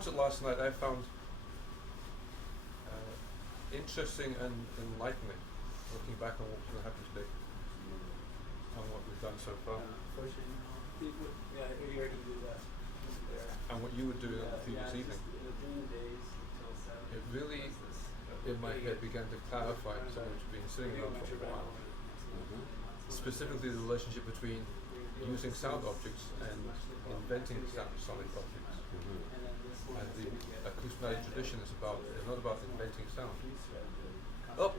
concert last night I found interesting and enlightening, looking back on what's going to happen today, on what we've done so far. And what you were doing on the previous evening. It really, in my head, began to clarify something which has been sitting around for a while. Specifically the relationship between using sound objects and inventing sonic objects. And the acoustic tradition is not about inventing sound. Oh,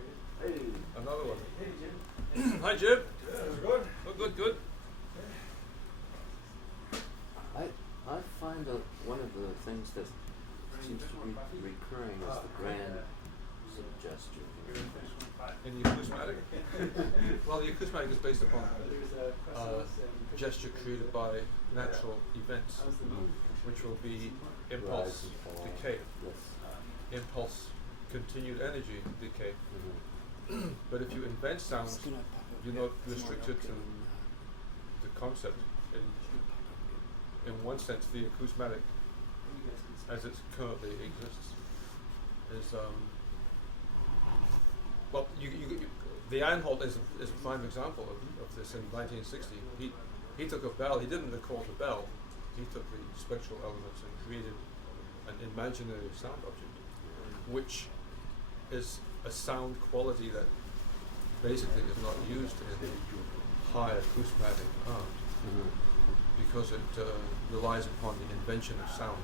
another one. Hi, Jim. Good. Oh, good. I find that one of the things that seems to be recurring is the grand suggestion. In the acousmatic? Well, the acousmatic is based upon gesture created by natural events, which will be impulse, decay, impulse, continued energy, decay. But if you invent sounds, you're not restricted to the concept. In one sense, the acousmatic, as it currently exists, is well. The Anhold is a prime example of this. In 1960, he took a bell. He didn't record the bell. He took the spectral elements and created an imaginary sound object, which is a sound quality that basically is not used in high acousmatic art. Because it relies upon the invention of sound,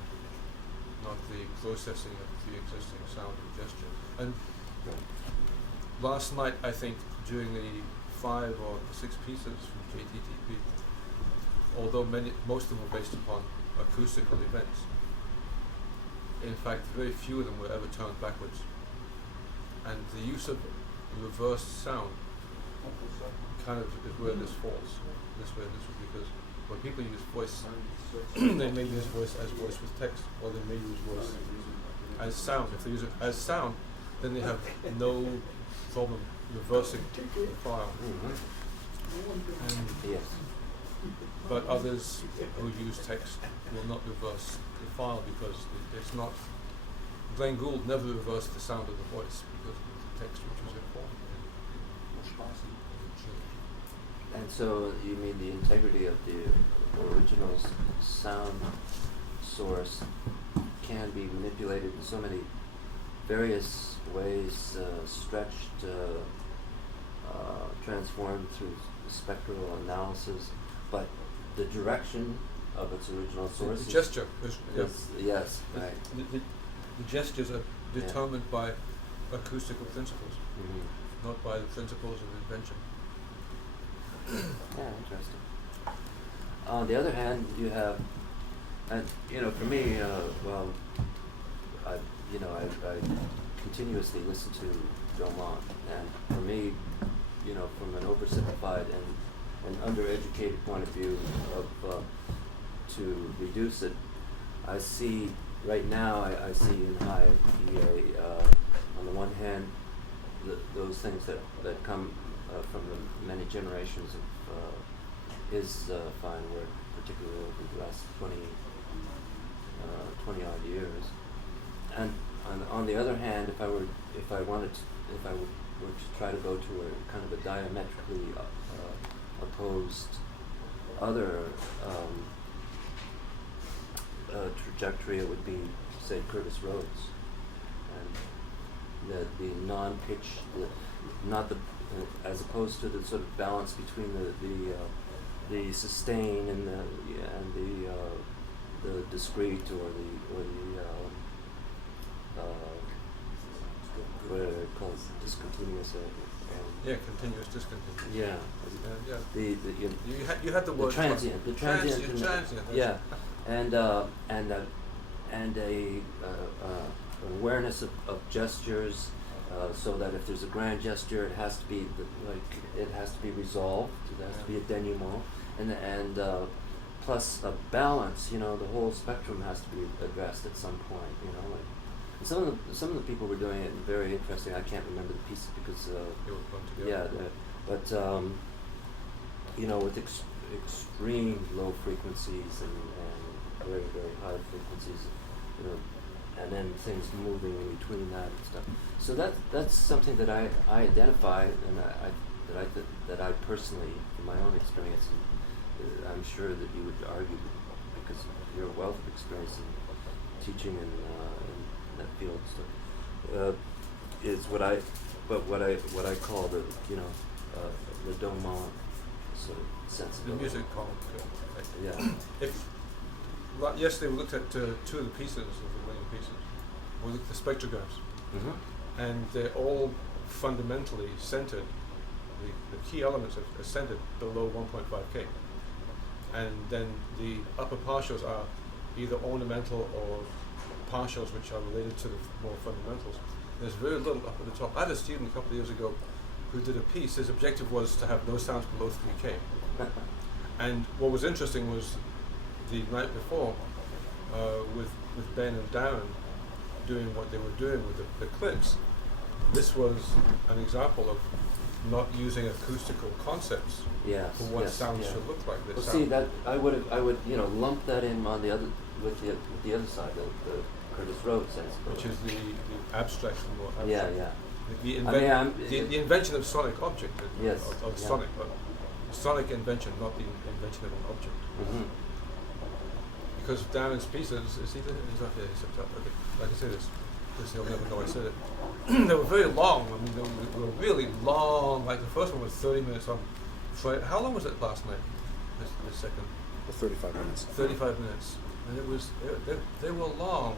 not the processing of pre-existing sound and gesture. And last night, I think, during the 5 or 6 pieces from JTTP, although most of them were based upon acoustical events, in fact, very few of them were ever turned backwards. And the use of reversed sound kind of is where this falls, because when people use voice, they may use voice as voice with text, or they may use voice as sound. If they use it as sound, then they have no problem reversing the file. But others who use text will not reverse the file because it's not. Glenn Gould never reversed the sound of the voice because of the text which was informed. And so you mean the integrity of the original sound source can be manipulated in so many various ways, stretched, transformed through spectral analysis, but the direction of its original source the gesture yes, right. The gestures are determined by acoustical principles, not by the principles of invention. Yeah, interesting. On the other hand, you have, and for me, I continuously listen to Drummond, and for me, from an oversimplified and undereducated point of view of to reduce it, I see right now. I see in high EA on the one hand those things that come from the many generations of his fine work, particularly over the last 20 odd years. And on the other hand, if I were to try to go to a kind of a diametrically opposed other trajectory, it would be, say, Curtis Rhodes, and the non-pitch, not the as opposed to the sort of balance between the sustain and the discrete or the what are they called, discontinuous. Continuous discontinuous. Yeah. You had the word transient. The transient. Yeah, and an awareness of gestures. So that if there's a grand gesture, it has to be resolved. It has to be a denouement, and plus a balance. The whole spectrum has to be addressed at some point. And some of the people were doing it very interesting. I can't remember the pieces because they were put together. But with extreme low frequencies and very, very high frequencies, you know, and then things moving in between that and stuff. So that's something that I identify, and that I personally, from my own experience, and I'm sure that you would argue, because of your wealth of experience in teaching in that field, so, is what I call the, you know, the domon sort of The sensibility. music column. Yeah. Yesterday we looked at two of the pieces of the winning pieces. We looked at the spectrographs, Mm-hmm. and they're all fundamentally centered. The key elements are centered below 1.5K, and then the upper partials are either ornamental or partials which are related to the more fundamentals. There's very little up at the top. I had a student a couple of years ago who did a piece. His objective was to have no sounds below 3K. And what was interesting was the night before, with Ben and Darren doing what they were doing with the clips, this was an example of not using acoustical concepts Yes. for what yes, sounds yeah. should look like. Well, see that I would you know lump that in on the other with the other side, the Curtis Rhodes sensibility. which is the abstract and more Yeah, abstract. yeah. The invention of sonic object, Yes, of yeah. sonic, but sonic invention, not the invention of an object. Mm-hmm. Because Darren's pieces, is he there? He's not here, he's up top. Okay, I can say this, because he'll never know I said it. They were very long. I mean, they were really long. Like the first one was 30 minutes on Friday. How long was it last night? The second? 35 minutes. 35 minutes. And it was, they were long.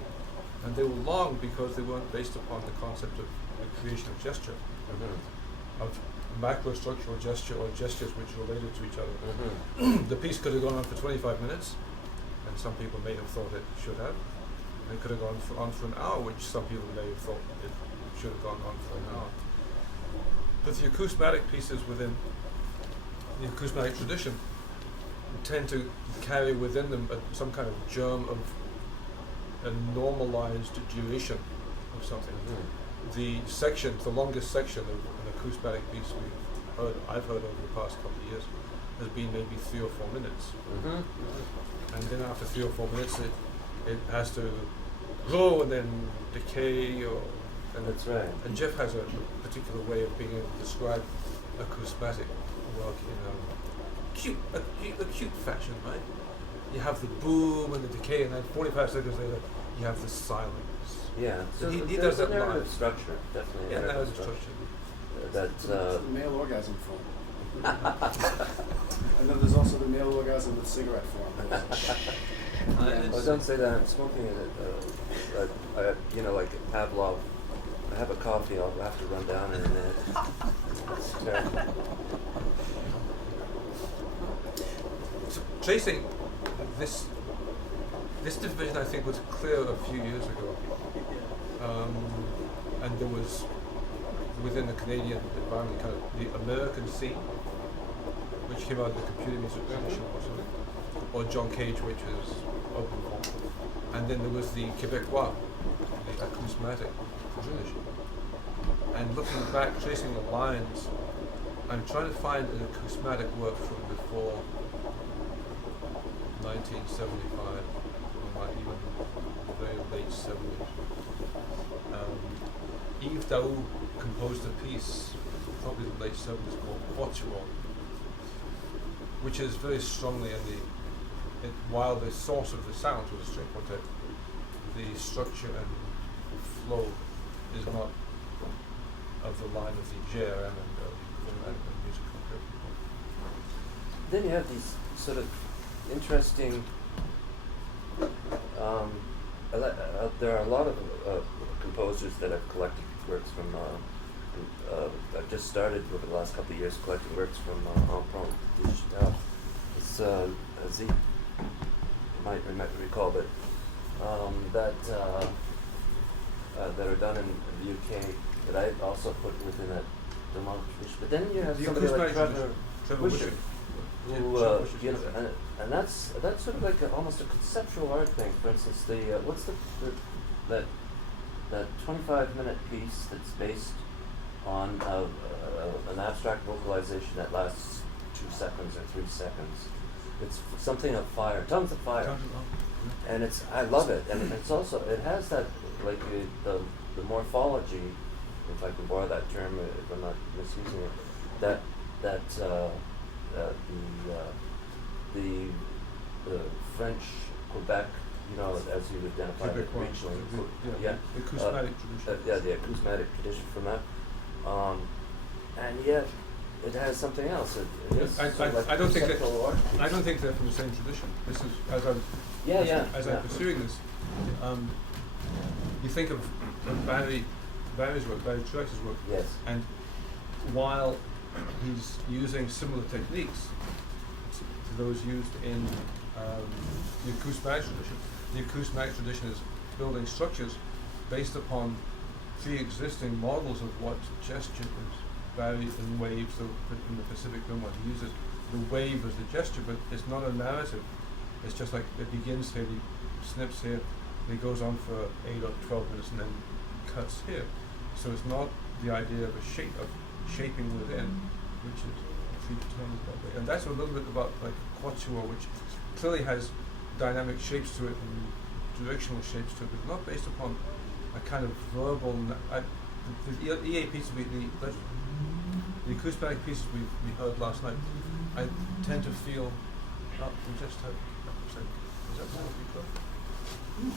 And they were long because they weren't based upon the concept of the creation of gesture, Mm-hmm. of macrostructural gesture or gestures which related to each other. Mm-hmm. The piece could have gone on for 25 minutes, and some people may have thought it should have. And it could have gone on for an hour, which some people may have thought it should have gone on for an hour. But the acousmatic pieces within the acousmatic tradition tend to carry within them some kind of germ of a normalized duration of something. Mm-hmm. The section, the longest section of an acousmatic piece I've heard over the past couple of years has been maybe 3 or 4 minutes. Mm-hmm. And then after 3 or 4 minutes it has to grow and then decay, and That's right. And Jeff has a particular way of being able to describe acousmatic work in a cute fashion, right? You have the boom and the decay, and then 45 seconds later you have the silence. Yeah. So he there's does a that narrative live. structure, definitely. Yeah, a that was narrative a structure. It's the male orgasm form. structure. And then there's also the male orgasm with cigarette form. Well, don't say that. I'm smoking it. You know, like Pavlov. I have a coffee. I'll have to run down in a minute. That's terrible. So tracing this division, I think, was clear a few years ago, and there was within the Canadian environment kind of the American scene, which came out of the computer music tradition, or John Cage, which is open form, and then there was the Quebecois, the acousmatic tradition. And looking back, tracing the lines, I'm trying to find an acousmatic work from before 1975, or even very late 70s. Yves Daou composed a piece, probably the late 70s, called Quatuor, which is very strongly while the source of the sounds was a string quartet, the structure and flow is not of the line of the JRM and musical theory. Then you have these sort of interesting. There are a lot of composers that have collected works from. I've just started over the last couple of years collecting works from Emprunt Digital. It's as you might recall, but that are done in the UK that I also put within that demonstration. But then you have The somebody like acousmatic Trevor Wisher, who you know, and that's sort of like almost a conceptual art thing. For instance, what's that 25-minute piece that's based on an abstract vocalization that lasts 2 seconds or 3 seconds. It's something of fire, tongues of fire. and I love it, and it's also, it has that, like, the morphology, if I can borrow that term, if I'm not misusing it, that the French Quebec, you know, as you identified it Quebecois, regionally, the acousmatic tradition. yeah, the acousmatic tradition from that, and yet it has something else. It is I sort of like I don't think conceptual art piece. I don't think they're from the same tradition. This is as I'm pursuing this. You think of Barry's work, Barry Truex's work, Yes. and while he's using similar techniques to those used in the acousmatic tradition is building structures based upon pre-existing models of what gesture is. Barry in waves, in the Pacific Rim, what he uses the wave as the gesture, but it's not a narrative. It's just like it begins here, he snips here, and he goes on for 8 or 12 minutes and then cuts here. So it's not the idea of shaping within, which is predetermined that way. And that's a little bit about like quatuor, which clearly has dynamic shapes to it and directional shapes to it, but not based upon a kind of verbal. The EA piece the acoustic pieces we heard last night, I tend to feel. We just have. Is that one of you?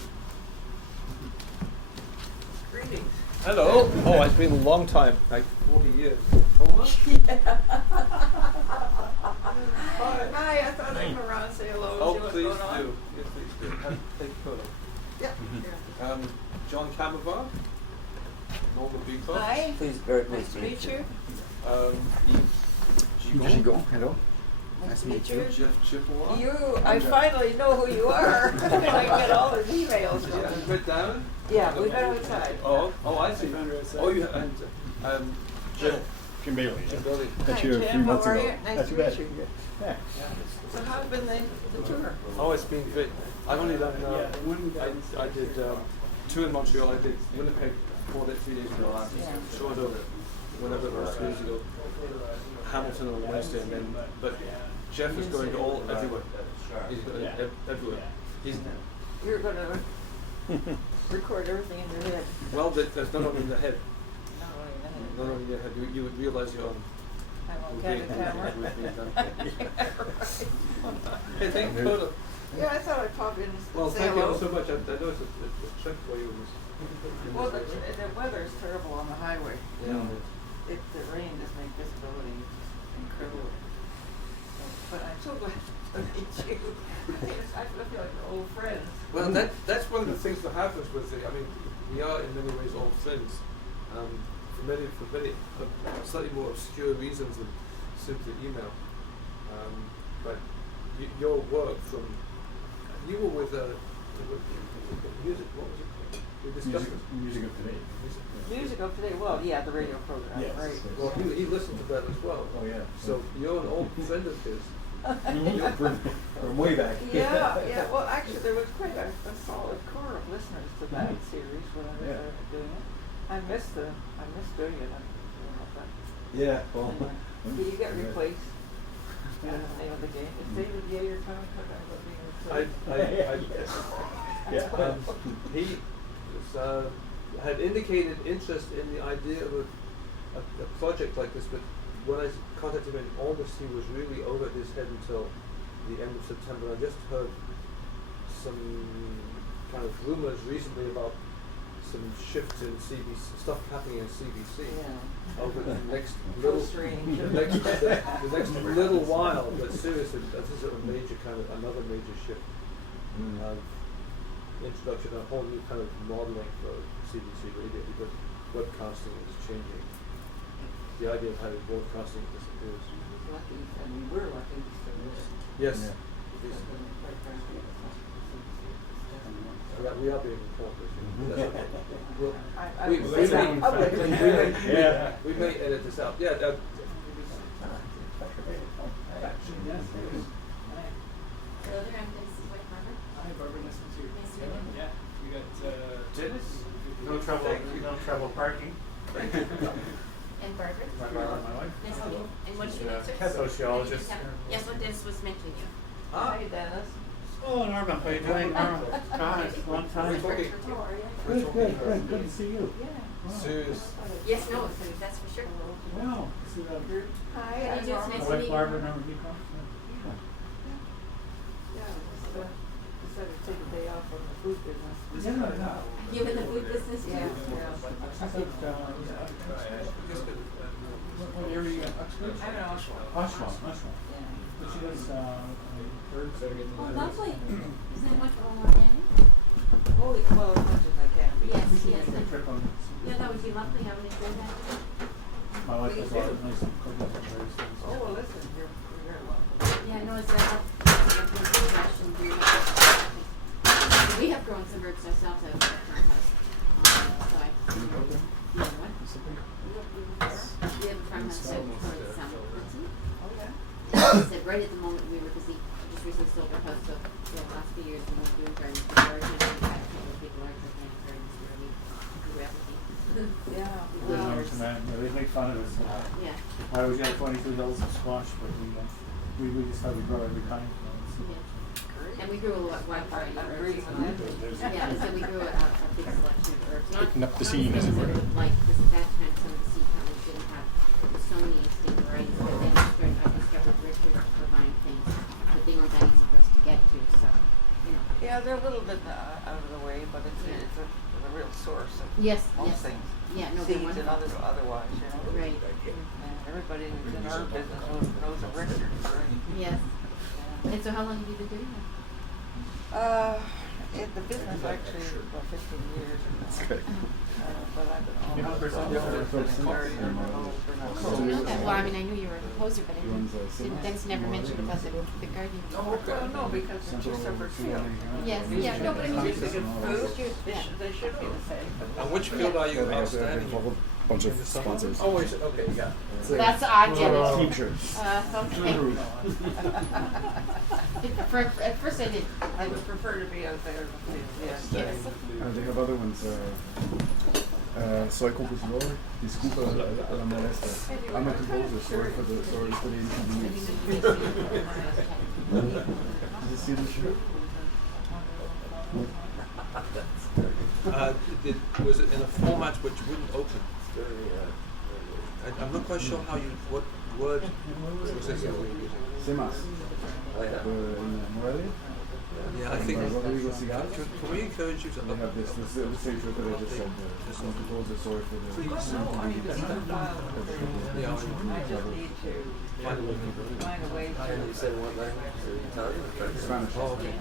Greetings. Hello. Oh, it's been a long time, like 40 years. Hi, I thought I'd come around and say hello. Oh, see what's please going on. do. Yes, please do. Take a photo. Yeah. John Camavar, Norman Beecroft. Hi. Please, very Nice pleased to meet you. Yves Gigon. Hello. Nice to meet you. Jeff Chippewa. I finally know who you are. I get all his emails from Yeah, him. Red Down. Yeah, we've been outside. Oh, I see. Oh, you and Jeff. Kim Bailey. Jeff Bailey. Hi, Jim. How are you? Nice to meet you. Yeah. So how's been the tour? Oh, it's been great. I've only done. I did 2 in Montreal. I did Winnipeg 3 days ago. Toronto, whatever it was, 3 days ago. Hamilton on Wednesday, and then. But Jeff is going to everywhere. He's going everywhere. You're going to record everything in your head. Well, there's not only in the head. Not only in the Not head. only in your head. You would realize your own. I won't get the camera. Hey, thank you. Photo. Yeah, I thought I'd pop in and Well, say thank you hello. all so much. I know it's a trick for you. Well, the weather is terrible on the highway. Yeah. The rain does make visibility incredible. But I'm so glad to meet you. I feel like we're old friends. Well, that's one of the things that happens with the. I mean, we are in many ways old friends. For many slightly more obscure reasons than simply email. But your work from you were with music. What was it called? We discussed it. Music of today. Music of today, well, yeah, the radio program, Yes. right? Well, he listened to that as well. Oh yeah. So you're an old friend of his. From way back. Yeah, well, actually, there was quite a solid core of listeners to that series when I was doing it. I missed doing it. I don't know if that. Yeah. Well. Did you get replaced? That's the name of the game. Is David Yeager coming? Yeah. He had indicated interest in the idea of a project like this, but when I contacted him in August, he was really over his head until the end of September. I just heard some kind of rumors recently about some shifts in CBC, stuff happening in CBC over the next little, the next little while. But seriously, this is another major shift. Introduction, a whole new kind of modeling for CBC radio because webcasting is changing. The idea of how broadcasting disappears. Lucky, I mean, we're lucky. Yes. Yeah. We are being informed. That's okay. We may edit this out. Yeah. Hi, Barbara. Nice to meet you. Nice to meet you. Yeah, we got Dennis? no trouble parking. And Barbara? My wife. Nice to meet you. And what's your name, sir? Sociologist. Yes, what Dennis was mentioning you. Hi, Dennis. Oh, Oh, Norman, how you doing? Norman, God, long time. talking. Good to see you. Serious. Yes, no, that's for sure. Wow. See that? Hi, How do you do? It's nice My to wife meet Barbara, you. remember you come? Yeah, decided to take a day off from the food business. You in the food business too? Yeah, What area you in? Uxbridge? I know. Ashland. Yeah. But she does, birds that are getting. Oh, lovely. Isn't that much more organic? Well, as much as I can. Yes, We should yes. make a trip on. Yeah, that would be lovely. I would enjoy that. My wife does a lot of nice cooking and various things. Oh, well, listen, you're very welcome. Yeah, no, it's we have grown some herbs ourselves out at our house. So I, yeah, what? We have a farmhouse out towards Clinton. Oh, yeah. I said right at the moment we were busy, just recently sold our house, so for the last few years we were doing gardens. We were people large organic gardens where we grew everything. Yeah. Good known to man. Yeah, they make fun of us. Yeah. I always got 22 hills of squash, but we just thought we'd grow every kind. Yeah. And we grew a lot wide variety of agree herbs. with that. Yeah, so we grew a big selection of herbs. Not Picking up the scene, as it were. like this at that time, some of the seed companies didn't have so many distinct varieties, but then I discovered Richard providing things that they weren't that easy for us to get to. So, you know. Yeah, they're a little bit out of the way, but it's a real source of Yes, most yes. things. Yeah, no, they're Seeds and wonderful. otherwise, you know. Right. And everybody who's in our business knows a Richard, right? Yes. And so how long have you been doing that? The business actually about 15 years. That's good. But I've been on You know, it person, for yeah. starting for Oh, no, that, well, I mean, I knew you were a composer, but I didn't, Dennis never mentioned about the gardening. Well, no, because it's two separate fields. Yes, yeah, no, but I mean, They should yeah. they should be the same. And which field are you outstanding? A bunch of sponsors. Oh, is it? Okay, yeah. That's odd, Dennis. Team shirts. Okay. At first I did. I would prefer to be out there. Yes. Yes. They have other ones. Soy compositor, desculpa a la molesta. I'm a composer, sorry for the inconvenience. Did you see the shirt? Was it in a format which wouldn't open? I'm not quite sure what word was this that we were using. Semas. Oh, yeah. In Morelia. Yeah, I think. Rodrigo Cigar. Can we encourage you to They have this the same shirt that I just said. I'm a composer, sorry for the No, I mean, it's not filed. Yeah, I just need to find a way. find a way And you to. said what language? Italian or French? Spanish. Oh, okay.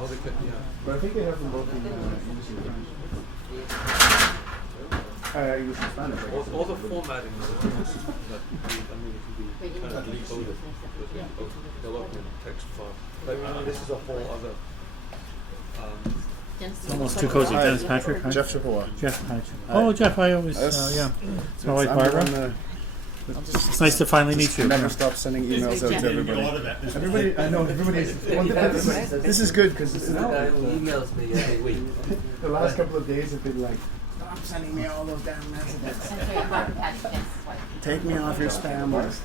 Oh, they could, yeah. But I think they have them both in English and French. English and Spanish. I guess. All the formatting is that I mean, it can be kind of decoded because they'll open in text file. But this is a whole other. Dennis, Almost too cozy. Hi. Dennis Patrick. Hi. Jeff Chippewa. Jeff, hi. Oh, Jeff, I always, yeah. It's my wife I'm the Barbara. one, It's nice to finally meet you. never stop sending emails out to everybody. Everybody, I know everybody's. This is good because This is the guy who emails me every week. the last couple of days have been like, stop sending me all those damn messages. I'm sorry, Barbara Patrick, Dennis' wife. Take me off your spam list.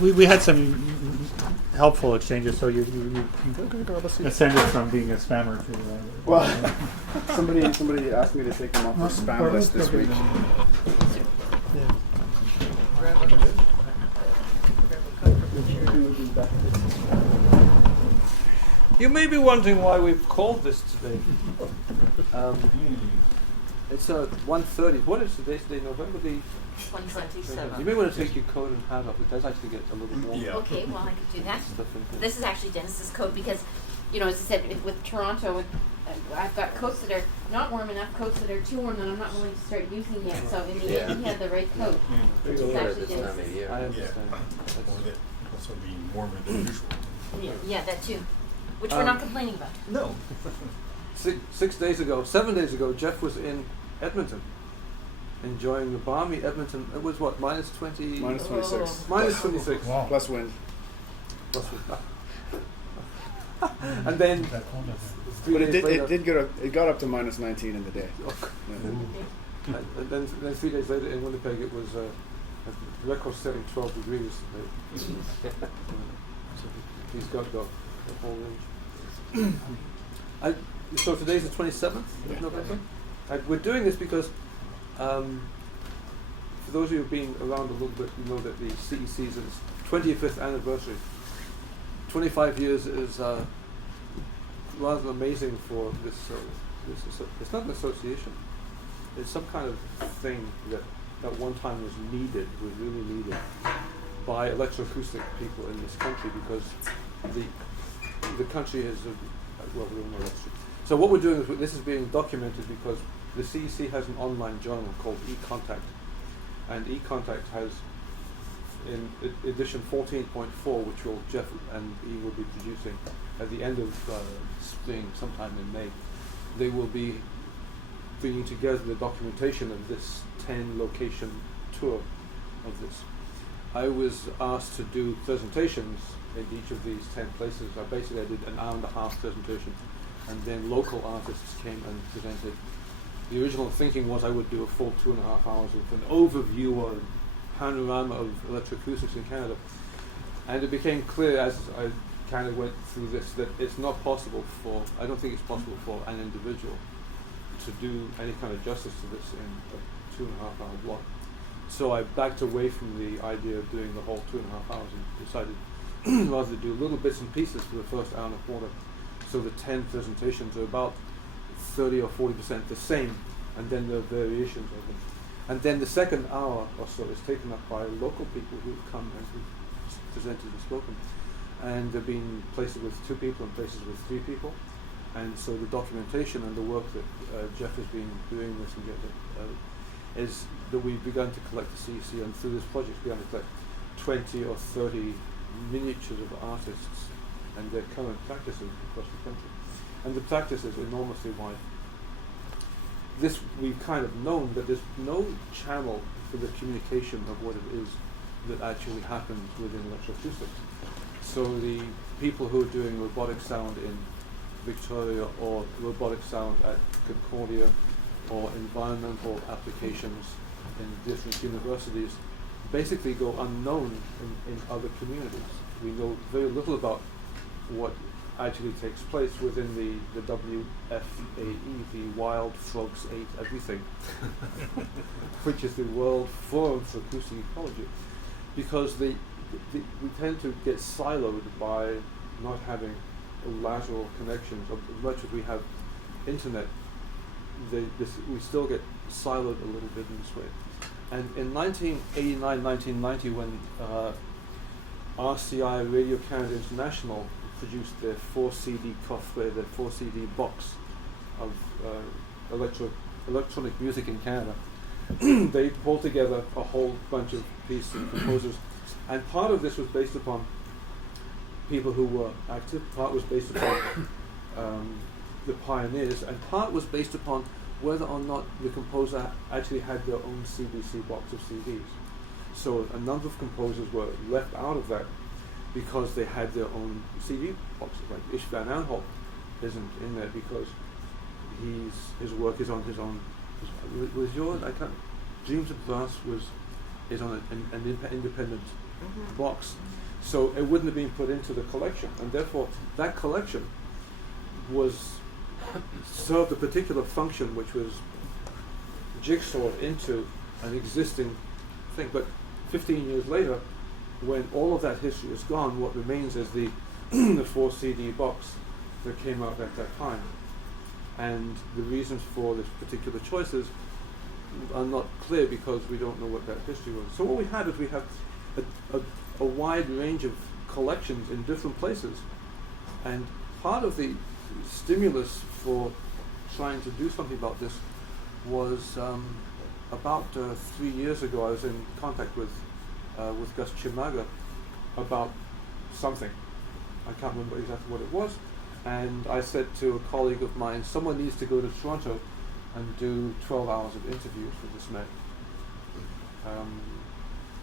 We had some helpful exchanges, so you ascended from being a spammer to. Well, somebody asked me to take them off the spam list this week. You may be wondering why we've called this today. It's 1:30. What is today's day? November the. 27. You may want to take your coat and hat off. It does actually get a little warm. Okay, well, I could do that. Stuff in here. This is actually Dennis's coat because, you know, as I said, with Toronto, I've got coats that are not warm enough, coats that are too warm that I'm not willing to start using yet. So in the end, he had the right coat. It's It's warmer actually this time of Dennis's. year. I understand. That's- Also being warmer than usual. Yeah, that too. Which we're not complaining about. No. 7 days ago, Jeff was in Edmonton, enjoying the balmy Edmonton. It was what, minus 20? Minus 26. Minus 26. Wow. Plus wind. And then But 3 days later. it got up to minus 19 in the day. Oh, Yeah. and then 3 days later in Winnipeg it was a record-setting 12 degrees. So he's got the whole range. So today's the 27th of November. We're doing this because for those of you who've been around a little bit, you know that the CEC is its 25th anniversary. 25 years is rather amazing for this. It's not an association. It's some kind of thing that at one time was really needed by electroacoustic people in this country, because the country is well, we all know that's true. So what we're doing is this is being documented because the CEC has an online journal called eContact, and eContact has in edition 14.4, which Jeff and he will be producing at the end of spring, sometime in May. They will be bringing together the documentation of this 10 location tour of this. I was asked to do presentations in each of these 10 places. I did an hour-and-a-half presentation, and then local artists came and presented. The original thinking was I would do a full 2.5 hours with an overview or panorama of electroacoustics in Canada. And it became clear as I kind of went through this that it's not possible I don't think it's possible for an individual to do any kind of justice to this in a 2.5 hour block. So I backed away from the idea of doing the whole 2.5 hours and decided rather to do little bits and pieces for the first hour and a quarter. So the 10 presentations are about 30 or 40% the same, and then there are variations of them. And then the second hour or so is taken up by local people who've come and who've presented and spoken. And there have been places with 2 people and places with 3 people. And so the documentation and the work that Jeff has been doing this and is that we've begun to collect the CEC, and through this project we've begun to collect 20 or 30 miniatures of artists and their current practices across the country. And the practice is enormously wide. This we've kind of known, but there's no channel for the communication of what it is that actually happens within electroacoustics. So the people who are doing robotic sound in Victoria or robotic sound at Concordia or environmental applications in different universities basically go unknown in other communities. We know very little about what actually takes place within the WFAE, the Wild Frogs Ate Everything, which is the World Forum for Acoustic Ecology, because we tend to get siloed by not having lateral connections. As much as we have internet, we still get siloed a little bit in this way. And in 1989, 1990, when RCI Radio Canada International produced their 4-CD coffret, their 4-CD box of electronic music in Canada, they pulled together a whole bunch of pieces of composers, and part of this was based upon people who were active, part was based upon the pioneers, and part was based upon whether or not the composer actually had their own CBC box of CDs. So a number of composers were left out of that because they had their own CD boxes. Like Ish Van Aanholt isn't in there because his work is on his own. Was yours? I can't. Dreams of Brass is on an independent box, so it wouldn't have been put into the collection, and therefore that collection served a particular function, which was jigsawed into an existing thing. But 15 years later, when all of that history is gone, what remains is the 4-CD box that came out at that time. And the reasons for this particular choices are not clear because we don't know what that history was. So what we have is we have a wide range of collections in different places. And part of the stimulus for trying to do something about this was about 3 years ago I was in contact with Gus Chimaga about something. I can't remember exactly what it was, and I said to a colleague of mine, someone needs to go to Toronto and do 12 hours of interviews with this man.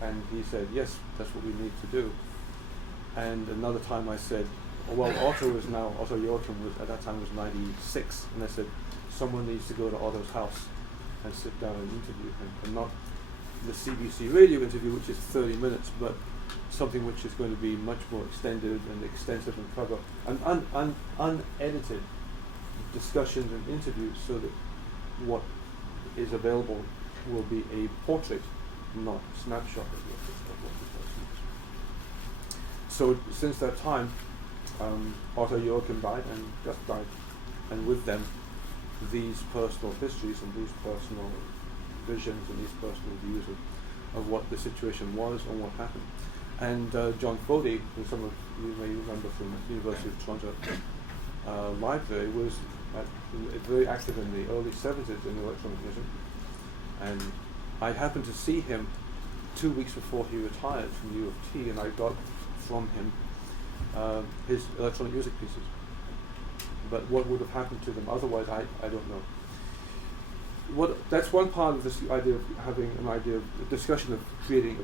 And he said, yes, that's what we need to do. And another time I said, well, Otto Joachim was, at that time was 96, and I said, someone needs to go to Otto's house and sit down and interview him, and not the CBC radio interview, which is 30 minutes, but something which is going to be much more extended and extensive and cover and unedited discussions and interviews, so that what is available will be a portrait, not a snapshot of what the person is. So since that time, Otto Joachim died and Gus died, and with them these personal histories and these personal visions and these personal views of what the situation was and what happened. And John Fodey, who some of you may remember from the University of Toronto library, was very active in the early 70s in electronic music. And I happened to see him 2 weeks before he retired from U of T, and I got from him his electronic music pieces. But what would have happened to them otherwise, I don't know. That's one part of this idea of having an idea of a discussion of creating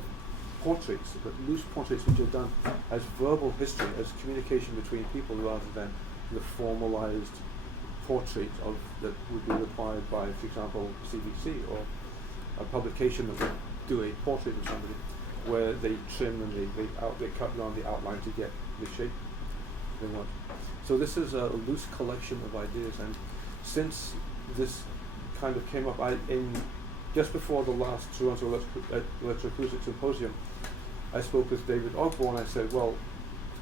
portraits, but loose portraits which are done as verbal history, as communication between people, rather than the formalized portrait that would be required by, for example, CBC or a publication that would do a portrait of somebody, where they trim and they cut around the outline to get the shape they want. So this is a loose collection of ideas, and since this kind of came up, just before the last Toronto Electroacoustic Symposium, I spoke with David Ogbo, and I said, well,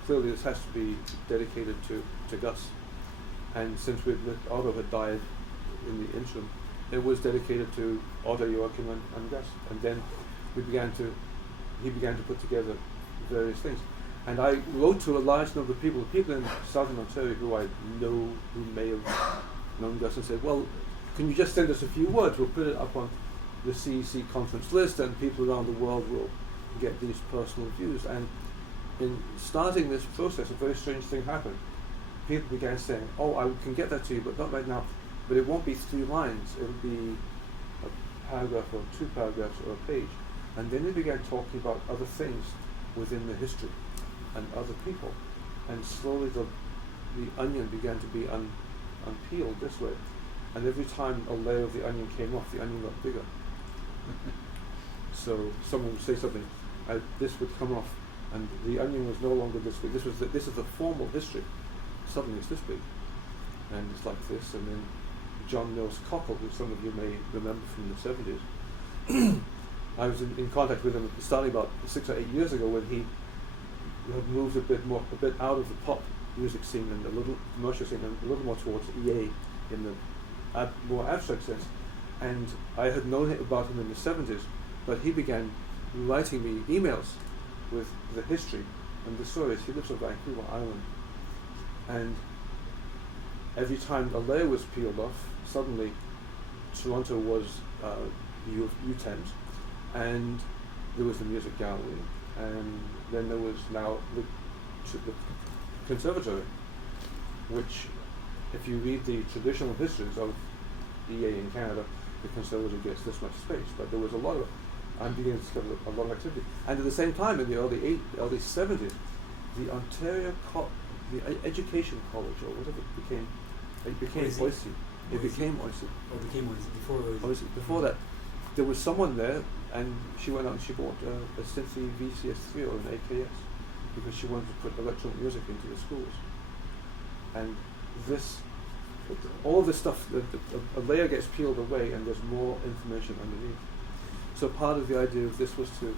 clearly this has to be dedicated to Gus. And since Otto had died in the interim, it was dedicated to Otto Joachim and Gus. And then he began to put together various things. And I wrote to a large number of people in Southern Ontario who I know, who may have known Gus, and said, well, can you just send us a few words? We'll put it up on the CEC conference list, and people around the world will get these personal views. And in starting this process, a very strange thing happened. People began saying, oh, I can get that to you, but not right now. But it won't be 3 lines. It'll be a paragraph or 2 paragraphs or a page. And then they began talking about other things within the history and other people. And slowly the onion began to be unpeeled this way. And every time a layer of the onion came off, the onion got bigger. So someone would say something, this would come off, and the onion was no longer this big. This is the formal history. Suddenly it's this big, and it's like this. And then John Mills Cockle, who some of you may remember from the 70s, I was in contact with him starting about 6 or 8 years ago, when he had moved a bit out of the pop music scene and a little commercial scene, and a little more towards EA in the more abstract sense. And I had known about him in the 70s, but he began writing me emails with the history and the stories. He lives on Vancouver Island. And every time a layer was peeled off, suddenly Toronto was U-Thames, and there was the music gallery, and then there was now the conservatory, which, if you read the traditional histories of EA in Canada, the conservatory gets this much space. But there was I'm beginning to discover a lot of activity. And at the same time, in the early 70s, the Ontario the Education College, or whatever it became OISE. It became OISE. Or became OISE before OISE. Before that, there was someone there, and she went out and she bought a Synthi VCS3 or an AKS, because she wanted to put electronic music into the schools. And all of this stuff, a layer gets peeled away, and there's more information underneath. So part of the idea of this was to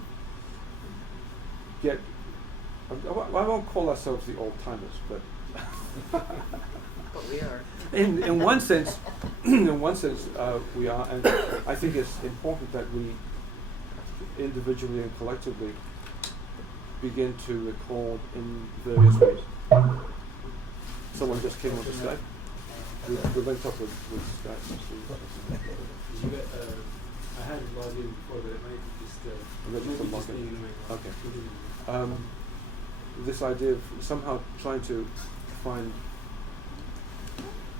get, I won't call ourselves the old timers, but But we are. in one sense, we are, and I think it's important that we individually and collectively begin to record in various ways. Someone just came on the Skype. We linked up with Skype. I had a lot in before, but it might be just being in my Okay. This idea of somehow trying to find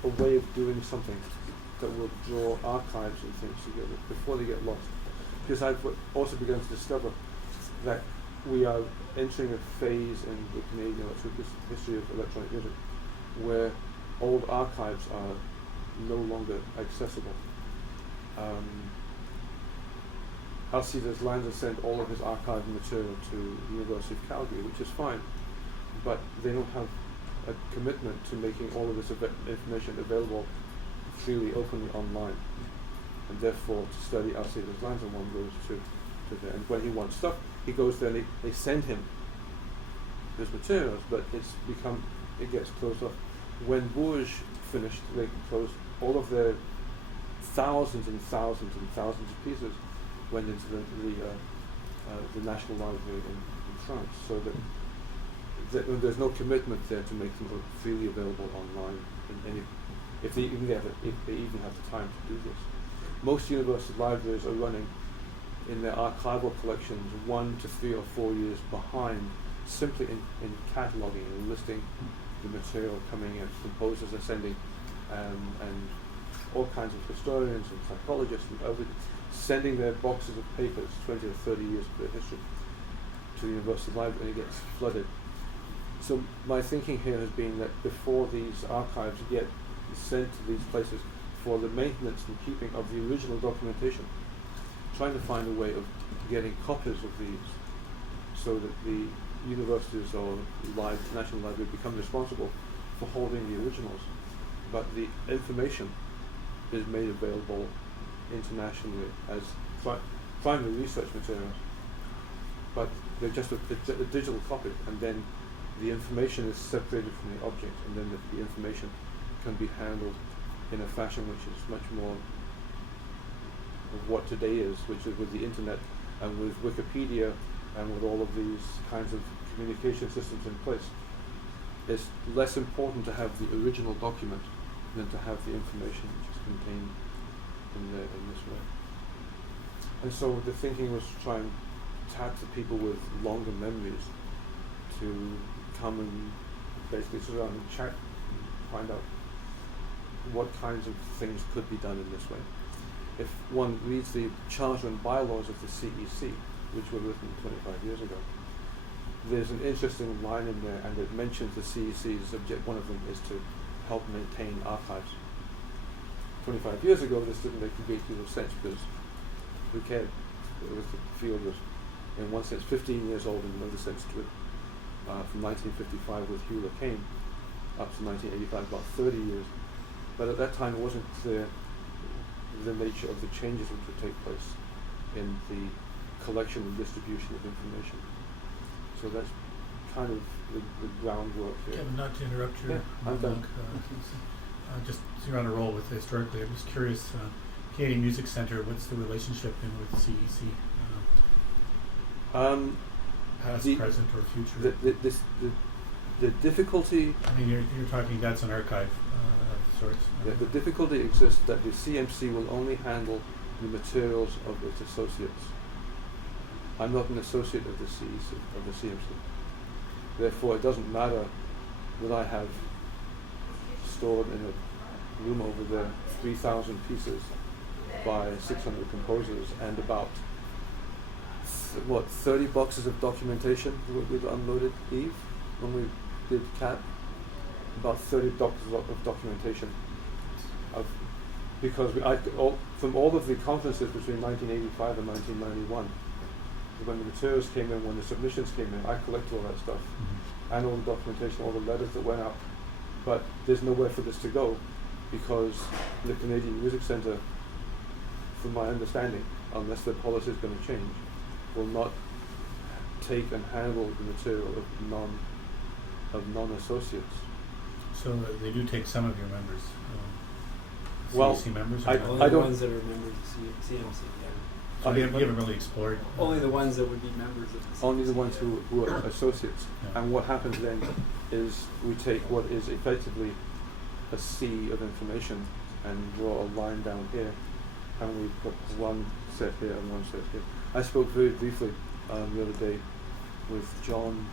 a way of doing something that will draw archives and things together before they get lost. Because I've also begun to discover that we are entering a phase in the Canadian history of electronic music where old archives are no longer accessible. Alcides Lanza sent all of his archived material to the University of Calgary, which is fine, but they don't have a commitment to making all of this information available freely, openly online. And therefore, to study Alcides Lanza, one goes to there. And when he wants stuff, he goes there and they send him his materials, but it gets closed off. When Bourges finished, they closed all of their thousands and thousands and thousands of pieces went into the National Library in France, so that there's no commitment there to make them freely available online in any, if they even have the time to do this. Most university libraries are running in their archival collections 1 to 3 or 4 years behind, simply in cataloguing and listing the material coming in. Composers are sending, and all kinds of historians and psychologists and others sending their boxes of papers, 20 or 30 years of their history, to the university library, and it gets flooded. So my thinking here has been that before these archives get sent to these places for the maintenance and keeping of the original documentation, trying to find a way of getting copies of these so that the universities or National Library become responsible for holding the originals, but the information is made available internationally as primary research materials, but they're just a digital copy, and then the information is separated from the object, and then the information can be handled in a fashion which is much more of what today is, which is with the internet and with Wikipedia and with all of these kinds of communication systems in place. It's less important to have the original document than to have the information which is contained in this way. And so the thinking was to try and tap the people with longer memories to come and basically sit around and chat, find out what kinds of things could be done in this way. If one reads the charter and bylaws of the CEC, which were written 25 years ago, there's an interesting line in there, and it mentions the CEC's object. One of them is to help maintain archives. 25 years ago, this didn't make a great deal of sense because who cared? The field was, in one sense, 15 years old, in another sense, from 1955 with Hewler Kane up to 1985, about 30 years. But at that time, it wasn't clear the nature of the changes which would take place in the collection and distribution of information. So that's kind of the groundwork here. Kevin, not to interrupt your monologue, just so you're on a roll with historically, I'm just curious, Canadian Music Centre, what's the relationship been with CEC? Past, present, or future? The difficulty... I mean, you're talking that's an archive of sorts. The difficulty exists that the CMC will only handle the materials of its associates. I'm not an associate of the CEC, of the CMC. Therefore, it doesn't matter that I have stored in a room over there 3,000 pieces by 600 composers and about 30 boxes of documentation we've unloaded, Eve, when we did CAT. About 30 boxes of documentation. Because from all of the conferences between 1985 and 1991, when the materials came in, when the submissions came in, I collected all that stuff, and all the documentation, all the letters that went out. But there's nowhere for this to go, because the Canadian Music Centre, from my understanding, unless their policy is going to change, will not take and handle the material of non-associates. So they do take some of your members, Well, CEC members? I Only the don't- ones that are members of CMC, yeah. So you haven't really explored? Only the ones that would be members of the CMC. Only the ones who are associates. Yeah. And what happens then is we take what is effectively a sea of information and draw a line down here, and we put one set here and one set here. I spoke very briefly the other day with John,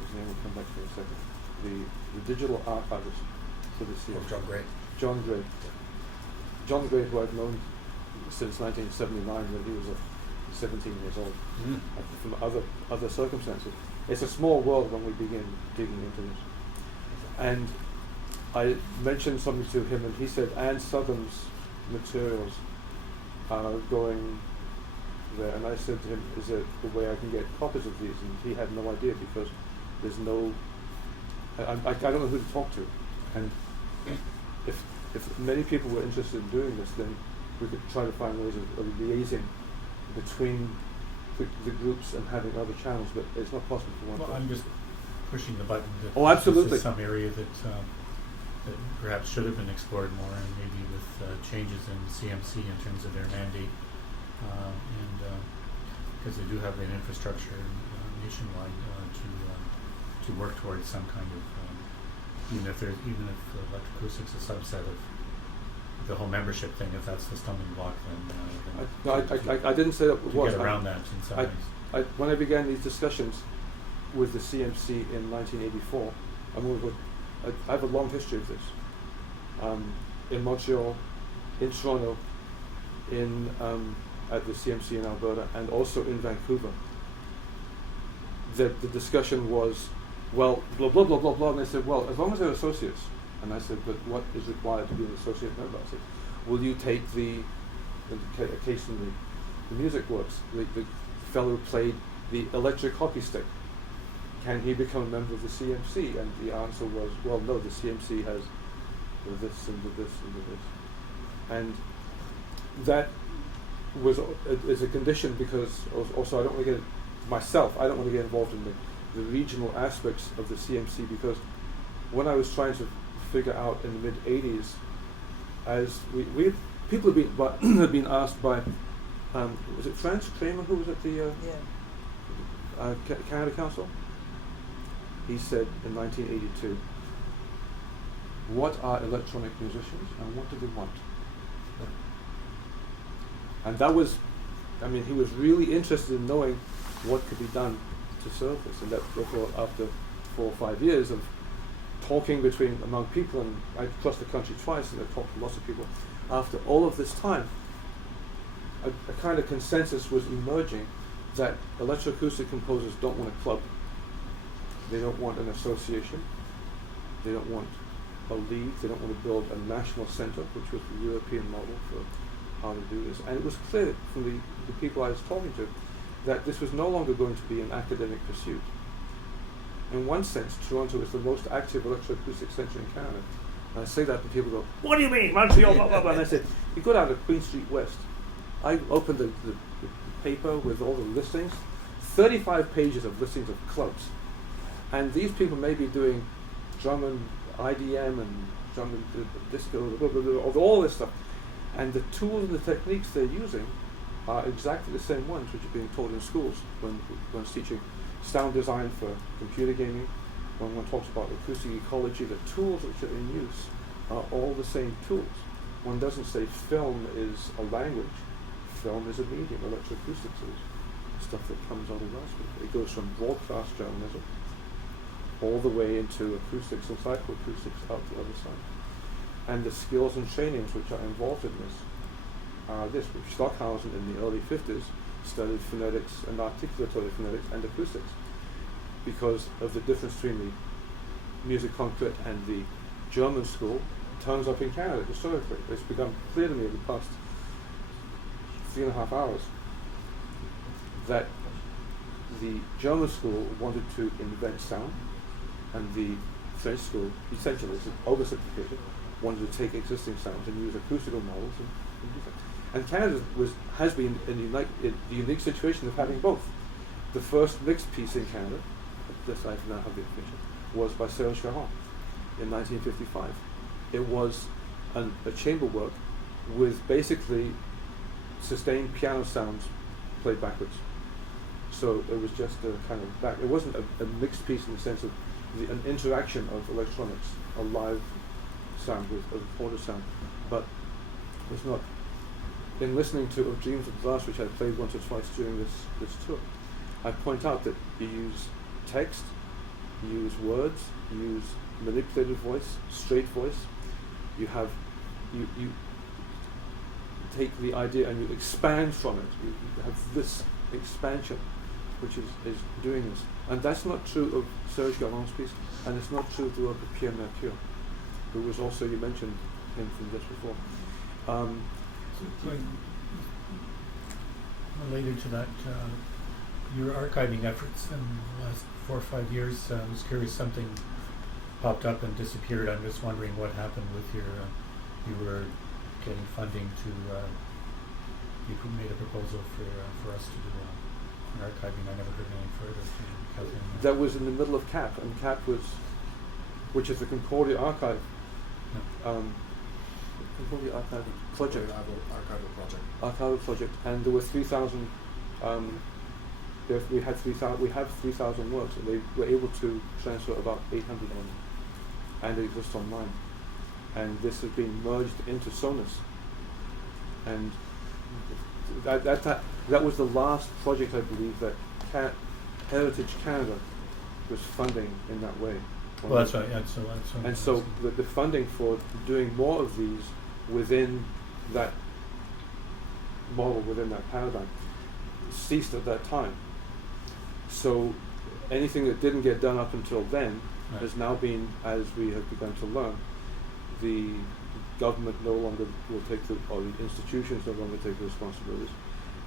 his name will come back to in a second, the digital archivist for the CMC. John Gray. John Gray. John Gray, who I've known since 1979 when he was 17 years old, from other circumstances. It's a small world when we begin digging into this. And I mentioned something to him, and he said Anne Southern's materials are going there, and I said to him, is there a way I can get copies of these? And he had no idea, because there's no, I don't know who to talk to. And if many people were interested in doing this, then we could try to find ways of liaising between the groups and having other channels, but it's not possible for one Well, person. I'm just pushing the button that Oh, absolutely. this is some area that perhaps should have been explored more, and maybe with changes in CMC in terms of their mandate, and because they do have an infrastructure nationwide to work towards some kind of even if electroacoustics is a subset of the whole membership thing, if that's the stumbling block, then I didn't say that to was. get around that in some ways. When I began these discussions with the CMC in 1984, I have a long history of this. In Montreal, in Toronto, at the CMC in Alberta, and also in Vancouver. The discussion was, well, blah, blah, blah, blah, blah, and they said, well, as long as they're associates. And I said, but what is required to be an associate member? I said, will you take a case in the music works, the fellow who played the Electroacoustic, can he become a member of the CMC? And the answer was, well, no, the CMC has this and the this and the this. And that is a condition, because also I don't want to get involved in the regional aspects of the CMC, because when I was trying to figure out in the mid-'80s, as people have been asked by, was it Franz Kramer who was at the Canada Council? He said in 1982, what are electronic musicians and what do they want? And that was, he was really interested in knowing what could be done to serve this. And therefore, after 4 or 5 years of talking among people, and I crossed the country twice and I talked to lots of people, after all of this time, a kind of consensus was emerging that electroacoustic composers don't want a club, they don't want an association, they don't want a league, they don't want to build a national center, which was the European model for how to do this. And it was clear from the people I was talking to that this was no longer going to be an academic pursuit. In one sense, Toronto is the most active electroacoustic center in Canada. And I say that, and people go, what do you mean, Montreal, blah, blah, blah. And I said, you go down to Queen Street West. I opened the paper with all the listings, 35 pages of listings of clubs. And these people may be doing drum and IDM and drum and disco, blah, blah, blah, blah, all this stuff. And the tools and the techniques they're using are exactly the same ones which are being taught in schools when one's teaching sound design for computer gaming. When one talks about acoustic ecology, the tools which are in use are all the same tools. One doesn't say film is a language, film is a medium, electroacoustics is stuff that comes out of loudspeaker. It goes from broadcast journalism all the way into acoustics and psychoacoustics out the other side. And the skills and trainings which are involved in this are this. Stockhausen in the early 50s studied phonetics and articulatory phonetics and acoustics because of the difference between the music concrete and the German school. Turns up in Canada historically. It's become clear to me in the past 3.5 hours that the German school wanted to invent sound, and the French school, essentially, it's an oversimplification, wanted to take existing sounds and use acoustical models and do that. And Canada has been in the unique situation of having both. The first mixed piece in Canada, this I now have the information, was by Serge Caron in 1955. It was a chamber work with basically sustained piano sounds played backwards. So it was just a kind of back. It wasn't a mixed piece in the sense of an interaction of electronics, a live sound with a recorded sound, but it was not. In listening to Of Dreams of Glass, which I played once or twice during this tour, I point out that you use text, you use words, you use manipulated voice, straight voice. You take the idea and you expand from it. You have this expansion, which is doing this. And that's not true of Serge Caron's piece, and it's not true of the work of Pierre Mercure, who was also, you mentioned him from just before. related to that, your archiving efforts in the last 4 or 5 years, I was curious, something popped up and disappeared. I'm just wondering what happened with your, you were getting funding to, you made a proposal for us to do an archiving. I never heard anything further from Kathleen. That was in the middle of CAP, and CAP was, which is the Concordia Archive. Concordia Archive project. Archival project, and there were 3,000. We have 3,000 works, and they were able to transfer about 800 of them, and they exist online. And this has been merged into Sonus, and that was the last project, I believe, that Heritage Canada was funding in that way. Well, that's right. Yeah, so and so the funding for doing more of these within that model, within that paradigm, ceased at that time. So anything that didn't get done up until then has now been, as we have begun to learn, the government no longer will take or the institutions no longer take the responsibilities.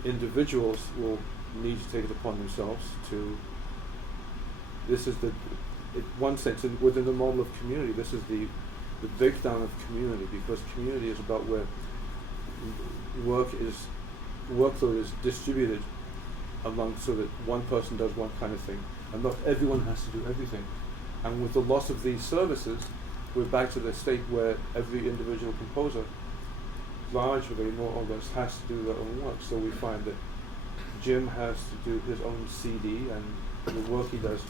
Individuals will need to take it upon themselves to, this is in one sense, within the model of community, this is the breakdown of community, because community is about where workload is distributed among, so that one person does one kind of thing, and not everyone has to do everything. And with the loss of these services, we're back to the state where every individual composer, largely more or less, has to do their own work. So we find that Jim has to do his own CD, and the work he does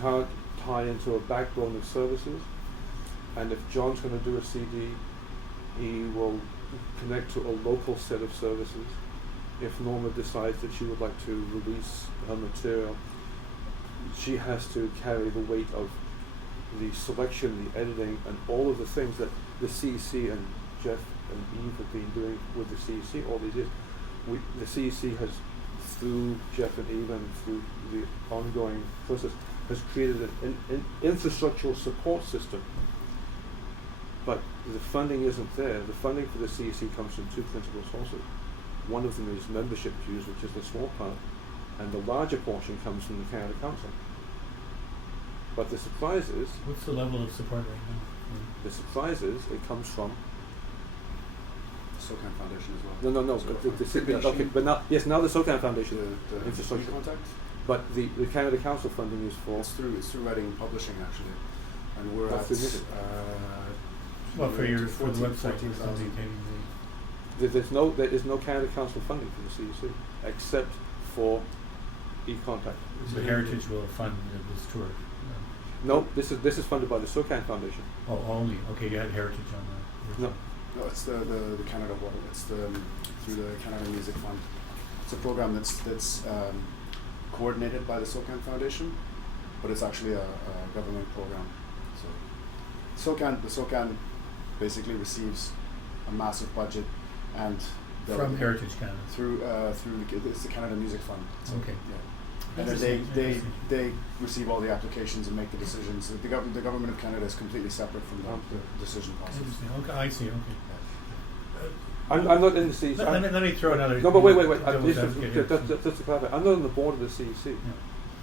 can't tie into a backbone of services. And if John's going to do a CD, he will connect to a local set of services. If Norma decides that she would like to release her material, she has to carry the weight of the selection, the editing, and all of the things that the CEC and Jeff and Eve have been doing with the CEC all these years. The CEC has, through Jeff and Eve and through the ongoing process, has created an infrastructural support system. But the funding isn't there. The funding for the CEC comes from two principal sources. One of them is membership dues, which is the small part, and the larger portion comes from the Canada Council. But the surprise is... What's the level of support right now? The surprise is it comes from... SOCAN Foundation as well. No. Now the SOCAN Foundation the infrastructure. Contact? But the Canada Council funding is for... It's through writing and publishing, actually. And we're What's at... well, for the website, 14,000. There is no Canada Council funding for the CEC, except for e-contact. The Heritage will fund this tour. No, this is funded by the SOCAN Foundation. Oh, only. Okay, you had Heritage on the... No. No, it's the Canada one. It's through the Canada Music Fund. It's a program that's coordinated by the SOCAN Foundation, but it's actually a government program. So the SOCAN basically receives a massive budget, and from Heritage Canada through it's the Canada Music Fund. So, okay. Yeah. And then they receive all the applications and make the decisions. The government of Canada is completely separate from the decision process. Okay, I see. Okay. I'm not in the CEC. Let me throw another. No, but wait. Just to clarify, I'm not on the board of the CEC,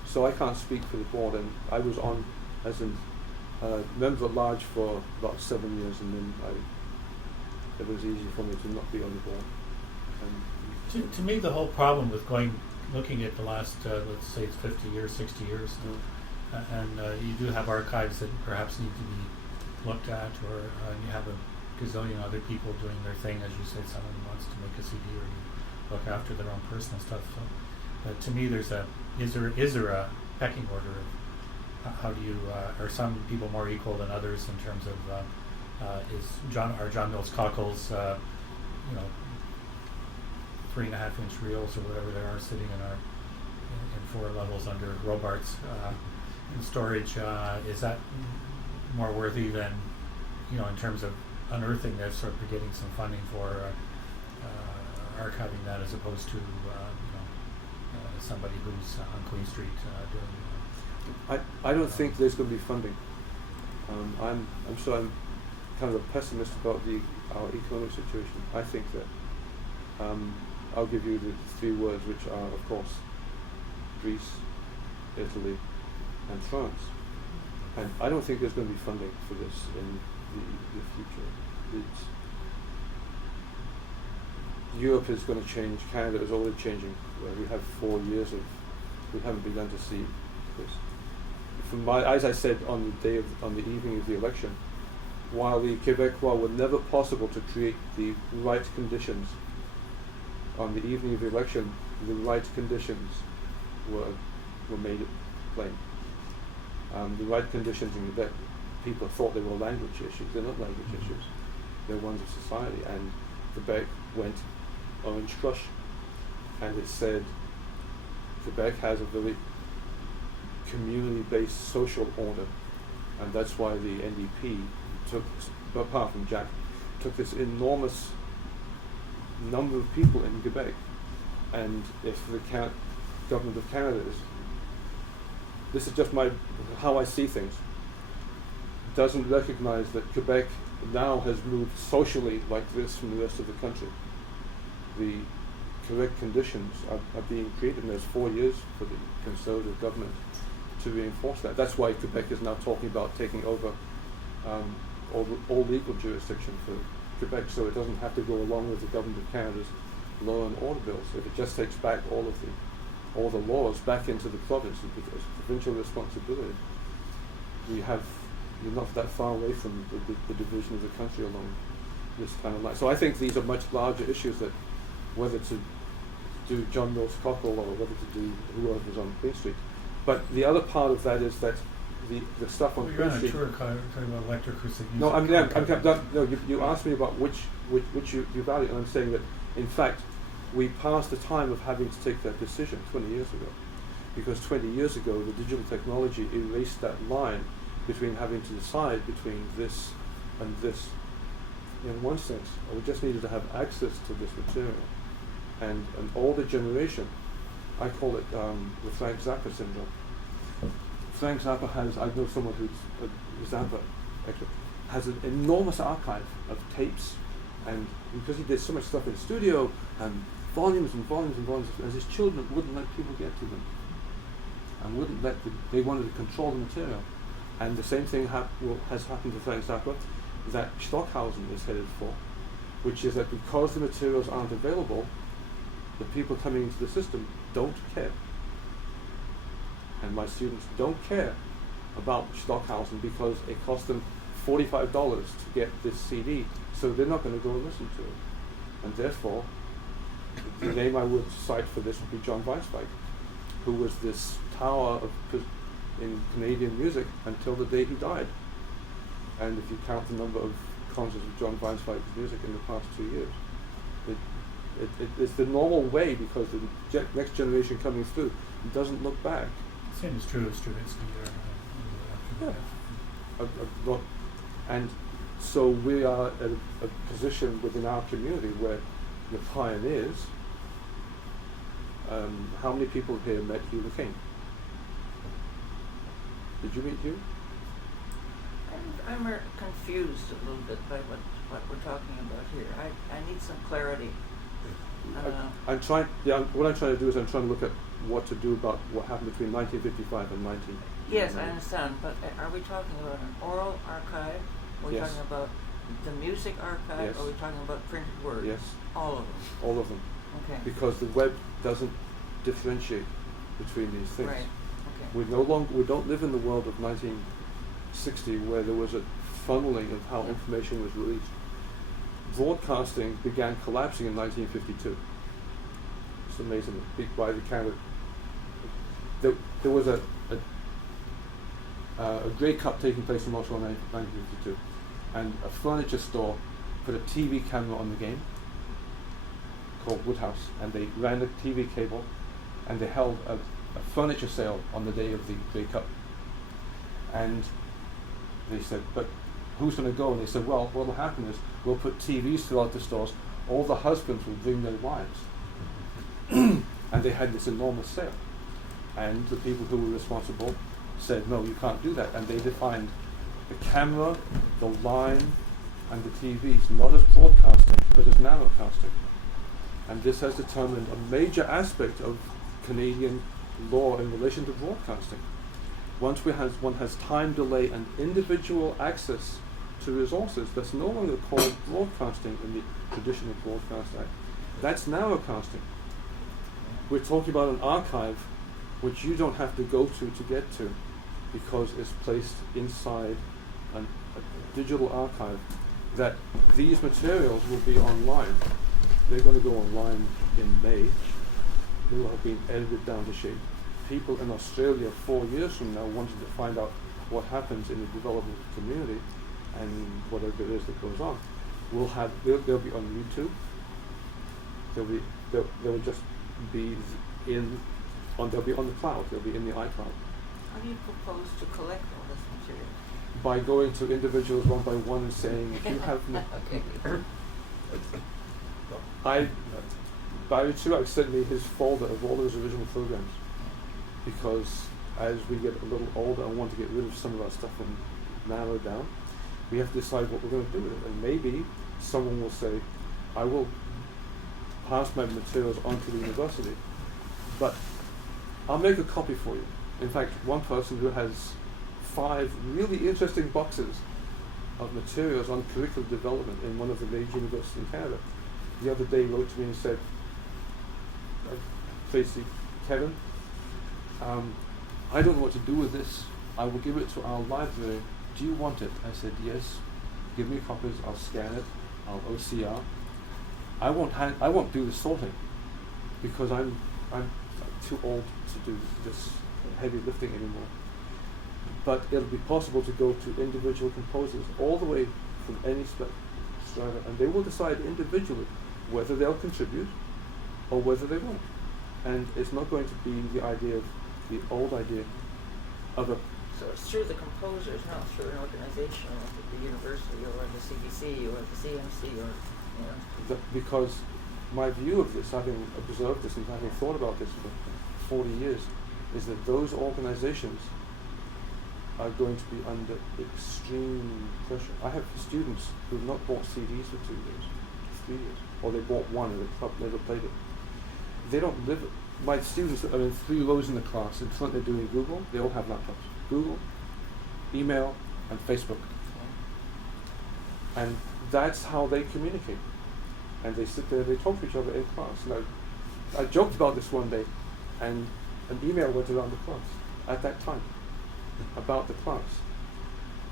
so I can't speak for the board. And I was on as a member at large for about 7 years, and then it was easy for me to not be on the board. To me, the whole problem with looking at the last, let's say it's 50 years, 60 years, and you do have archives that perhaps need to be looked at, or you have a gazillion other people doing their thing. As you said, someone wants to make a CD, or you look after their own personal stuff. So, to me, is there a pecking order of how do you, are some people more equal than others in terms of, are John Mills Cockles, 3.5-inch reels or whatever there are sitting in 4 levels under Robarts in storage, is that more worthy than, in terms of unearthing this or getting some funding for archiving that, as opposed to somebody who's on Queen Street doing. I don't think there's going to be funding. I'm kind of a pessimist about our economic situation. I think that I'll give you the three words, which are, of course, Greece, Italy, and France. And I don't think there's going to be funding for this in the future. Europe is going to change. Canada is already changing. We have 4 years of, we haven't begun to see this. As I said on the evening of the election, while the Quebecois were never possible to create the right conditions, on the evening of the election, the right conditions were made plain. The right conditions in Quebec, people thought they were language issues. They're not language issues. They're ones of society. And Quebec went orange crush, and it said Quebec has a very community-based social order, and that's why the NDP took, apart from Jack, took this enormous number of people in Quebec. And if the government of Canada is, this is just how I see things, doesn't recognize that Quebec now has moved socially like this from the rest of the country. The correct conditions are being created, and there's 4 years for the Conservative government to reinforce that. That's why Quebec is now talking about taking over all legal jurisdiction for Quebec, so it doesn't have to go along with the government of Canada's law and order bills. If it just takes back all the laws back into the province, because provincial responsibility, you're not that far away from the division of the country along this kind of line. So I think these are much larger issues, that whether to do John Mills Cockle or whether to do whoever's on Queen Street. But the other part of that is that the stuff on Queen Street. You're on a tour talking about electroacoustic music. No, you asked me about which you value, and I'm saying that in fact we passed the time of having to take that decision 20 years ago, because 20 years ago the digital technology erased that line between having to decide between this and this. In one sense, we just needed to have access to this material, and an older generation, I call it the Frank Zappa syndrome. Frank Zappa I know someone who's Zappa expert, has an enormous archive of tapes, and because he did so much stuff in the studio, and volumes and volumes and volumes, as his children wouldn't let people get to them, and they wanted to control the material. And the same thing has happened to Frank Zappa, that Stockhausen is headed for, which is that because the materials aren't available, the people coming into the system don't care. And my students don't care about Stockhausen because it cost them $45 to get this CD, so they're not going to go and listen to it. And therefore, the name I would cite for this would be John Weisweig, who was this tower in Canadian music until the day he died. And if you count the number of concerts of John Weisweig's music in the past 2 years, it's the normal way, because the next generation coming through doesn't look back. Same is true of Stravinsky. And so we are at a position within our community where the pioneers. How many people here met Hugh King? Did you meet Hugh? I'm confused a little bit by what we're talking about here. I need some clarity. I'm trying. Yeah, what I'm trying to do is I'm trying to look at what to do about what happened between 1955 and 19. Yes, I understand. But are we talking about an oral archive? Are we Yes. talking about the music archive? Yes. Or are we talking about printed words? Yes. All of them. All of them. Okay. Because the web doesn't differentiate between these things. Right. Okay. We don't live in the world of 1960 where there was a funneling of how information was released. Broadcasting began collapsing in 1952. It's amazing. By the Canada, there was a Grey Cup taking place in Montreal in 1952, and a furniture store put a TV camera on the game called Woodhouse, and they ran the TV cable, and they held a furniture sale on the day of the Grey Cup. And they said, but who's going to go? And they said, well, what will happen is we'll put TVs throughout the stores. All the husbands will bring their wives. And they had this enormous sale. And the people who were responsible said, no, you can't do that. And they defined the camera, the line, and the TVs not as broadcasting, but as narrowcasting. And this has determined a major aspect of Canadian law in relation to broadcasting. Once one has time delay and individual access to resources, that's no longer called broadcasting in the traditional Broadcast Act. That's narrowcasting. We're talking about an archive which you don't have to go to get to, because it's placed inside a digital archive, that these materials will be online. They're going to go online in May. They will have been edited down to shape. People in Australia 4 years from now wanting to find out what happens in the development community and whatever it is that goes on, they'll be on YouTube. They'll just be they'll be on the cloud. They'll be in the iCloud. How do you propose to collect all this material? By going to individuals one by one and saying, if you have Barry Truax sent me his folder of all those original programs, because as we get a little older and want to get rid of some of our stuff and narrow down, we have to decide what we're going to do with it. And maybe someone will say, I will pass my materials on to the university, but I'll make a copy for you. In fact, one person who has 5 really interesting boxes of materials on curriculum development in one of the major universities in Canada, the other day wrote to me and said, Tracy, Kevin, I don't know what to do with this. I will give it to our library. Do you want it? I said, yes. Give me copies. I'll scan it. I'll OCR. I won't do the sorting, because I'm too old to do this heavy lifting anymore. But it'll be possible to go to individual composers all the way from any strata, and they will decide individually whether they'll contribute or whether they won't. And it's not going to be the idea of the old idea of a. So it's through the composers, not through an organization like the university or the CBC or the CMC or, you know. Because my view of this, having observed this and having thought about this for 40 years, is that those organizations are going to be under extreme pressure. I have students who have not bought CDs for 2 years, 3 years, or they bought one and the club never played it. They don't live it. My students are in 3 rows in the class. In front they're doing Google. They all have laptops. Google, email, and Facebook. And that's how they communicate. And they sit there, they talk to each other in class. And I joked about this one day, and an email went around the class at that time about the class.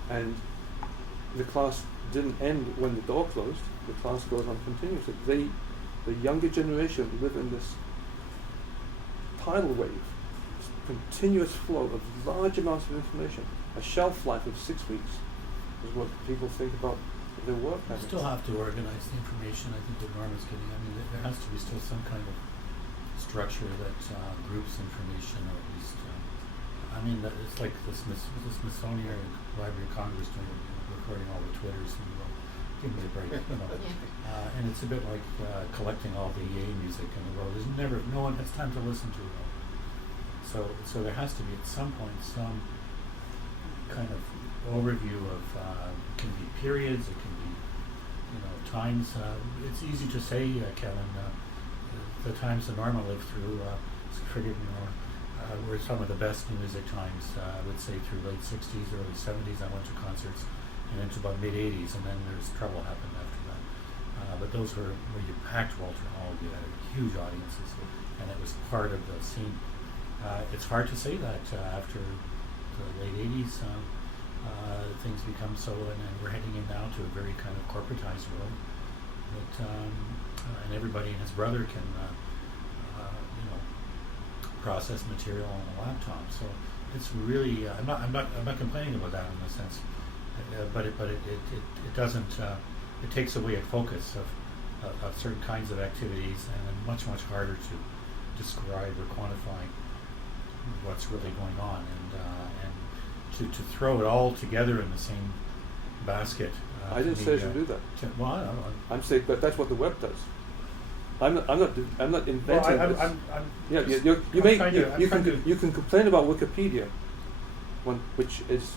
And the class didn't end when the door closed. The class goes on continuously. The younger generation live in this tidal wave, this continuous flow of large amounts of information. A shelf life of 6 weeks is what people think about their work You habits. still have to organize the information. I think that Norm is getting. I mean, there has to be still some kind of structure that groups information, or at least. I mean, it's like the Smithsonian Library of Congress doing, recording all the Twitters in the world. Give me a break, you know. Yeah. And it's a bit like collecting all the EA music in the world. No one has time to listen to it all. So there has to be at some point some kind of overview of can be periods, it can be, you know, times. It's easy to say, Kevin, the times that Norma lived through, forgive me, were some of the best music times. I would say through late 60s, early 70s. I went to concerts and into about mid 80s, and then there's trouble happened after that. But those were where you packed Walter Hall. You had huge audiences, and it was part of the scene. It's hard to say that after the late 80s. Things become so, and we're heading in now to a very kind of corporatized world that, and everybody and his brother can, you know, process material on a laptop. So it's really, I'm not complaining about that in a sense, but it doesn't, it takes away a focus of certain kinds of activities, and then much harder to describe or quantify what's really going on, and to throw it all together in the same basket. I didn't say I should do that. Well, I don't know. I'm saying that that's what the web does. I'm not inventing this. You can complain about Wikipedia, which is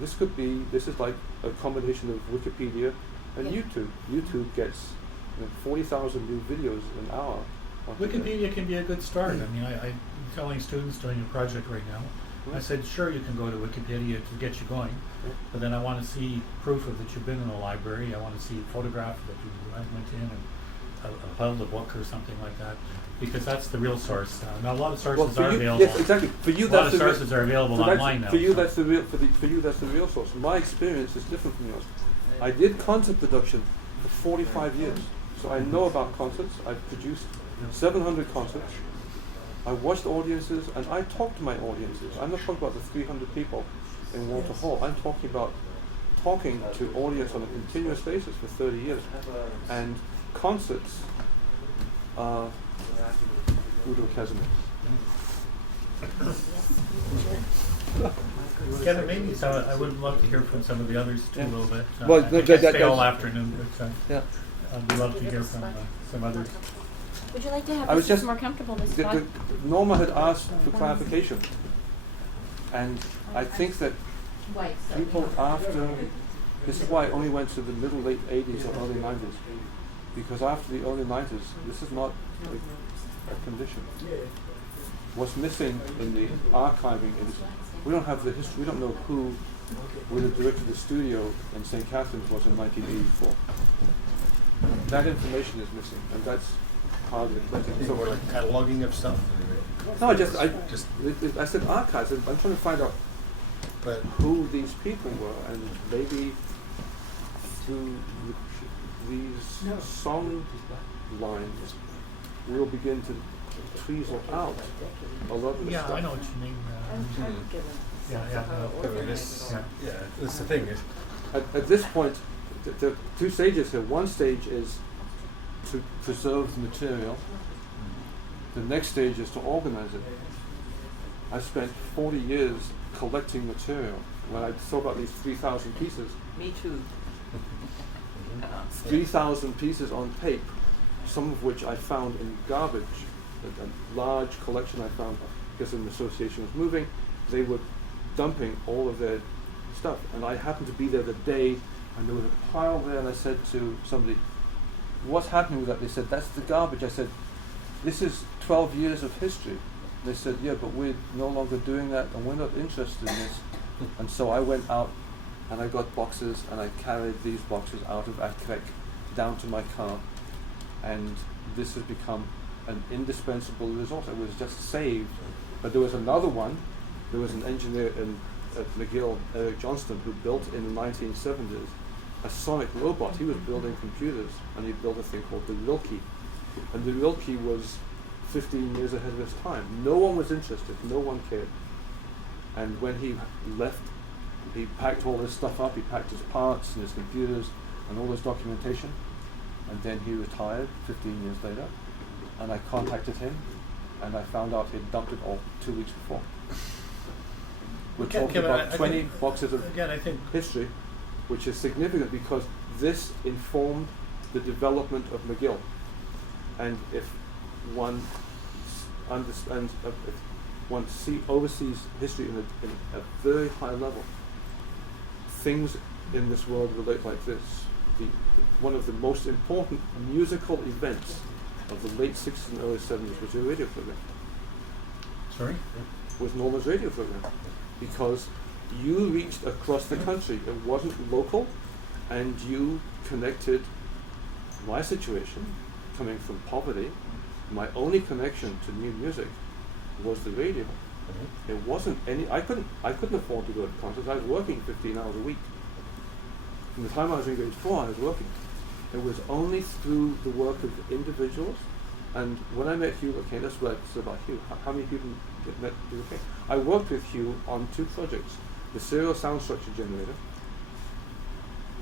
this is like a combination of Wikipedia and Yeah. YouTube. YouTube gets 40,000 new videos an hour. on the internet. Wikipedia can be a good start. I mean, I'm telling students doing a project right now, I said, sure, you can go to Wikipedia to get you going, but then I want to see proof of that you've been in a library. I want to see a photograph that you went in and held a book or something like that, because that's the real source. Now, a lot of sources are available. Yes, exactly. For you, a lot that's of the sources are available online now. For you, so. that's the real. For you, that's the real source. My experience is different from yours. I did concert production for 45 years, so I know about concerts. I've produced 700 concerts. I watched audiences and I talked to my audiences. I'm not talking about the 300 people in Walter Hall. I'm talking about talking to audience on a continuous basis for 30 years. And concerts are Udo Kazimir. Yeah, maybe so. I would love to hear from some of the others too a little bit. Well, I no, can't stay that's all afternoon, but Yeah. I'd love to hear from some others. Would you like to have I was this just more comfortable this the, time? Norma had asked for clarification, and I think that White, so people after, this is why I only went to the middle late 80s or early 90s, because after the early 90s, this is not a condition. What's missing in the archiving is we don't have the history. We don't know who would have directed the studio in St. Catharines was in 1984. That information is missing, and that's part of the question. So like cataloging of stuff. No, I said archives. I'm trying to find out But who these people were, and maybe through these song lines, we'll begin to tweezle out a lot of the Yeah, stuff. I know what you mean. yeah, that's the thing. At this point, there are two stages here. One stage is to preserve the material. The next stage is to organize it. I spent 40 years collecting material. When I saw about these 3,000 pieces, Me too. 3,000 pieces on tape, some of which I found in garbage, a large collection I found because an association was moving. They were dumping all of their stuff, and I happened to be there the day, and there was a pile there, and I said to somebody, what's happening with that? They said, that's the garbage. I said, this is 12 years of history. They said, yeah, but we're no longer doing that, and we're not interested in this. And so I went out, and I got boxes, and I carried these boxes out of Akrek down to my car, and this has become an indispensable resource. It was just saved. But there was another one. There was an engineer at McGill, Eric Johnston, who built in the 1970s a sonic robot. He was building computers, and he built a thing called the Rilke. And the Rilke was 15 years ahead of his time. No one was interested. No one cared. And when he left, he packed all his stuff up. He packed his parts and his computers and all his documentation. And then he retired 15 years later. And I contacted him, and I found out he'd dumped it all 2 weeks before. We're talking about 20 boxes of history, which is significant because this informed the development of McGill. And if one understands, if one oversees history in a very high level, things in this world relate like this. One of the most important musical events of the late 60s and early 70s was your radio program. Sorry? Was Norma's radio program. Because you reached across the country. It wasn't local, and you connected my situation, coming from poverty. My only connection to new music was the radio. It wasn't any. I couldn't afford to go to concerts. I was working 15 hours a week. From the time I was in grade 4, I was working. It was only through the work of individuals. And when I met Hugh Lacane, that's what I said about Hugh. How many people met Hugh Lacane? I worked with Hugh on 2 projects. The serial sound structure generator.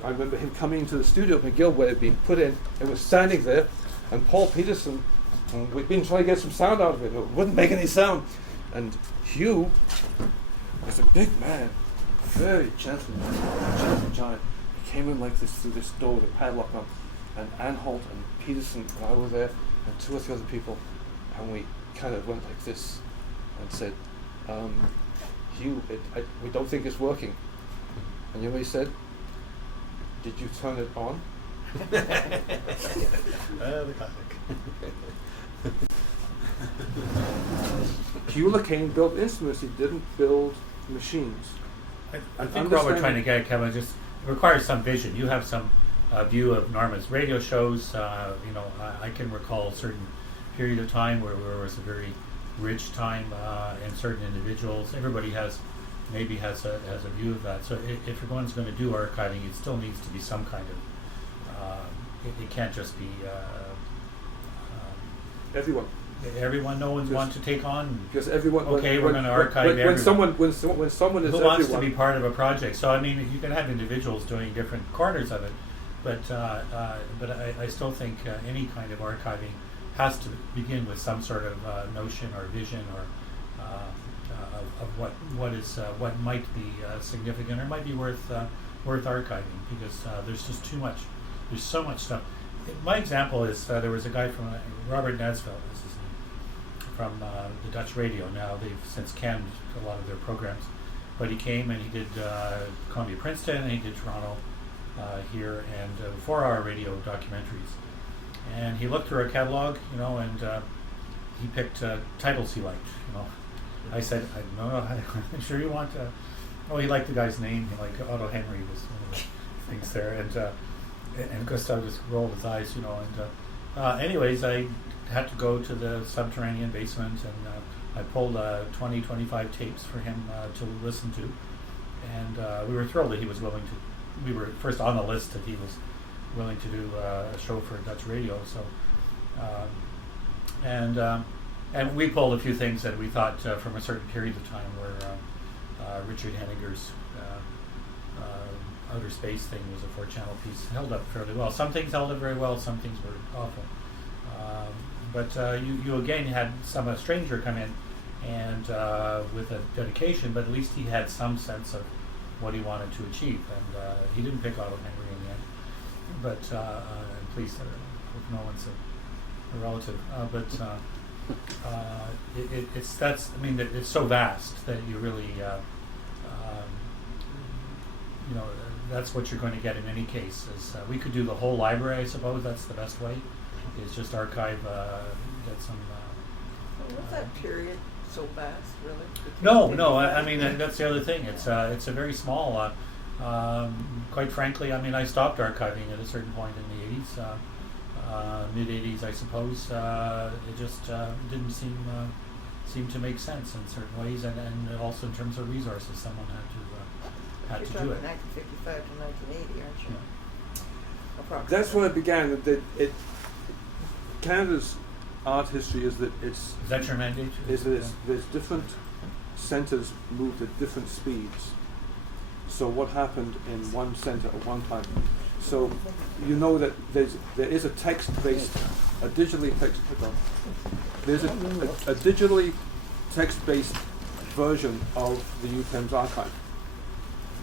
I remember him coming into the studio at McGill where it had been put in. It was standing there, and Paul Peterson, we'd been trying to get some sound out of it. It wouldn't make any sound. And Hugh was a big man, very gentle giant. He came in like this through this door with a padlock on, and Anholt and Peterson and I were there, and 2 or 3 other people, and we kind of went like this and said, Hugh, we don't think it's working. And you know what he said? Did you turn it on? The classic. Hewlett Kane built instruments, he didn't build machines. I And think what we're understanding- trying to get, Kevin, just requires some vision. You have some view of Norman's radio shows. I can recall a certain period of time where there was a very rich time in certain individuals. Everybody maybe has a view of that. So if everyone's going to do archiving, it still needs to be some kind of. It can't just be Everyone. everyone. No one Just- wants to take on. Because everyone. Okay, we're gonna archive when everyone. someone when someone is Who wants to everyone, be part of a project? So I mean, you can have individuals doing different corners of it, but I still think any kind of archiving has to begin with some sort of notion or vision or of what might be significant or might be worth archiving, because there's just too much. There's so much stuff. My example is there was a guy from Robert Nadsveld, this is from the Dutch radio. Now they've since canned a lot of their programs, but he came and he did Columbia Princeton and he did Toronto here, and 4-hour radio documentaries. And he looked through our catalog, and he picked titles he liked. I said, no, I'm sure you want. He liked the guy's name. He liked Otto Henry was one of the things there, and Gustav just rolled his eyes, And anyways, I had to go to the subterranean basement, and I pulled 20-25 tapes for him to listen to, and we were thrilled that he was willing to. We were first on the list that he was willing to do a show for Dutch radio. So, and we pulled a few things that we thought from a certain period of time where Richard Henniger's outer space thing was a 4-channel piece, held up fairly well. Some things held up very well, some things were awful. But you again had a stranger come in and with a dedication, but at least he had some sense of what he wanted to achieve, and he didn't pick Otto Henry in the end. But please, hope no one's a relative. It's so vast that you really, that's what you're going to get in any case. We could do the whole library, I suppose. That's the best way. Is just archive, get some. Was that period so vast, really? No. I mean that's the other thing. It's a very small. Quite frankly, I stopped archiving at a certain point in the 80s, mid 80s, I suppose. It just didn't seem to make sense in certain ways, and also in terms of resources, someone had to do it. You're talking 1955 to 1980, aren't you? Yeah. that's when it began. Canada's art history is that Is that your mandate? there's different centres moved at different speeds. So what happened in one centre at one time? So that there is a text-based, a digitally text-based version of the UTEMS archive,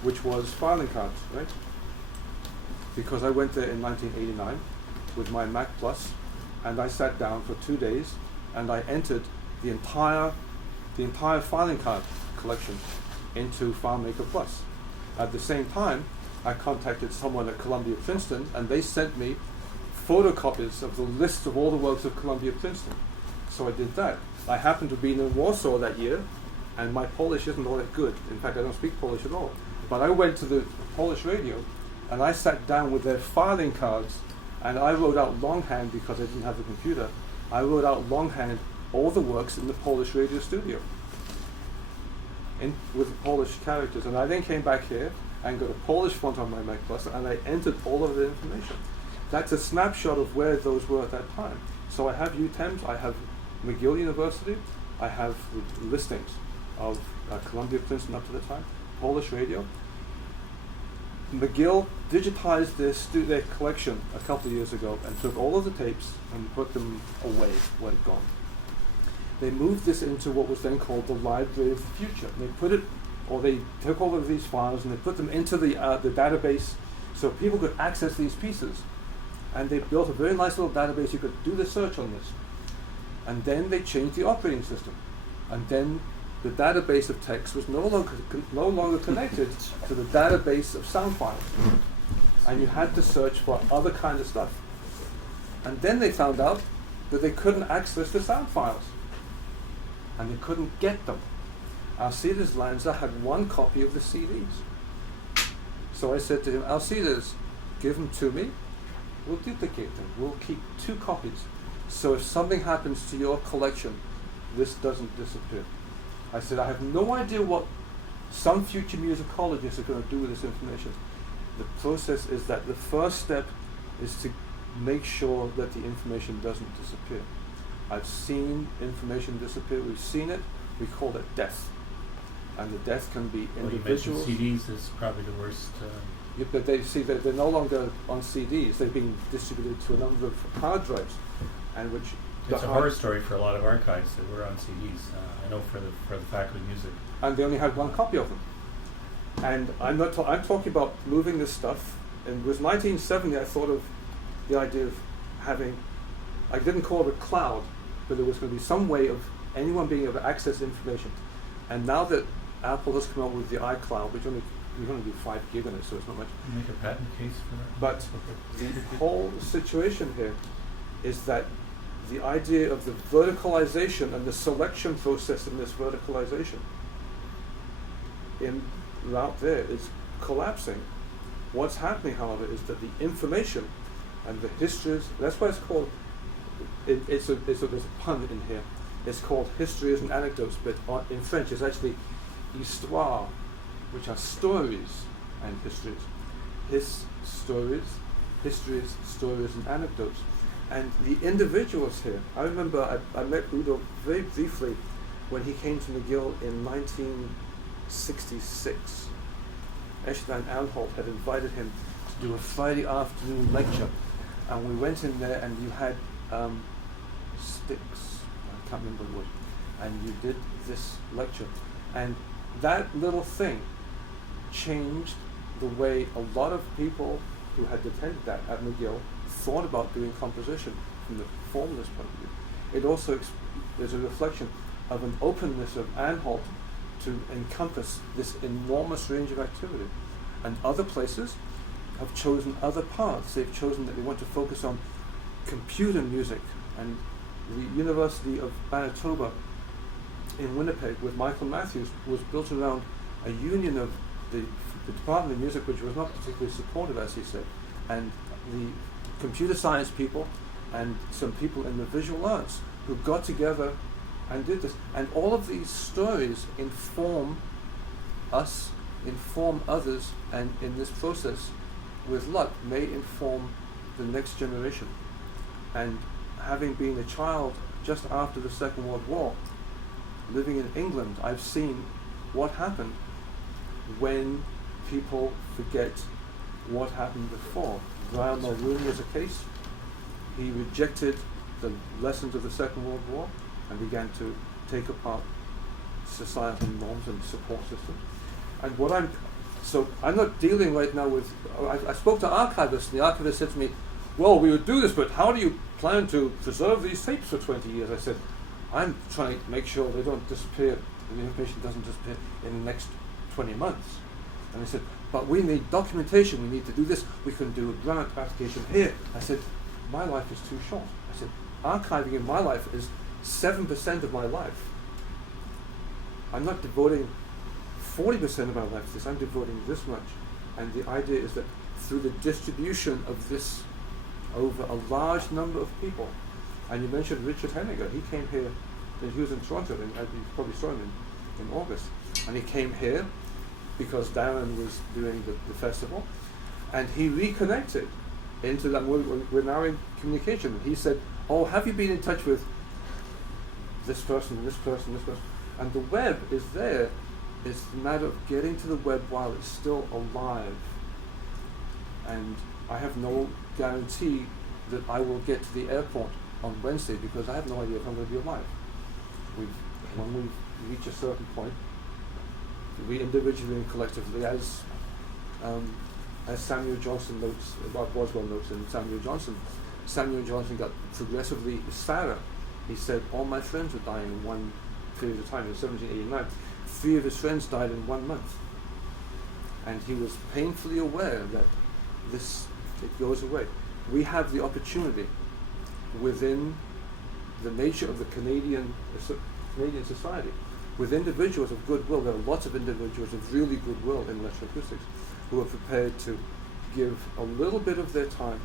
which was filing cards, right? Because I went there in 1989 with my Mac Plus, and I sat down for 2 days, and I entered the entire filing card collection into FileMaker Plus. At the same time, I contacted someone at Columbia Princeton, and they sent me photocopies of the list of all the works of Columbia Princeton. So I did that. I happened to be in Warsaw that year, and my Polish isn't all that good. In fact, I don't speak Polish at all. But I went to the Polish radio, and I sat down with their filing cards, and I wrote out longhand, because I didn't have a computer, I wrote out longhand all the works in the Polish radio studio with the Polish characters. And I then came back here and got a Polish font on my Mac Plus, and I entered all of the information. That's a snapshot of where those were at that time. So I have UTEMS, I have McGill University, I have the listings of Columbia Princeton up to the time, Polish radio. McGill digitized their collection a couple of years ago and took all of the tapes and put them away when gone. They moved this into what was then called the Library of the Future. They took all of these files and they put them into the database so people could access these pieces. And they built a very nice little database. You could do the search on this. And then they changed the operating system. And then the database of text was no longer connected to the database of sound files. and you had to search for other kind of stuff. And then they found out that they couldn't access the sound files, and they couldn't get them. Alcides Lanza had one copy of the CDs. So I said to him, Alcides, give them to me, we'll duplicate them, we'll keep 2 copies. So if something happens to your collection, this doesn't disappear. I said, I have no idea what some future musicologists are going to do with this information. The process is that the first step is to make sure that the information doesn't disappear. I've seen information disappear, we've seen it, we call it death. And the death can be individuals. Well, you mentioned CDs is probably the worst. Yeah, but they're no longer on CDs, they've been distributed to a number of hard drives, and which It's a horror story for a lot of archives that were on CDs. I know for the faculty of music. And they only had one copy of them. And I'm talking about moving this stuff. And it was 1970 I thought of the idea of having, I didn't call it a cloud, but there was going to be some way of anyone being able to access information. And now that Apple has come out with the iCloud, which we only do 5 gig on it, so it's not much. You make a patent case for that? But the whole situation here is that the idea of the verticalization and the selection process in this verticalization out there is collapsing. What's happening, however, is that the information and the histories, that's why it's called, there's a pun in here, it's called Histories and Anecdotes, but in French it's actually Histoire, which are stories and histories. Histories, stories, and anecdotes. And the individuals here, I remember I met Udo very briefly when he came to McGill in 1966. Esteban Anholt had invited him to do a Friday afternoon lecture, and we went in there and you had sticks, I can't remember what, and you did this lecture. And that little thing changed the way a lot of people who had attended that at McGill thought about doing composition from the formalist point of view. It also is a reflection of an openness of Anholt to encompass this enormous range of activity. And other places have chosen other paths. They've chosen that they want to focus on computer music. And the University of Manitoba in Winnipeg with Michael Matthews was built around a union of the Department of Music, which was not particularly supportive, as he said, and the computer science people and some people in the visual arts who got together and did this. And all of these stories inform us, inform others, and in this process, with luck, may inform the next generation. And having been a child just after the Second World War, living in England, I've seen what happened when people forget what happened before. Brian Mulrooney was a case. He rejected the lessons of the Second World War and began to take apart societal norms and support systems. And I'm not dealing right now with, I spoke to archivists, and the archivist said to me, well, we would do this, but how do you plan to preserve these tapes for 20 years? I said, I'm trying to make sure they don't disappear, the information doesn't disappear in the next 20 months. And they said, but we need documentation, we need to do this, we can do a grant application here. I said, my life is too short. I said, archiving in my life is 7% of my life. I'm not devoting 40% of my life to this, I'm devoting this much. And the idea is that through the distribution of this over a large number of people, and you mentioned Richard Henniger, he came here, and he was in Toronto, and you probably saw him in August, and he came here because Darren was doing the festival, and he reconnected into that. We're now in communication, and he said, oh, have you been in touch with this person, this person, this person? And the web is there. It's a matter of getting to the web while it's still alive. And I have no guarantee that I will get to the airport on Wednesday because I have no idea if I'm going to be alive. When we reach a certain point, we individually and collectively, as Samuel Johnson notes, Bob Boswell notes in Samuel Johnson got progressively sadder. He said, all my friends were dying in one period of time. In 1789, 3 of his friends died in 1 month. And he was painfully aware that it goes away. We have the opportunity within the nature of the Canadian society, with individuals of goodwill. There are lots of individuals of really goodwill in electroacoustics who are prepared to give a little bit of their time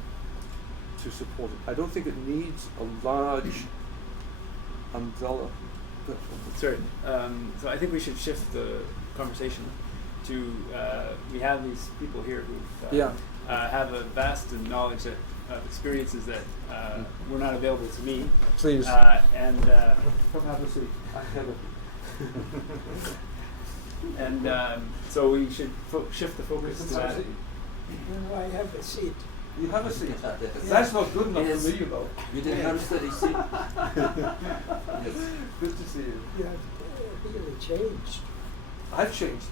to support it. I don't think it needs a large umbrella. Sorry. So I think we should shift the conversation to we have these people here who have a vast knowledge of experiences that were not available to me. Please. And Come have a seat. I have it. and so we should shift the focus to that. I have a seat. You have a seat. That's not good enough Yes. for me, though. You didn't notice that he see? Good to see you. You have really changed. I've changed.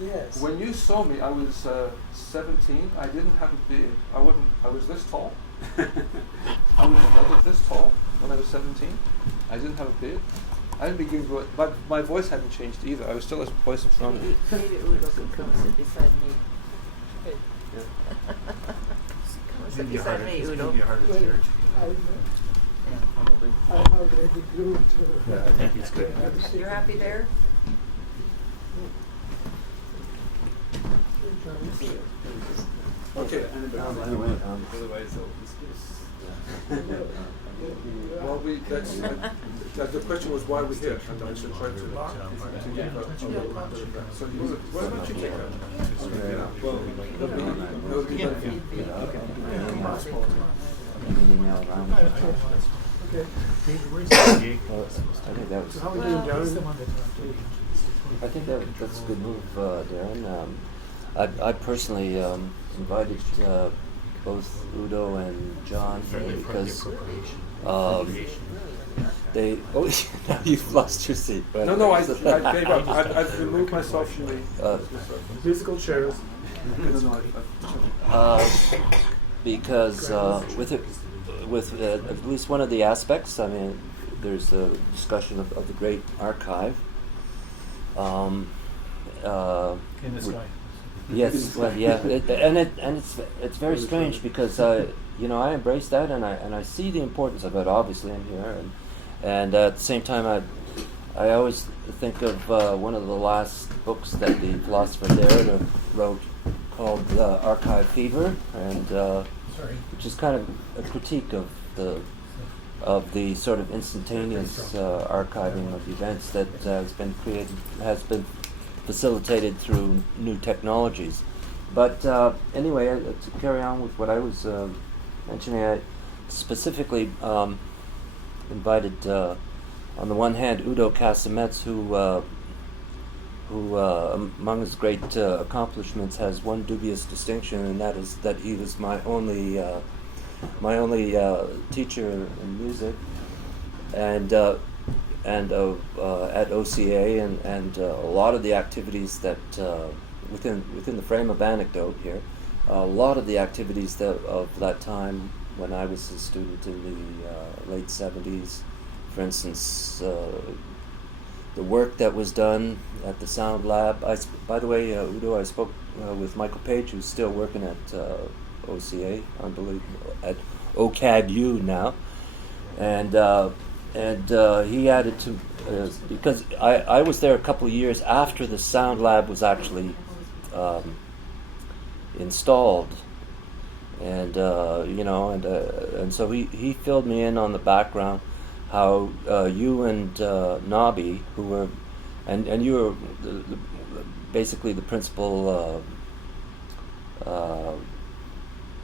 Yes. When you saw me, I was 17. I didn't have a beard. I was this tall. I was this tall when I was 17. I didn't have a beard. I didn't begin. But my voice hadn't changed either. I was still a voice of front. Maybe Udo can come sit beside me. Hey. Yeah. Come sit beside me, Udo. I'm already glued to. Yeah, I think it's good. You're happy there? Okay. Otherwise, Well, the question was why we're here, and I should try to give a little bit of that. So what about you, Jacob? I think that's a good move, Darren. I personally invited both Udo and John because they. Oh, now you've lost your seat. Right? No, I gave up. I've removed myself from the Musical chairs. Because with at least one of the aspects, I mean, there's the discussion of the great archive. In the sky. Yes, well, yeah, it's very strange because I embrace that and I see the importance of it. Obviously, I'm here, and at the same time, I always think of one of the last books that the philosopher Derrida wrote called Archive Fever, and which is kind of a critique of the sort of instantaneous archiving of events that has been facilitated through new technologies. But anyway, to carry on with what I was mentioning, I specifically invited, on the one hand, Udo Casametz, who among his great accomplishments has one dubious distinction, and that is that he was my only teacher in music, and at OCA, and a lot of the activities that within the frame of anecdote here, a lot of the activities of that time when I was a student in the late 70s, for instance, the work that was done at the Sound Lab. By the way, Udo, I spoke with Michael Page, who's still working at OCA, unbelievable, at OCADU now, and he added to because I was there a couple of years after the Sound Lab was actually installed, and and so he filled me in on the background, how you and Nobby, who were and you were basically the principal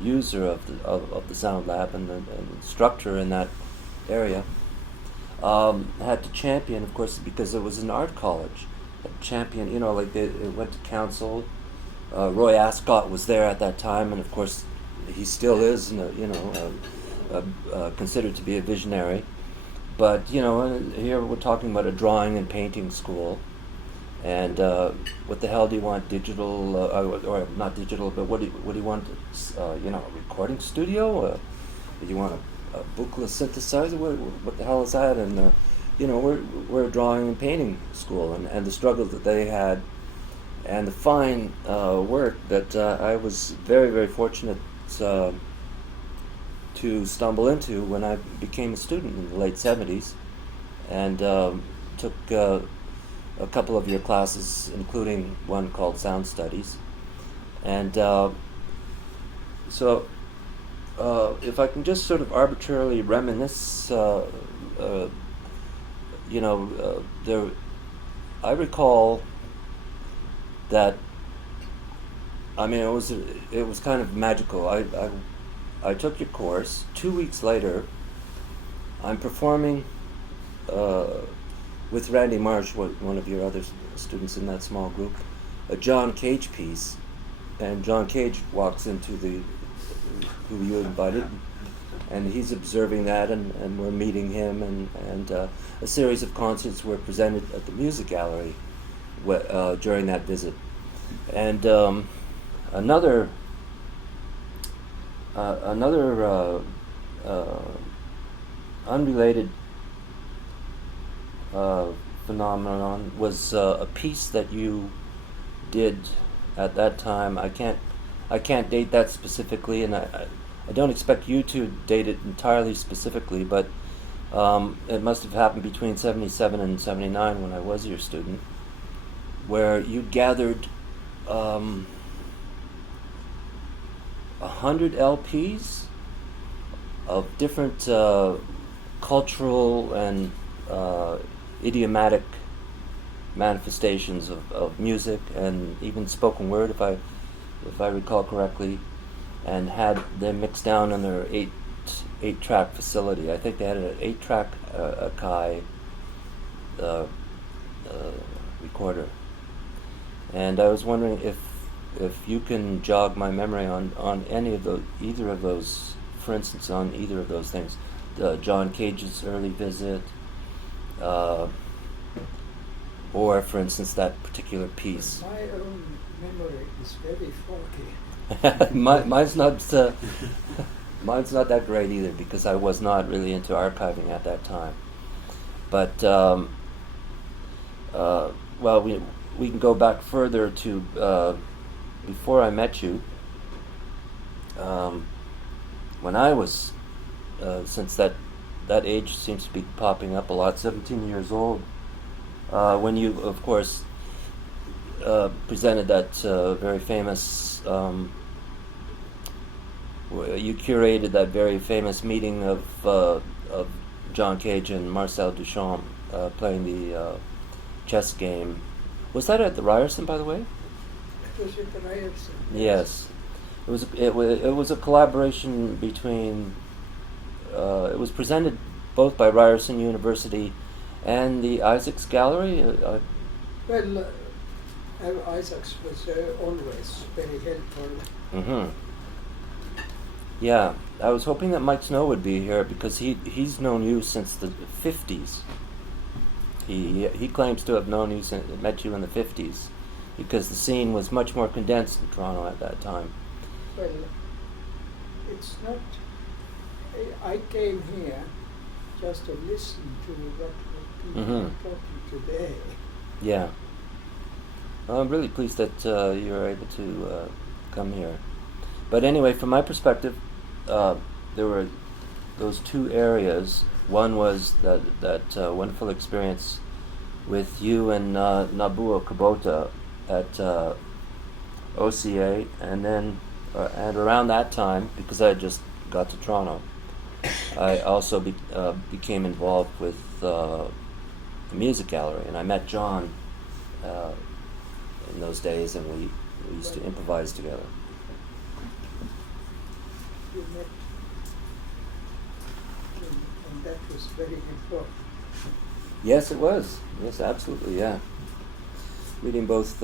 user of the Sound Lab and the instructor in that area, had to champion, of course, because it was an art college, champion, it went to council. Roy Ascott was there at that time, and of course he still is, considered to be a visionary. But here we're talking about a drawing and painting school, and what the hell do you want? Digital, or not digital, but what do you want? A recording studio? Do you want a bookless synthesizer? What the hell is that? And we're a drawing and painting school, and the struggle that they had, and the fine work that I was very, very fortunate to stumble into when I became a student in the late 70s, and took a couple of your classes, including one called Sound Studies. And so if I can just sort of arbitrarily reminisce, there, I recall that, I mean, it was kind of magical. I took your course. 2 weeks later, I'm performing with Randy Marsh, one of your other students in that small group, a John Cage piece, and John Cage walks into who you invited, and he's observing that, and we're meeting him, and a series of concerts were presented at the Music Gallery during that visit. And another unrelated phenomenon was a piece that you did at that time. I can't date that specifically, and I don't expect you to date it entirely specifically, but it must have happened between 77 and 79 when I was your student, where you gathered 100 LPs of different cultural and idiomatic manifestations of music and even spoken word, if I recall correctly, and had them mixed down on their eight-track facility. I think they had an 8-track Akai recorder, and I was wondering if you can jog my memory on either of those, for instance, on either of those things, John Cage's early visit, or for instance that particular piece. My own memory is very foggy. Mine's not that great either, because I was not really into archiving at that time. But well, we can go back further to before I met you. When I was, since that age seems to be popping up a lot, 17 years old, when you, of course, presented that very famous, you curated that very famous meeting of John Cage and Marcel Duchamp playing the chess game. Was that at the Ryerson, by the way? It was at the Ryerson. Yes. It was a collaboration between, it was presented both by Ryerson University and the Isaacs Gallery. Well, Isaacs was always very helpful. Mm-hmm. Yeah, I was hoping that Mike Snow would be here, because he's known you since the 50s. He claims to have known you met you in the 50s, because the scene was much more condensed in Toronto at that time. Well, it's not. I came here just to listen to what people are talking today. Yeah. Well, I'm really pleased that you were able to come here. But anyway, from my perspective, there were those two areas. One was that wonderful experience with you and Nobuo Kubota at OCA, and then and around that time, because I had just got to Toronto, I also became involved with the Music Gallery, and I met John in those days, and we used to improvise together. You met, and that was very important. Yes, it was. Yes, absolutely, yeah. Meeting both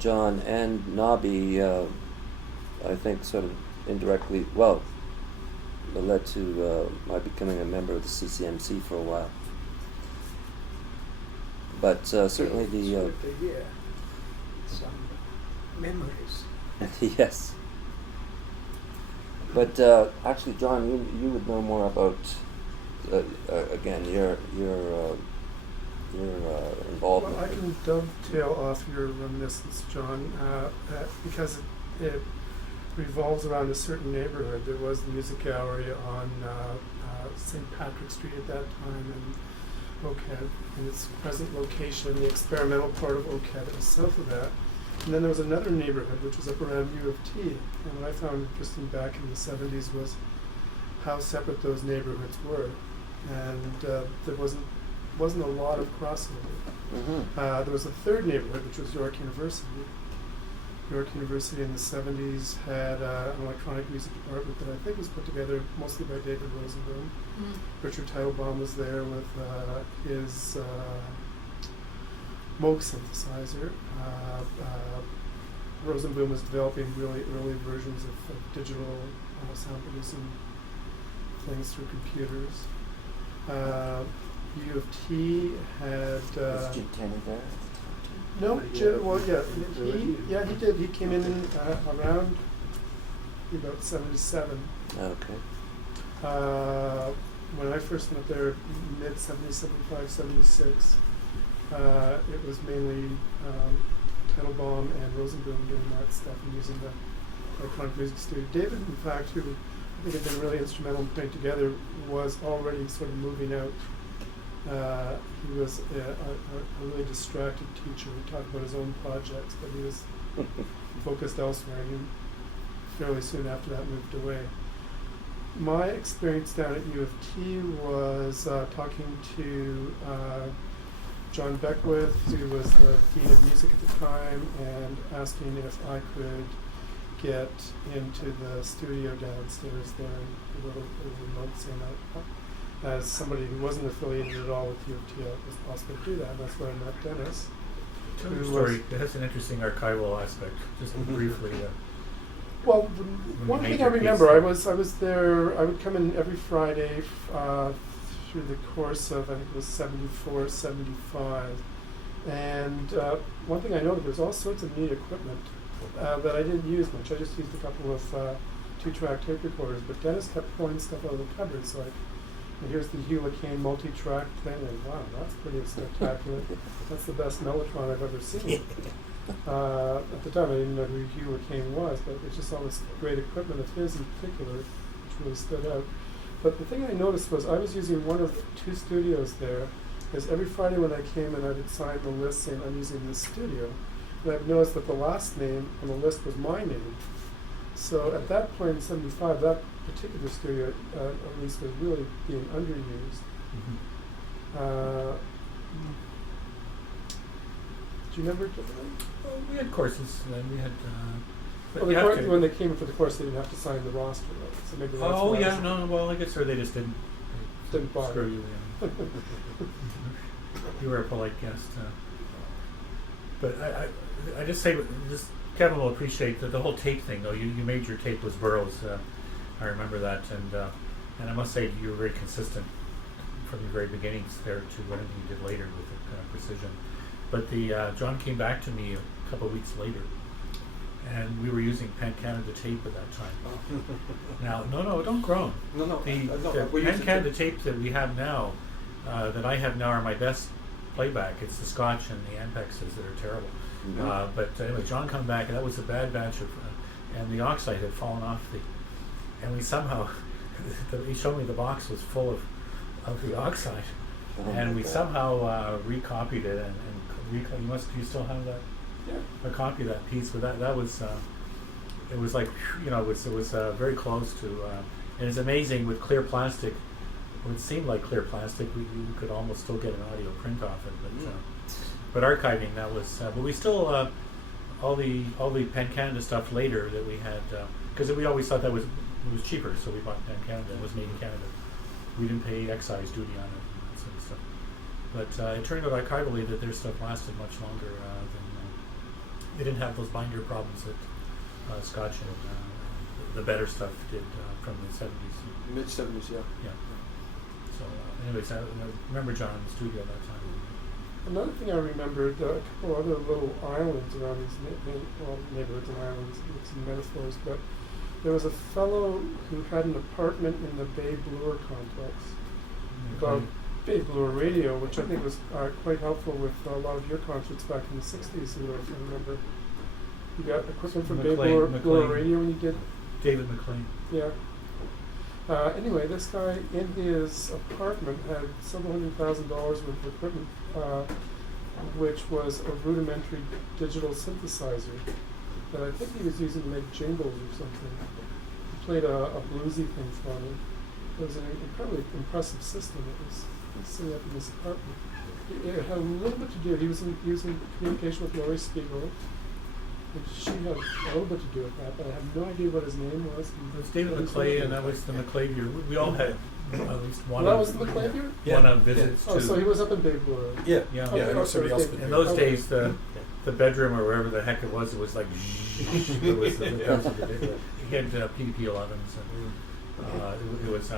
John and Nobby, I think sort of indirectly, well, it led to my becoming a member of the CCMC for a while. But certainly the... some memories. Yes. But actually, John, you would know more about again your involvement. Well, I can dovetail off your reminiscence, John, because revolves around a certain neighborhood. There was the music gallery on St. Patrick Street at that time, and Oakhead, in its present location, the experimental part of Oakhead is south of that. And then there was another neighborhood which was up around U of T. And what I found interesting back in the 70s was how separate those neighborhoods were. And there wasn't a lot of crossover. There was a third neighborhood, which was York University. York University in the 70s had an electronic music department that I think was put together mostly by David Rosenboom. Richard Teitelbaum was there with his Moog synthesizer. Rosenboom was developing really early versions of digital sound producing things through computers. U of T had... Was Jim Tanner there? No, he did. He came in around about 77. Okay. When I first went there, mid 70s, 75, 76, it was mainly Teitelbaum and Rosenboom doing that stuff and using the electronic music studio. David, in fact, who I think had been really instrumental in putting together, was already sort of moving out. He was a really distracted teacher. He talked about his own projects, but he was focused elsewhere. He fairly soon after that moved away. My experience down at U of T was talking to John Beckwith, who was the Dean of Music at the time, and asking if I could get into the studio downstairs there in a little remote scene. As somebody who wasn't affiliated at all with U of T, it was possible to do that, and that's where I met Dennis. Tell me a story. It has an interesting archival aspect, just briefly. Well, one thing I remember, I was there. I would come in every Friday through the course of, I think it was 74, 75, and one thing I noted, there's all sorts of neat equipment that I didn't use much. I just used a couple of 2-track tape recorders, but Dennis kept pulling stuff out of the cupboard, so and here's the Hurricane multi-track thing, and wow, that's pretty spectacular. That's the best Mellotron I've ever seen. At the time, I didn't know who Hurricane was, but it's just all this great equipment of his in particular, which really stood out. But the thing I noticed was I was using one of 2 studios there, because every Friday when I came in, I would sign the list saying I'm using this studio. And I've noticed that the last name on the list was my name. So at that point in 75, that particular studio at least was really being underused. Do you remember? Well, we had courses. We had. When they came for the course, they didn't have to sign the roster, right? So maybe that's oh yeah, no. Well, I guess or they just didn't bother. screw you in. You were a polite guest. But I just say, just Kevin will appreciate the whole tape thing, though. You made your tape with Burroughs. I remember that, and I must say you were very consistent from the very beginnings there to anything you did later with the kind of precision. But John came back to me a couple of weeks later, and we were using Pan Canada tape at that time. Now, no, don't groan. No. The Pan Canada tape that we have now, that I have now, are my best playback. It's the Scotch and the Ampexes that are terrible. But anyway, John come back, and that was a bad batch of, and the oxide had fallen off and we somehow, he showed me the box was full of the oxide, and we somehow recopied it, and you still have that? Yeah. A copy of that piece, but that was, it was like, it was very close to, and it's amazing with clear plastic. It would seem like clear plastic. You could almost still get an audio print off it, but archiving, that was. But we still all the Pan Canada stuff later that we had, because we always thought it was cheaper, so we bought Pan Canada. It was made in Canada. We didn't pay excise duty on it and that sort of stuff. But it turned out archivally that their stuff lasted much longer than they didn't have those binder problems that Scotch and the better stuff did from the 70s. Mid 70s, yeah. Yeah. So, anyways, I remember John in the studio at that time. Another thing I remembered, a couple other little islands around these neighborhoods and islands, it's metaphors, but there was a fellow who had an apartment in the Bay Bloor complex, called Bay Bloor Radio, which I think was quite helpful with a lot of your concerts back in the 60s, if you remember. You got equipment from Bay McLean- Blower McLean. Radio when you did. David McLean. Yeah. Anyway, this guy in his apartment had several $100,000 worth of equipment, which was a rudimentary digital synthesizer that I think he was using to make jingles or something. He played a bluesy thing for me. It was an incredibly impressive system. It was sitting up in his apartment. It had a little bit to do. He was using communication with Laurie Spiegel. And she had a little bit to do with that, but I have no idea what his name was. It was David McClay, and that was the McClavier. We all had at least one. Well, that was the McClavier? One of visits Oh, to. so he was up in Bay Blower. Yeah, Yeah. Okay, yeah. I know okay, somebody else okay. did. In those Okay. days, the bedroom or wherever the heck it was like it was he had PDP-11s, and it was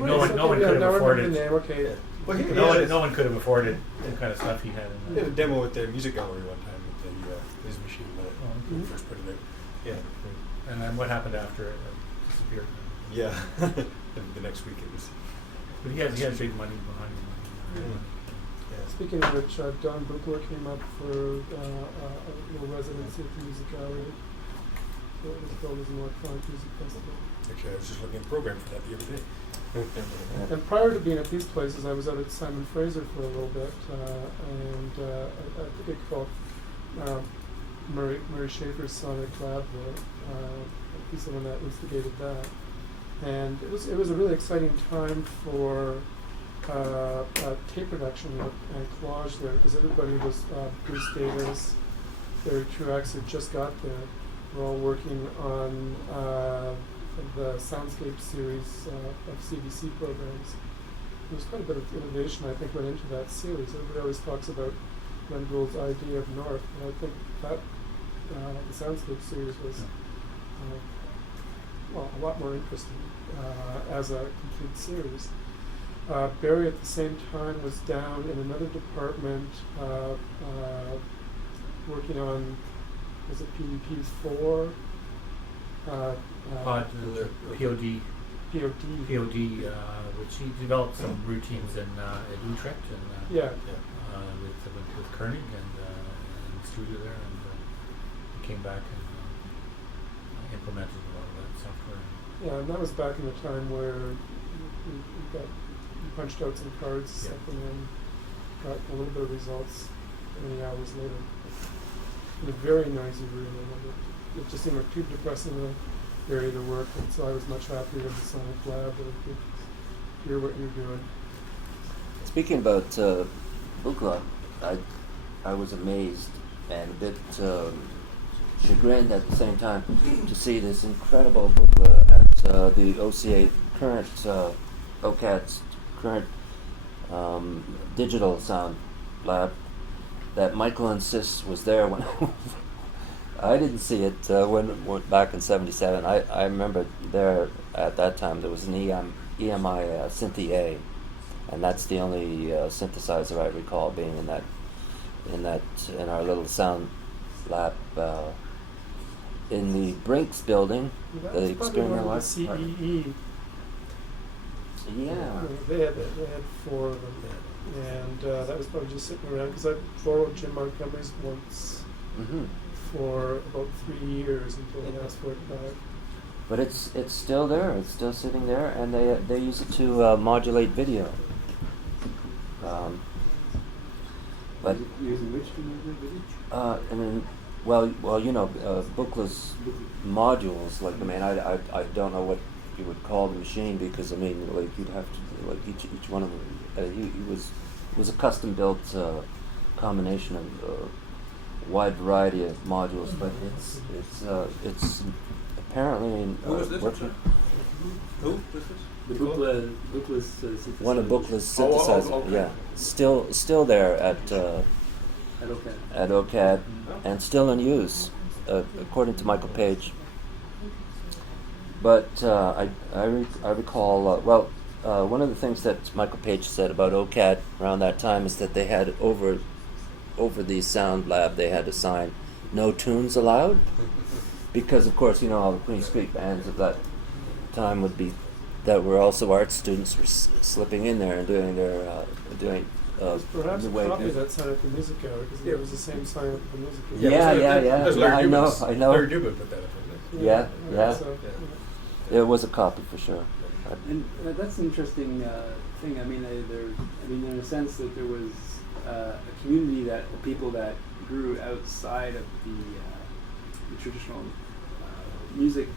no one could have afforded. The name. Okay. Well, No one could have afforded the kind of stuff he had. He had a demo at the music gallery one time with his machine when Oh, it first put it out. Yeah. And then what happened after it disappeared? Yeah. And the next week it was. But he had big money behind him. Yeah. Speaking of which, Don Buchler came up for a little residency at the music gallery. So it was billed as an electronic music festival. Actually, I was just looking at a program for that the other day. And prior to being at these places, I was out at Simon Fraser for a little bit, and I think I called Murray Schaefer's Sonic Lab there. He's the one that instigated that, and it was a really exciting time for tape production and collage there, because everybody was Bruce Davis, Barry Truax had just got there. We're all working on the Soundscape series of CBC programs. There was quite a bit of innovation, I think, went into that series. Everybody always talks about Glenn Gould's idea of North, and I think that the Soundscape series was a lot more interesting as a complete series. Barry at the same time was down in another department working on, was it PDP-4? POD, which he developed some routines in at Utrecht and with Koenig and in the studio there, and he came back and implemented a lot of that software. Yeah, and that was back in the time where you punched out some cards, set them in, got a little bit of results many hours later. In a very noisy room, and it just seemed like too depressing area to work, and so I was much happier with the Sonic Lab where I could hear what you're doing. Speaking about Buchla, I was amazed and a bit chagrined at the same time to see this incredible Buchla at the OCA current OCAT's current digital sound lab that Michael insists was there when I didn't see it when back in '77. I remember there at that time there was an EMI Synthi A, and that's the only synthesizer I recall being in our little sound lab in the Brinks building. That The was probably experimental one lab. of the CEE. Yeah. They had 4 of them, and that was probably just sitting around because I borrowed Jim Montgomery's once Mm-hmm. for about 3 years until he asked for it back. But it's still there. It's still sitting there, and they use it to modulate video. But Using which to modulate video? and then, well, Buchla's modules. Like, I mean, I don't know what you would call the machine, because I mean, like, you'd have to, like, each one of them. He was a custom built combination of wide variety of modules, but it's apparently Who was this? working. Who was this? The Buchla's synthesizer. One of Buchla's Oh, synthesizers, okay. yeah, still there at OCAD, and still in use, according to Michael Page. But I recall, one of the things that Michael Page said about OCAD around that time is that they had over the sound lab, they had a sign, "No tunes allowed," because of course, all the Queen Street bands of that time that were also art students were slipping in there and doing Perhaps the a way. copy of that sign at the music gallery, because there was the same sign at the music gallery. Yeah, that's yeah. Larry I know, Dubin's. I know. Larry Dubin put that up, didn't Yeah. So, It was a copy for sure. And that's an interesting thing. I mean, in a sense that there was a community that the people that grew outside of the traditional music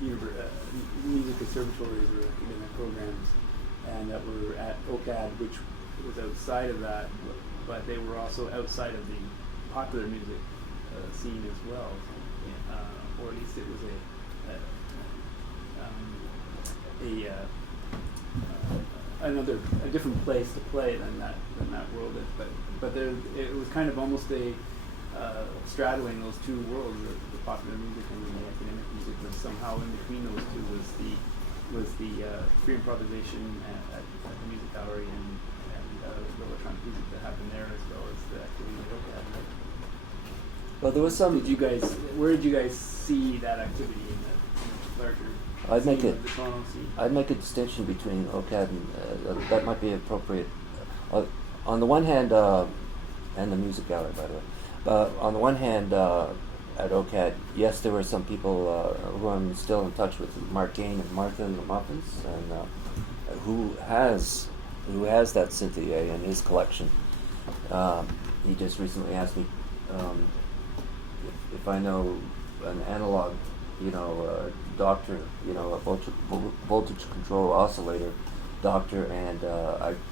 music conservatories or academic programs, and that were at OCAD, which was outside of that, but they were also outside of the popular music scene as well, or at least it was a different place to play than that world is. But there, it was kind of almost a straddling those two worlds, the popular music and the academic music. Was somehow in between those two was the free improvisation at the music gallery and the electronic music that happened there, as well as the activity that OCAD had. Well, there was some. Where did you guys see that activity in the larger? I'd make a distinction between OCAD and that might be appropriate. On the one hand, and the music gallery, by the way. On the one hand, at OCAD, yes, there were some people who I'm still in touch with, Mark Gain and Martha and the Muffins, and who has that Cynthia in his collection. He just recently asked me if I know an analog, doctor, a voltage control oscillator doctor, and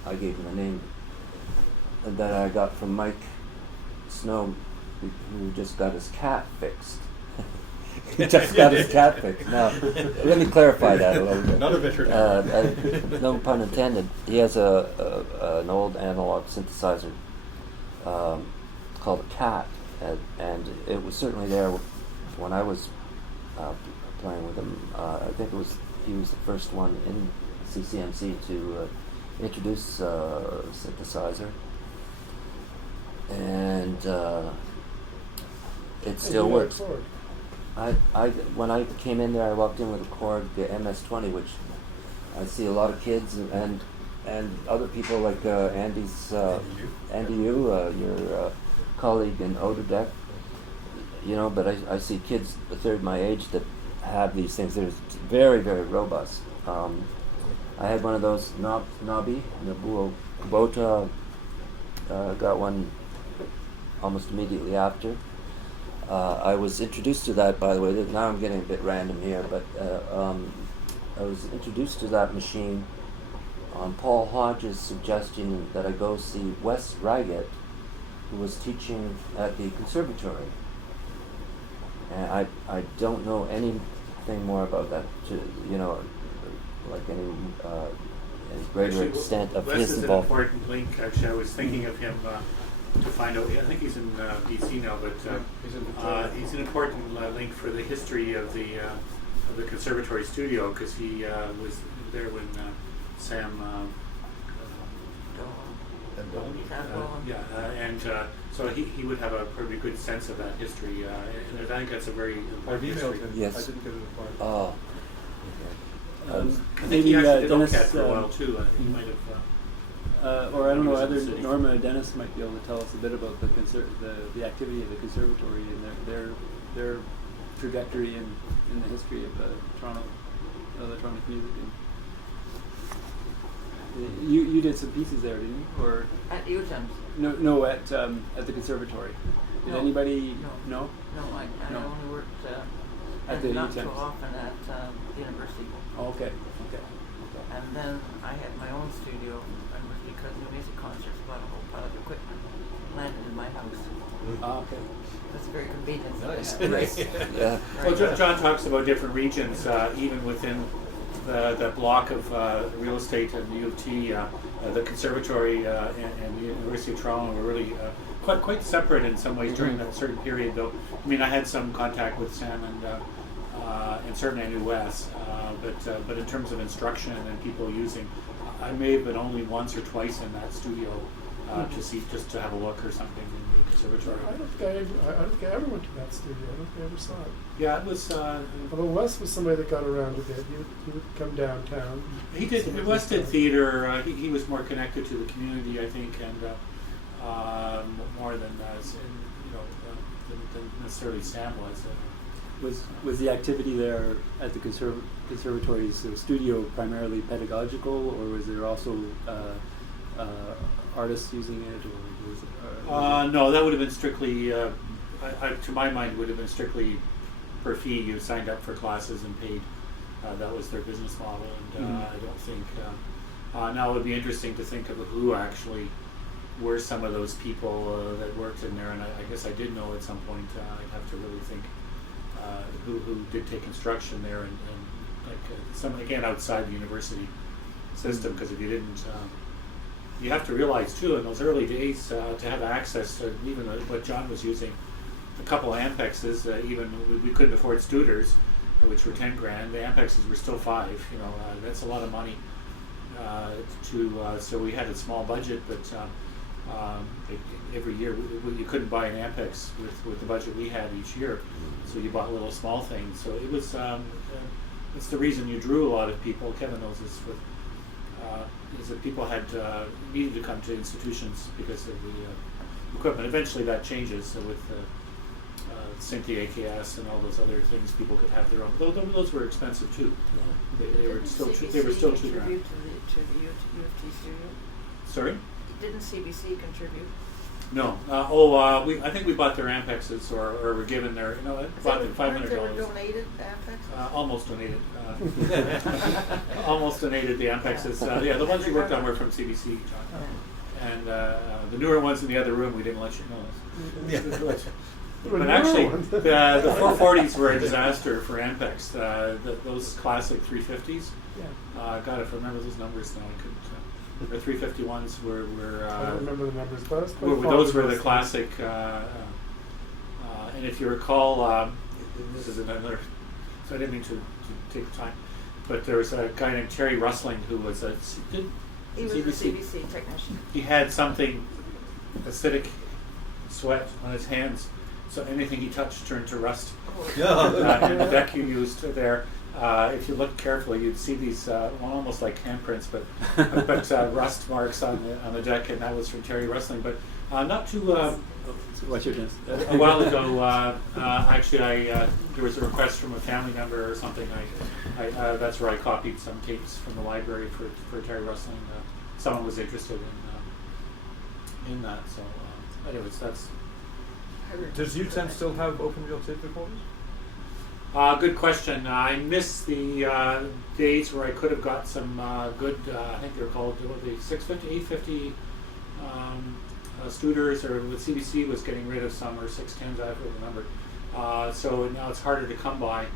I gave him a name that I got from Mike Snow, who just got his cat fixed. He just got his cat fixed. Now, let me clarify that a little bit. Not a veterinarian. No pun intended. He has an old analog synthesizer called a Cat, and it was certainly there when I was playing with him. I think he was the first one in CCMC to introduce synthesizer, and it still works. When I came in there, I walked in with a Korg, the MS-20, which I see a lot of kids and other people like Andy Yu, your colleague in Oderdeck, but I see kids a third my age that have these things. They're very, very robust. I had one of those Nabi, Nabuo Kubota, got one almost immediately after. I was introduced to that, by the way. Now I'm getting a bit random here, but I was introduced to that machine on Paul Hodge's suggestion that I go see Wes Raggett, who was teaching at the conservatory. And I don't know anything more about that, like any greater extent of his involvement. Wes is an important link. Actually, I was thinking of him to find out. I think he's in DC now, but he's an important link for the history of the conservatory studio, because he was there when Sam. So he would have a pretty good sense of that history, and I think that's a very important history. Yes. I didn't get it apart. Oh. I think he actually did OCAD for a while too. He might have. Or I don't know, he was in either the city. Norma or Dennis might be able to tell us a bit about the activity of the conservatory and their trajectory in the history of Toronto electronic music. You did some pieces there, didn't you? Or At UTEMS? no, at the conservatory. Did No. anybody? No. No. No, I No. only worked At the not so UTEMS. often at the university. Oh, okay. And then I had my own studio, and because the music concerts bought a whole pile of equipment, landed in my house. Okay. That's very convenient. Nice. Right. Yeah. Well, John talks about different regions, even within the block of real estate at the U of T. The conservatory and the University of Toronto were really quite separate in some ways during that certain period. Though, I mean, I had some contact with Sam and certainly I knew Wes, but in terms of instruction and people using, I may have been only once or twice in that studio to see, just to have a look or something in the conservatory. I don't think I ever went to that studio. I don't think I ever saw it. Yeah, it was. Although Wes was somebody that got around a bit. He would come downtown. He did. Wes did theater. He was more connected to the community, I think, and more than than necessarily Sam was. Was the activity there at the conservatory's studio primarily pedagogical, or was there also artists using it, or was it? No, that would have been strictly. To my mind, would have been strictly per fee. You signed up for classes and paid. That was their business model, and I don't think. Now it would be interesting to think of who actually were some of those people that worked in there, and I guess I did know at some point. I'd have to really think who did take instruction there, and like some again outside the university system, because if you didn't. You have to realize too, in those early days, to have access to even what John was using, a couple of Ampexes, even we couldn't afford Studers, which were $10,000. The Ampexes were still $5,000. That's a lot of money. So we had a small budget, but every year you couldn't buy an Ampex with the budget we had each year. So you bought little small things. So it was. It's the reason you drew a lot of people. Kevin knows this. Is that people had needed to come to institutions because of the equipment. Eventually that changes with Cynthia AKS and all those other things. People could have their own. Those were expensive too. They were still CBC $2,000. contribute to the U of T studio? Sorry? Didn't CBC contribute? No. I think we bought their Ampexes or were given their. Bought them $500. They were donated Ampexes? Almost donated. Almost donated the Ampexes. The ones you worked on were from CBC, John. And the newer ones in the other room, we didn't let you know. But actually, the 440s were a disaster for Ampex. Those classic 350s. God, if I remember those numbers now, I couldn't. The 351s were. I don't remember the numbers, but those were the classic. And if you recall, this is another. So I didn't mean to take the time, but there was a guy named Terry Rustling who was he was a CBC technician. He had something acidic sweat on his hands, so anything he touched turned to rust. And the deck you used there, if you look carefully, you'd see these almost like handprints, but rust marks on the deck, and that was from Terry Rustling. But not too. What's your guess? A while ago, actually, there was a request from a family member or something. That's where I copied some tapes from the library for Terry Rustling. Someone was interested in that. So, anyways, that's. Does UTEM still have open reel tape recorders? Good question. I miss the days where I could have got some good. I think they're called the 650, 850. Studers, or with CBC was getting rid of some, or 610s, I don't remember. So now it's harder to come by,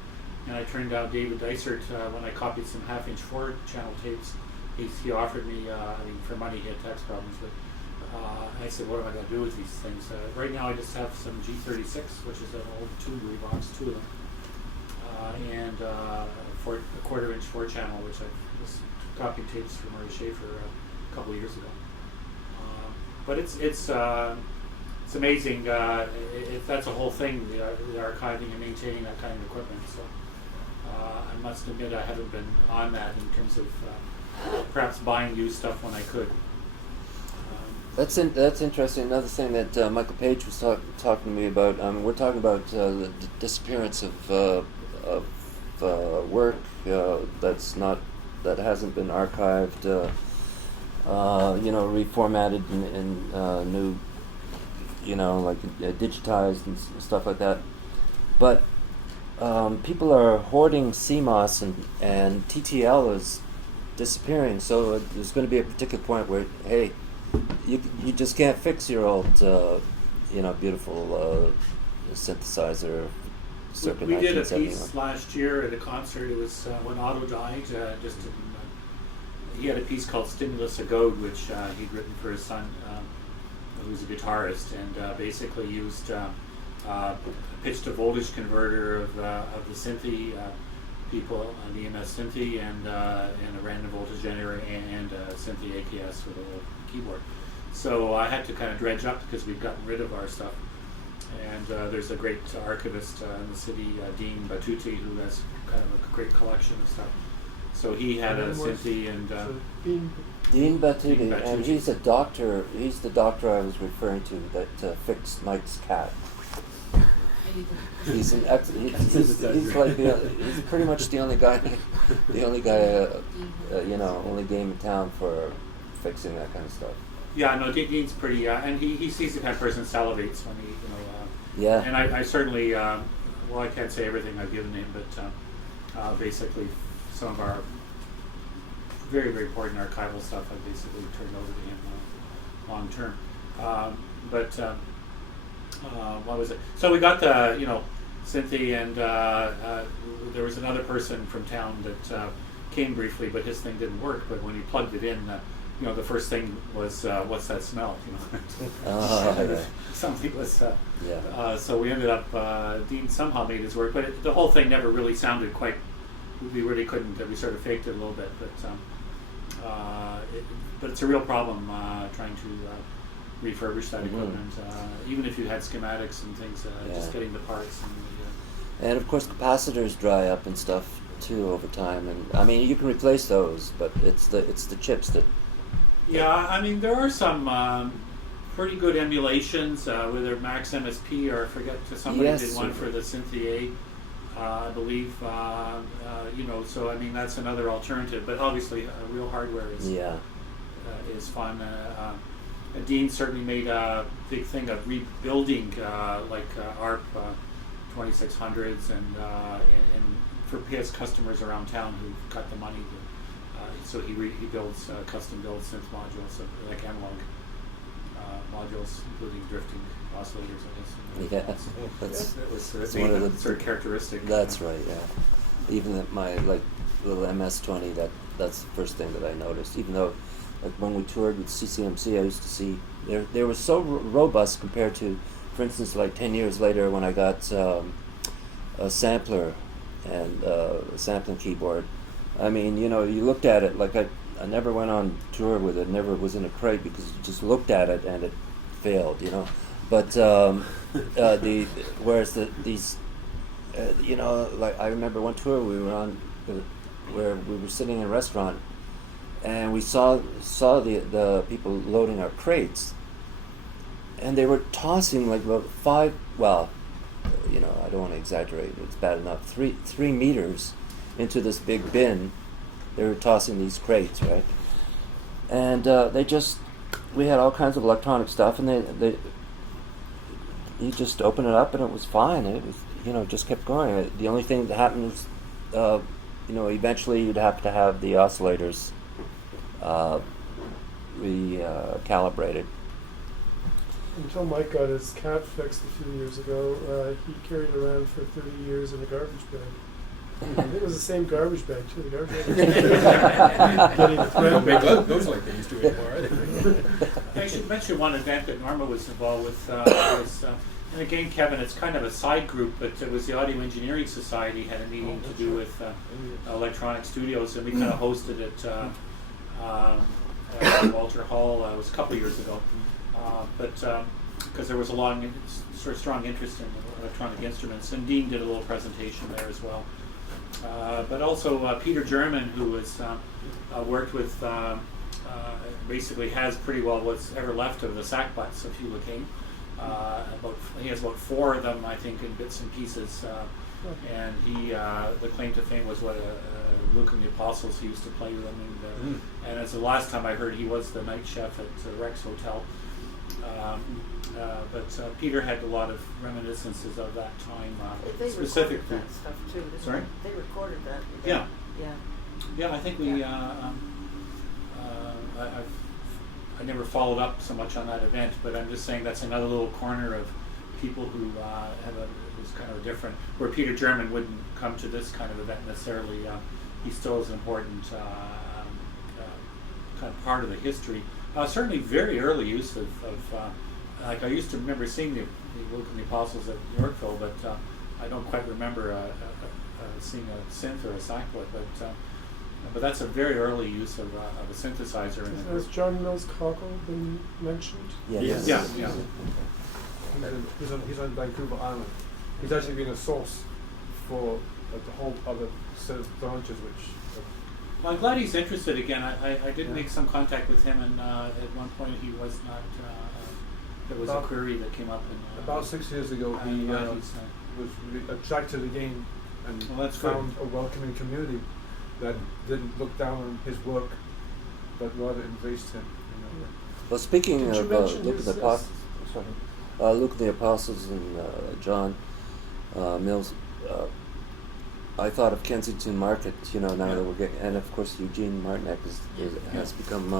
and I turned down David Dysert when I copied some half-inch 4-channel tapes. He offered me, for money, he had tax problems, but I said, what am I going to do with these things? Right now I just have some G36, which is an old tubular box, two of them, and a quarter-inch 4-channel, which I was copying tapes from Murray Schaefer a couple of years ago. But it's amazing. That's a whole thing, the archiving and maintaining that kind of equipment. So I must admit I haven't been on that in terms of perhaps buying used stuff when I could. That's interesting. Another thing that Michael Page was talking to me about. We're talking about the disappearance of work that hasn't been archived. Reformatted and new, like digitized and stuff like that. But people are hoarding CMOS and TTL is disappearing. So there's going to be a particular point where, hey, you just can't fix your old, beautiful synthesizer. We did a piece last year at a concert. It was when Otto died. He had a piece called Stimulus a Goad, which he'd written for his son, who was a guitarist, and basically used pitch to voltage converter of the Synthy people, the EMS Synthy, and a random voltage generator, and Synthy AKS with a little keyboard. So I had to kind of dredge up because we've gotten rid of our stuff. And there's a great archivist in the city, Dean Batuti, who has kind of a great collection of stuff. So he had a Cynthia and Dean Batuti, Dean and Batuti. he's a doctor. He's the doctor I was referring to that fixed Mike's cat. He's an he's like he's pretty much the only guy, only game in town for fixing that kind of stuff. Yeah, no, Dean's pretty, and he sees the kind of person salivates when he, Yeah. And I certainly, well, I can't say everything I've given him, but basically some of our very, very important archival stuff I basically turned over to him long term. What was it? So we got the, Cynthia, and there was another person from town that came briefly, but his thing didn't work. But when he plugged it in, the first thing was, what's that smell? Yeah. Something was. Yeah. So we ended up. Dean somehow made his work, but the whole thing never really sounded quite. We really couldn't. We sort of faked it a little bit, but it's a real problem trying to refurbish that equipment. Even if you had schematics and things, just getting the parts. And of course, capacitors dry up and stuff too over time. And I mean, you can replace those, but it's the chips that. Yeah, I mean, there are some pretty good emulations, whether Max MSP or I forget somebody did one for the Cynthia, I believe. So I mean that's another alternative. But obviously, real hardware is fun. Dean certainly made a big thing of rebuilding ARP 2600s and for his customers around town who got the money. So he builds custom built synth modules, like analog modules, including drifting oscillators, I guess. That's one of the sort of characteristic. That's right. Yeah. Even at my little MS-20, that's the first thing that I noticed. Even though, when we toured with CCMC, I used to see they were so robust compared to, for instance, 10 years later when I got a sampler and a sampling keyboard. I mean, you looked at it I never went on tour with it, never was in a crate because you just looked at it and it failed, But whereas these, I remember one tour we were on where we were sitting in a restaurant and we saw the people loading our crates, and they were tossing about 5. Well, I don't want to exaggerate. It's bad enough. 3 meters into this big bin. They were tossing these crates, right? And we had all kinds of electronic stuff, and you just open it up and it was fine. It was, just kept going. The only thing that happened was, eventually you'd have to have the oscillators recalibrated. Until Mike got his cat fixed a few years ago, he carried around for 30 years in a garbage bag. I think it was the same garbage bag too. The garbage bag. They don't make those like they used to anymore, are I should mention one event that Norma was involved with. And again, Kevin, it's kind of a side group, but it was the Audio Engineering Society had a meeting to do with electronic studios, and we kind of hosted it at Walter Hall. It was a couple of years ago, but because there was a strong interest in electronic instruments, and Dean did a little presentation there as well. But also Peter German, who has worked with, basically has pretty well what's ever left of the sack butts of Hewlett King. He has about 4 of them, I think, in bits and pieces. And the claim to fame was Luke and the Apostles. He used to play with them, and as the last time I heard, he was the night chef at the Rex Hotel. But Peter had a lot of reminiscences of that time, they specific recorded that stuff too. Didn't Sorry? They recorded that. Yeah. Yeah. Yeah, I think we. I never followed up so much on that event, but I'm just saying that's another little corner of people who was kind of different. Where Peter German wouldn't come to this kind of event necessarily. He still is an important kind of part of the history. Certainly, very early use of like I used to remember seeing the Luke and the Apostles at Yorkville, but I don't quite remember seeing a synth or a sackbut. But but that's a very early use of a synthesizer. In the Has group. John Mills Cockle been mentioned? Yes. Yeah. He's on Vancouver Island. He's actually been a source for the whole other set of branches, which. Well, I'm glad he's interested again. I did make some contact with him, and at one point he was not. There was a query that came up. About 6 years ago, he was attracted again and found a welcoming community that didn't look down on his work, but rather embraced him. Well, speaking Did you of mention Luke his, the Apostles, Luke the Apostles and John Mills, I thought of Kensington Market. Now that we're getting, and of course Eugene Martinek has become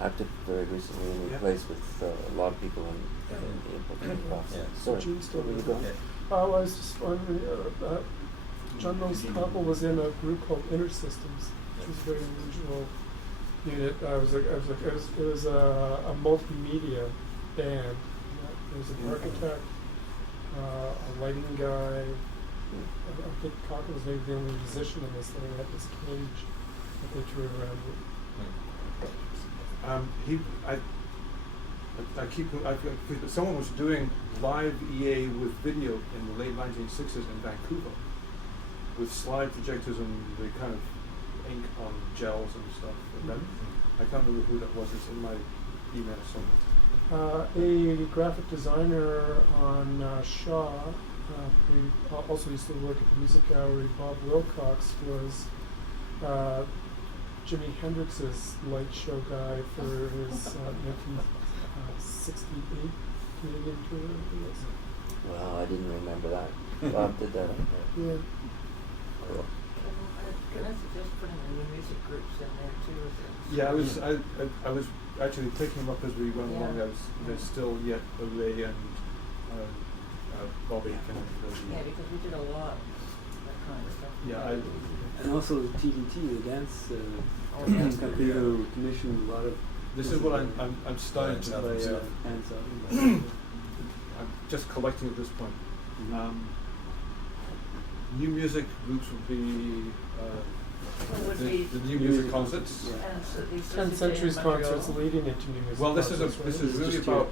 active very recently, and he plays with a lot of people in the process. Sorry, Eugene's still where were you there. going? I was just wondering, John Mills Cockle was in a group called Inner Systems, which was a very unusual unit. It was a multimedia band. There was an architect, a lighting guy. I think Cockle was maybe the only musician in this thing. They had this cage that they toured around with. Someone was doing live EA with video in the late 1960s in Vancouver, with slide projectors and the kind of ink on gels and stuff. And that, I can't remember who that was. It's in my email somewhere. A graphic designer on Shaw, who also used to work at the Music Gallery, Bob Wilcox, was Jimi Hendrix's light show guy for his 1968 Canadian tour. Wow, I didn't remember that. Bob did that. Yeah. Cool. Can I suggest putting the new music groups in there too? Yeah, I was actually picking them up as we went along. There's still yet Ray and Bobby. Yeah, because we did a lot of that kind of stuff. Yeah, and also the TDT, the dance company who commissioned a lot of. this is what I'm starting to play. Hands up. I'm just collecting at this point. New music groups would be the new music concerts. And 10 Centuries concerts leading into new music. Well, this concerts, is right? really about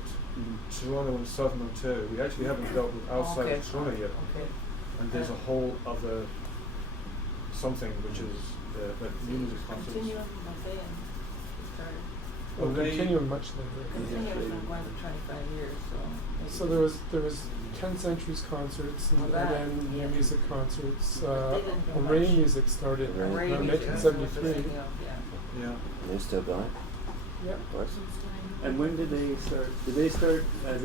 Toronto and Southern Ontario. We actually haven't dealt with outside of Toronto yet, and there's a whole other something which is the new music concerts. Continuum, Mosaic, started. Well, Well, Continuum much later. Continuum has been going for 25 years, so. So there was 10 Centuries concerts and, Well, that, then new yeah. music concerts. They didn't do Array much. music started Array around music. 1973. Yeah. They're still going, Yeah. of course. And when did they start? Did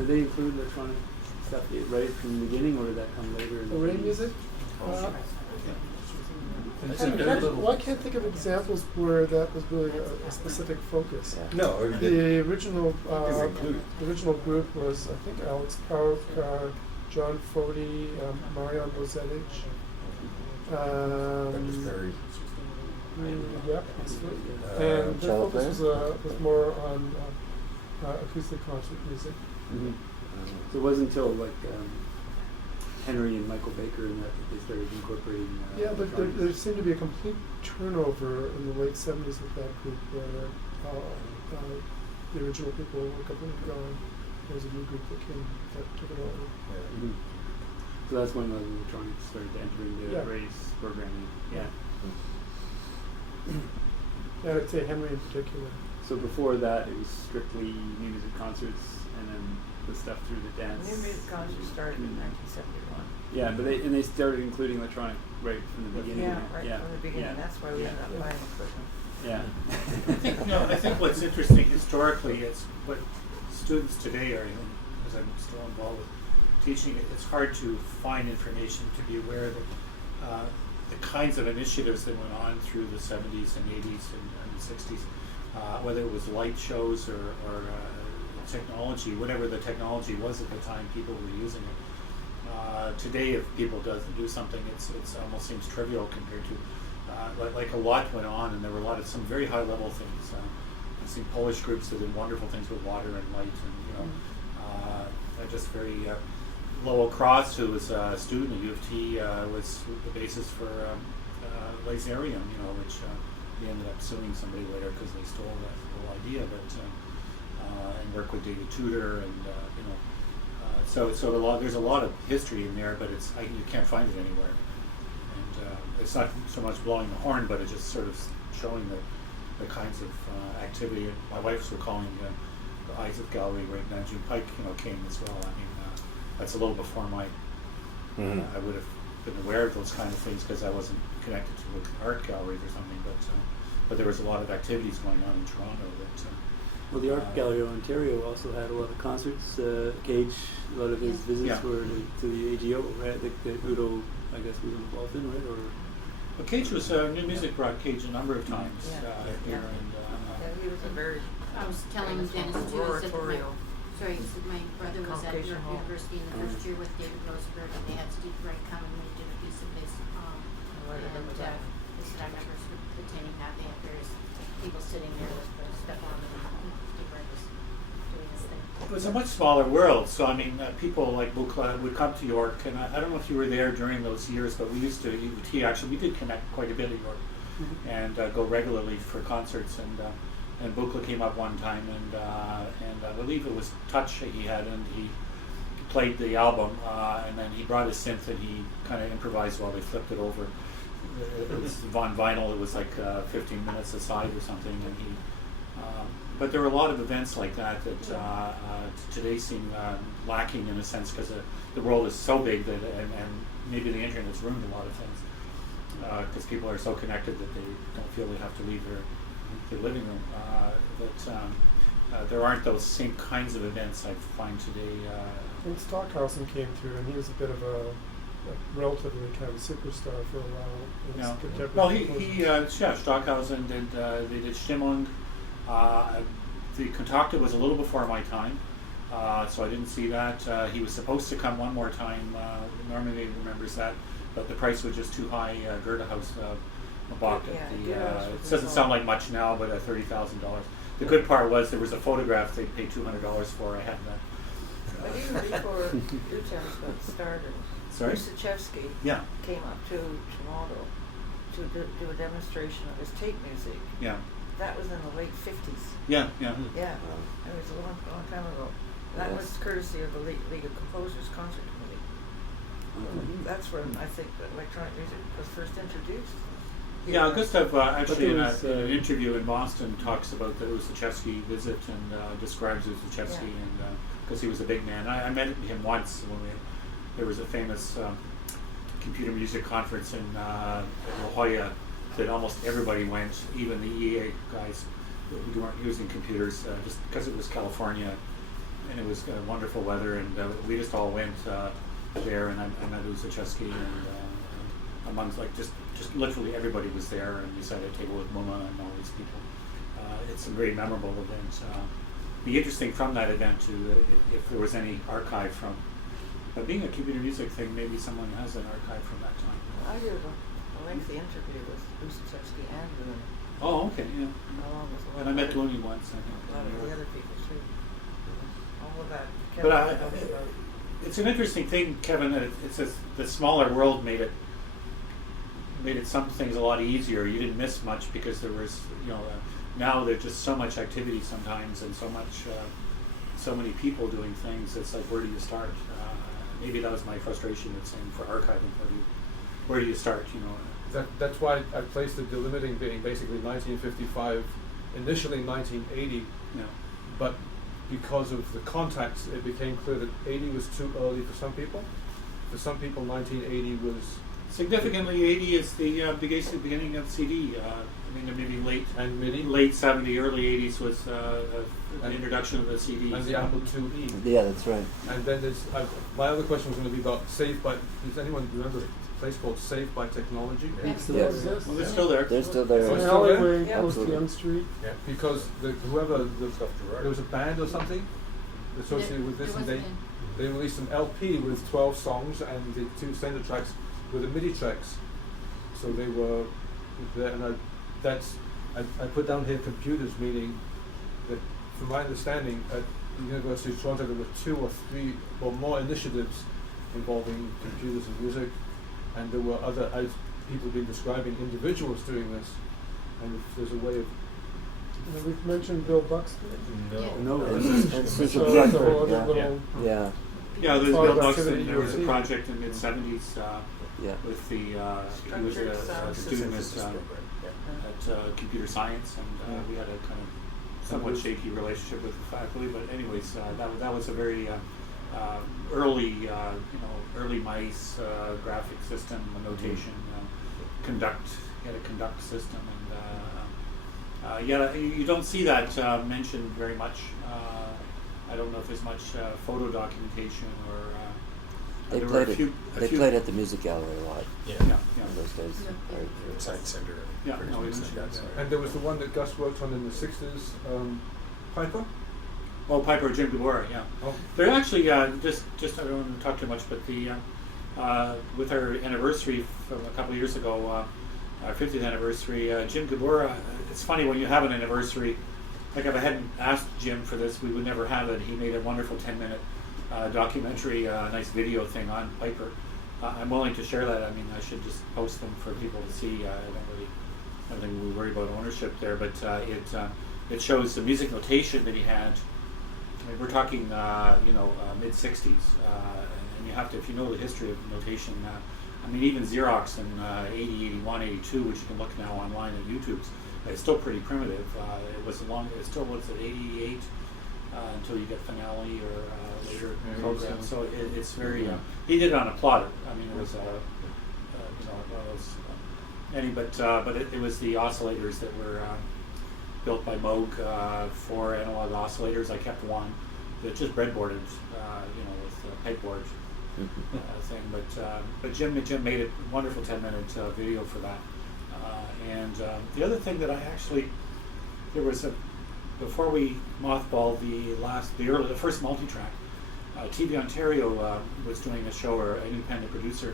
they include electronic stuff right from the beginning, or did that come later? in the Array 80s? music? I can't think of examples where that was really a specific focus. Yeah. No, or The original included. the original group was, I think, Alex Park, John Fody, Marion Bozedich. very Yeah, possibly. And their cello focus was more on acoustic concert music. Mm-hmm. So it wasn't until Henry and Michael Baker and that they started incorporating. Yeah, but there seemed to be a complete turnover in the late 70s with that group where the original people were completely gone. There was a new group that came that took it over. Mm-hmm. So that's when the electronics started to enter into race programming. Yeah. Yeah, I'd say Henry in particular. So before that, it was strictly new music concerts, and then the stuff through the dance. New music concerts started in 1971. Yeah, but they started including electronic right from the beginning. Yeah, right from the beginning. Yeah. That's why we ended up buying equipment. Yeah. I think what's interesting historically is what students today are, because I'm still involved with teaching, it's hard to find information to be aware that the kinds of initiatives that went on through the 70s and 80s and 60s, whether it was light shows or technology, whatever the technology was at the time, people were using it. Today, if people do something, it's almost seems trivial compared to like a lot went on, and there were some very high level things. I've seen Polish groups that did wonderful things with water and light, and just very. Lowell Cross, who was a student at U of T, was the basis for Laserium, which he ended up suing somebody later because they stole that whole idea. But and worked with David Tudor, and you know, so there's a lot of history in there, but you can't find it anywhere. And it's not so much blowing the horn, but it's just sort of showing the kinds of activity. And my wife's recalling the Isaac Gallery right now. June Pike, you know, came as well. I mean, that's a little before my. I would have been aware of those kind of things because I wasn't connected to art galleries or something. But there was a lot of activities going on in Toronto that. Well, the Art Gallery of Ontario also had a lot of concerts. Cage, a lot of his visits were to the AGO, right? That Udo, I guess, was involved in, right? Or well, Cage was New Music brought Cage a number of times here, and he was a very. I was telling Dennis too. Oratorio. Sorry, so my brother was at Congregation Hall. university in the first year with David Rosenberg, and they had Steve Wright come and we did a piece of his. Right, I remember that. They said I remember sort of attending that. They had various people sitting there with stuff on them, and Steve Wright was doing his thing. it was a much smaller world. So I mean, people like Buchla would come to York, and I don't know if you were there during those years, but we used to. We did connect quite a bit at York, and go regularly for concerts. And Buchla came up one time, and I believe it was Touch he had, and he played the album, and then he brought his synth and he kind of improvised while they flipped it over. It was on vinyl. It was like 15 minutes a side or something, and he. But there were a lot of events like that today seem lacking in a sense because the world is so big that and maybe the internet has ruined a lot of things because people are so connected that they don't feel they have to leave their living room. There aren't those same kinds of events I find today. And Stockhausen came through, and he was a bit of a relatively kind of a superstar for a while. Yeah. Contemporary Stockhausen did. They did Stimmung. The Contacta was a little before my time, so I didn't see that. He was supposed to come one more time. Normally remembers that, but the price was just too high. Goethe House balked at the. It doesn't sound like much now, but $30,000. The good part was there was a photograph they paid $200 for. I had that. But even before Utrecht got started, Sorry? Usichevsky came up to Toronto to do a demonstration of his tape music. Yeah. That was in the late 50s. Yeah. Yeah, it was a long time ago. That was courtesy of the League of Composers Concert Committee. That's when I think that electronic music was first introduced. Yeah, Gustav actually in an interview in Boston talks about the Usichevsky visit and describes Usichevsky and because he was a big man. I met him once when there was a famous computer music conference in La Jolla that almost everybody went, even the EA guys who weren't using computers, just because it was California and it was wonderful weather, and we just all went there, and I met Usichevsky, and amongst like just literally everybody was there, and we sat at a table with Muma and all these people. It's a very memorable event. Be interesting from that event too, if there was any archive from. But being a computer music thing, maybe someone has an archive from that time. I did a lengthy interview with Usichevsky and Looney. Oh, okay, yeah. Along with a lot And I met Looney once, I think. a lot of the other people too. All of that. But it's an interesting thing, Kevin, that it says the smaller world made it some things a lot easier. You didn't miss much because there was, now there's just so much activity sometimes and so many people doing things. It's like, where do you start? Maybe that was my frustration with saying for archiving, where do you start? That's why I placed the delimiting being basically 1955, initially 1980. Yeah. But because of the context, it became clear that 80 was too early for some people. For some people, 1980 was significantly 80 is the beginning of CD. Maybe late and MIDI, late 70s, early 80s was the introduction of the CD. And the Apple IIe. Yeah, that's right. And then there's my other question was going to be about Saved by. Does anyone remember a place called Saved by Technology? Yes. Well, they're still there. They're still there. So An it's still there? alleyway Yeah. close to Young Street. Yeah. Because there was a band or something associated with this, and they released an LP with 12 songs, and the 2 center tracks were the MIDI tracks. So they were there, and I put down here computers, meaning that from my understanding at the University of Toronto there were 2 or 3 or more initiatives involving computers and music, and there were other, as people have been describing, individuals doing this, and if there's a way of We've mentioned Bill Buxton. No, and So Susan that's a Zucker, whole other yeah. little Yeah, Yeah, there's Part Bill of Buxton. activity There was a UC. project in the mid-70s yeah. with the, he was Structured a sound student Synthesis at program. computer science, and we had a kind of somewhat shaky relationship with the faculty. But anyways, that was a very early, early mice graphic system notation. He had a conduct system, and yeah, you don't see that mentioned very much. I don't know if there's much photo documentation or. They there were played a few, it. They played at the music gallery a lot Yeah, in yeah. those days. Science Center. Yeah, British no, we Museum, mentioned that. sorry. and there was the one that Gus worked on in the 60s, Piper. Oh, Piper, Jim Gabora, yeah. Oh. They're actually just I don't want to talk too much, but the with our anniversary from a couple of years ago, our 50th anniversary, Jim Gabora. It's funny when you have an anniversary. Like if I hadn't asked Jim for this, we would never have it. He made a wonderful 10-minute documentary, nice video thing on Piper. I'm willing to share that. I mean, I should just post them for people to see. I don't think we worry about ownership there, but it shows the music notation that he had. I mean, we're talking, mid '60s, and you have to, if you know the history of notation. I mean, even Xerox in 80, 81, 82, which you can look now online at YouTube's, it's still pretty primitive. It still was at 88 until you get Finale or later programs. So it's very. He did it on a plotter. I mean, it was but it was the oscillators that were built by Moog, 4 analog oscillators. I kept one that just breadboarded, with pegboard thing. But Jim made a wonderful 10-minute video for that. And the other thing that before we mothballed the first multi-track, TV Ontario was doing a show, or an independent producer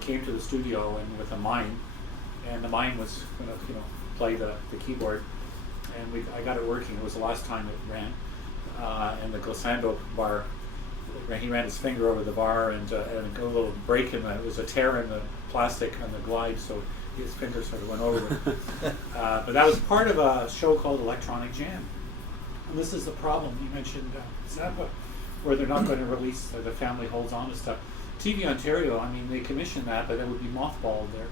came to the studio and with a mime, and the mime was going to play the keyboard, and I got it working. It was the last time it ran, and the glissando bar. He ran his finger over the bar, and a little break in it was a tear in the plastic on the glide, so his finger sort of went over it. But that was part of a show called Electronic Jam. And this is the problem. You mentioned Zappa, where they're not going to release, the family holds on to stuff. TV Ontario, I mean, they commissioned that, but it would be mothballed there.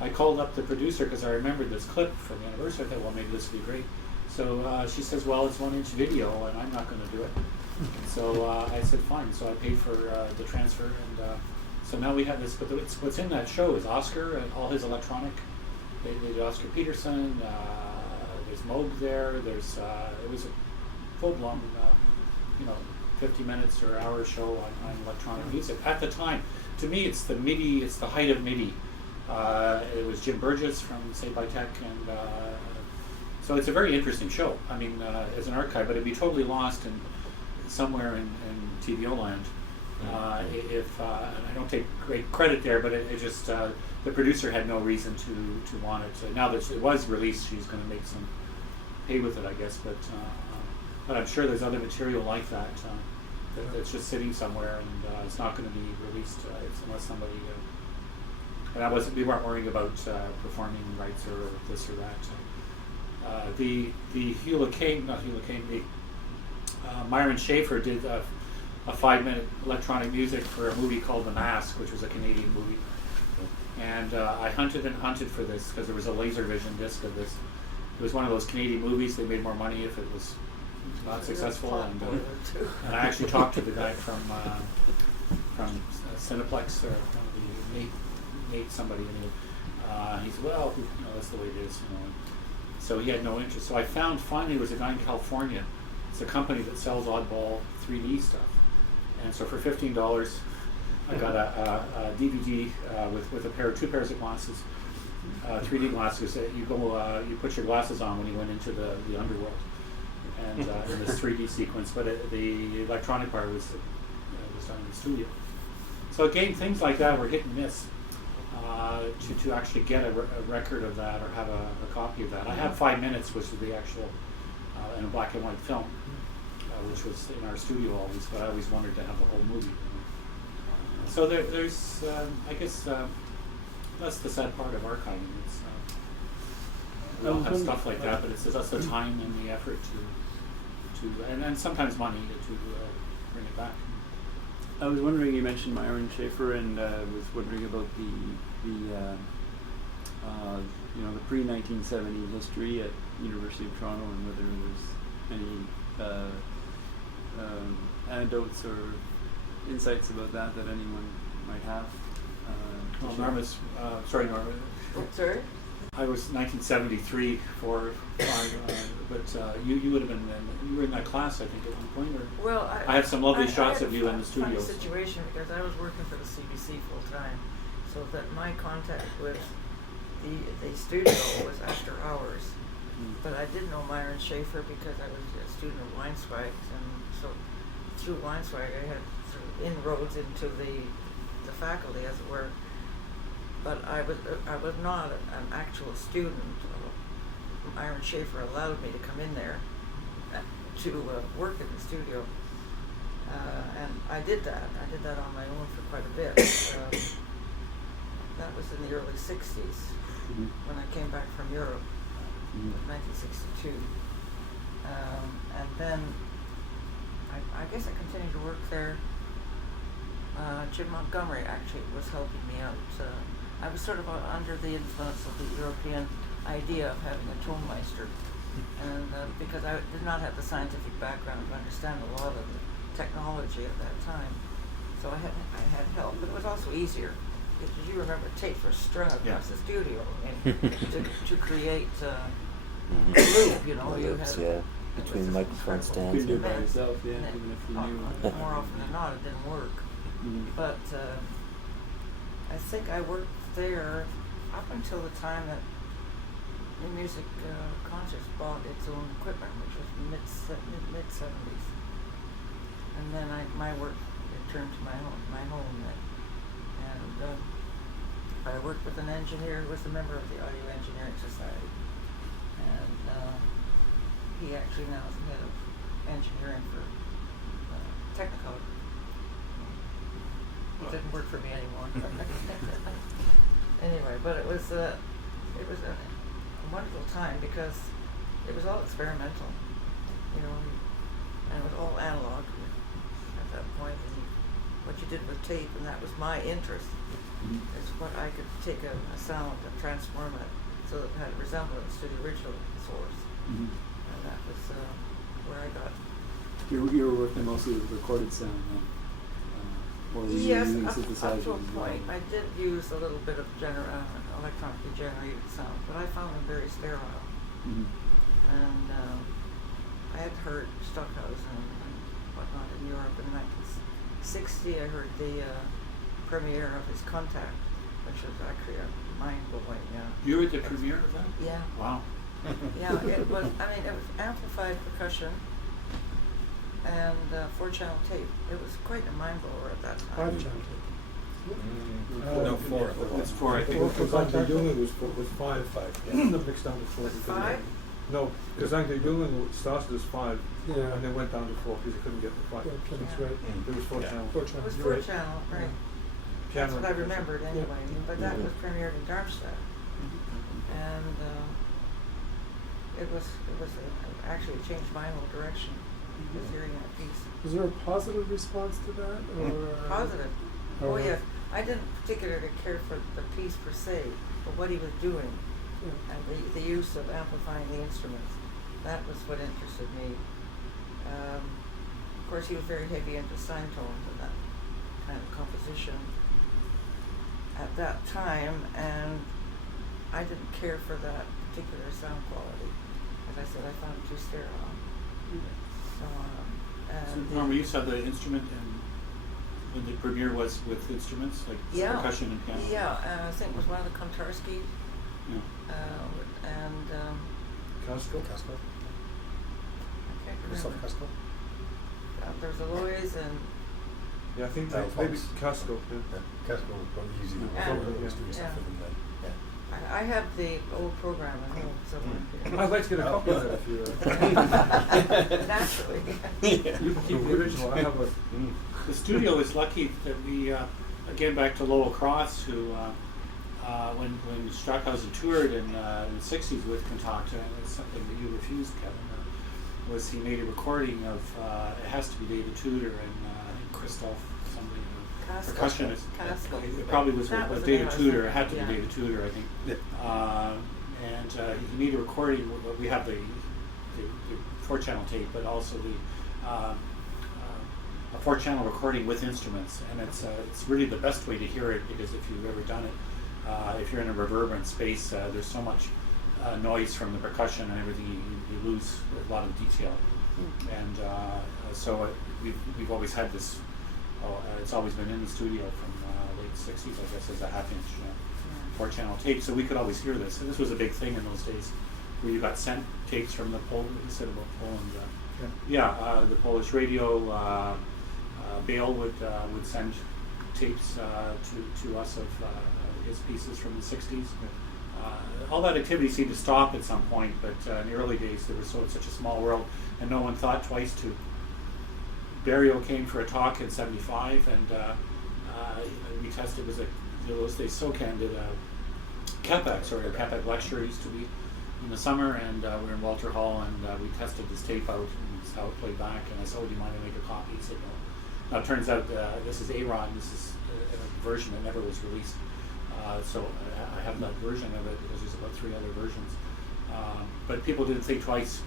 I called up the producer because I remembered this clip from the anniversary. I thought, well, maybe this would be great. So she says, well, it's 1-inch video, and I'm not going to do it. And so I said, fine. So I paid for the transfer, and so now we have this. But what's in that show is Oscar and all his electronic. They did Oscar Peterson. There's Moog there. It was a full-blown, 50 minutes or hour show on electronic music at the time. To me, it's the MIDI. It's the height of MIDI. It was Jim Burgess from Say by Tech, and so it's a very interesting show. I mean, as an archive, but it'd be totally lost somewhere in TVO land. If I don't take great credit there, but it just the producer had no reason to want it. Now that it was released, she's going to make some pay with it, I guess. But I'm sure there's other material like that that's just sitting somewhere, and it's not going to be released unless somebody. And we weren't worrying about performing rights or this or that. The Myron Schaefer did a 5-minute electronic music for a movie called The Mask, which was a Canadian movie. And I hunted for this because there was a LaserVision disc of this. It was one of those Canadian movies. They made more money if it was not successful. And I actually talked to the guy from Cineplex, or Nate somebody. And he said, well, that's the way it is. So he had no interest. So I found finally there was a guy in California. It's a company that sells oddball 3D stuff. And so for $15, I got a DVD with two pairs of glasses, 3D glasses. You put your glasses on when you went into the underworld, and in this 3D sequence. But the electronic part was done in the studio. So again, things like that were hit and miss. To actually get a record of that or have a copy of that. I have 5 minutes, which is the actual in a black and white film, which was in our studio always, but I always wanted to have the whole movie. So there's, I guess, that's the sad part of archiving. we all have stuff like that, but it's just the time and the effort and sometimes money to bring it back. I was wondering, you mentioned Myron Schaefer, and was wondering about the pre-1970 history at University of Toronto, and whether there's any anecdotes or insights about that anyone might have. Well, Norma's, sorry, Norma. Sorry? I was 1973 but you would have been you were in that class, I think, at one point, or Well, I have some lovely shots had of you in a the funny studios. situation because I was working for the CBC full time, so that my contact with the studio was after hours. But I did know Myron Schaefer because I was a student of Weinzweig's, and so through Weinzweig I had sort of inroads into the faculty, as it were. But I was not an actual student. Myron Schaefer allowed me to come in there to work in the studio, and I did that. I did that on my own for quite a bit. That was in the early '60s when I came back from Europe, 1962, and then I guess I continued to work there. Jim Montgomery actually was helping me out. I was sort of under the influence of the European idea of having a tonmeister, and because I did not have the scientific background to understand a lot of the technology at that time, so I had help. But it was also easier, because you remember tapes were strung across the studio, and to create a loop, you had between microphone stands. You could do it by yourself, even if you knew. More often than not, it didn't work. But I think I worked there up until the time that New Music Concerts bought its own equipment, which was mid 70s, and then my work returned to my home then, and I worked with an engineer who was a member of the Audio Engineering Society, and he actually now is the head of engineering for Technicolor. It didn't work for me anymore. Anyway, but it was a wonderful time because it was all experimental, and it was all analog at that point. And what you did with tape, and that was my interest, is what I could take a sound and transform it so that it had a resemblance to the original source, and that was where I got. You were working mostly with recorded sound then? Or were you Yes, using up to synthesizers a as point. well? I did use a little bit of electronically generated sound, but I found them very sterile. And I had heard Stockhausen and whatnot in Europe in 1960. I heard the premiere of his Contact, which was actually a mind-blowing. You were at the premiere of that? Yeah. Wow. Yeah, it was. I mean, it was amplified percussion and 4-channel tape. It was quite a mind blower at that time. 5-channel tape. No, 4. It's 4, I think. Because Anke Jungen was 5. The mixed down to 4. 5? No, because Anke Jungen started as 5, Yeah. and then went down to 4 because he couldn't get the 5. Yeah, Kevin's Yeah. right. There was 4 channels. 4-channel. It was You're right. 4-channel, right. Piano That's what I and percussion. remembered anyway. But that was premiered in Darmstadt, and actually changed my whole direction. Just hearing that piece. Was there a positive response to that, or Positive. or- Oh yes. I didn't particularly care for the piece per se, but what he was doing Yeah. and the use of amplifying the instruments. That was what interested me. Of course, he was very heavy into sine tones and that kind of composition at that time, and I didn't care for that particular sound quality. As I said, I found it too sterile. So, and Norma, you saw the instrument, and when the premiere was with instruments like percussion and piano. Yeah, I think it was one of the Kontarskis. Yeah. And Casco? I can't Christoph remember. Casco? There was Aloys and Yeah, I think Alphonse. maybe Casco. Yeah. Yeah, Casco was probably using the Yeah. program was doing stuff Yeah. for them then. I have the old program at home somewhere. I'd like to get a copy of that if you. Naturally. You can keep the original. I have a. The studio is lucky that we, again back to Lowell Cross, who when Stockhausen toured in the 60s with Kontakt, and it's something that you refused, Kevin, was he made a recording of, it has to be David Tudor and Christoph, somebody, percussionist. It probably was with David Tudor, it had to be David Tudor, I think. And he made a recording, we have the 4-channel tape, but also a 4-channel recording with instruments, and it's really the best way to hear it, because if you've ever done it, if you're in a reverberant space, there's so much noise from the percussion and everything, you lose a lot of detail. And so we've always had this, it's always been in the studio from late 60s, I guess, as a half-inch 4-channel tape, so we could always hear this. And this was a big thing in those days, where you got sent tapes from the Poland, you said about Poland. The Polish radio, Bale would send tapes to us of his pieces from the 60s. All that activity seemed to stop at some point, but in the early days there was such a small world, and no one thought twice to. Barrio came for a talk in '75, and we tested. It was those days SOCAN did a CAPEX, or a CAPEX lecture used to be in the summer, and we were in Walter Hall, and we tested this tape out, and this is how it played back, and I said, "Oh, do you mind to make a copy?" He said, "No." Now it turns out this is A-Rod, this is a version that never was released. So I have that version of it, because there's about 3 other versions. But people didn't think twice.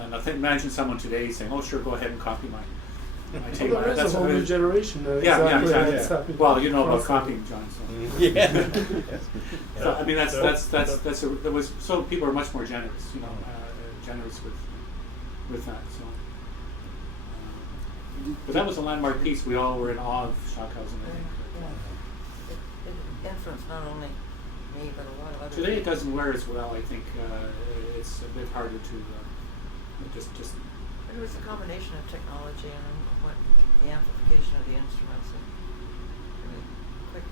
And I think, imagine someone today saying, "Oh, sure, go ahead and copy my tape." Well, there is a whole new generation. Exactly. Well, you know about copying, John. So. So I mean, so people are much more generous, generous with that. So. But that was a landmark piece. We all were in awe of Stockhausen, I think. It influenced not only me, but a lot of others. Today it doesn't wear as well. I think it's a bit harder to just. But it was a combination of technology and what the amplification of the instruments, and really quick,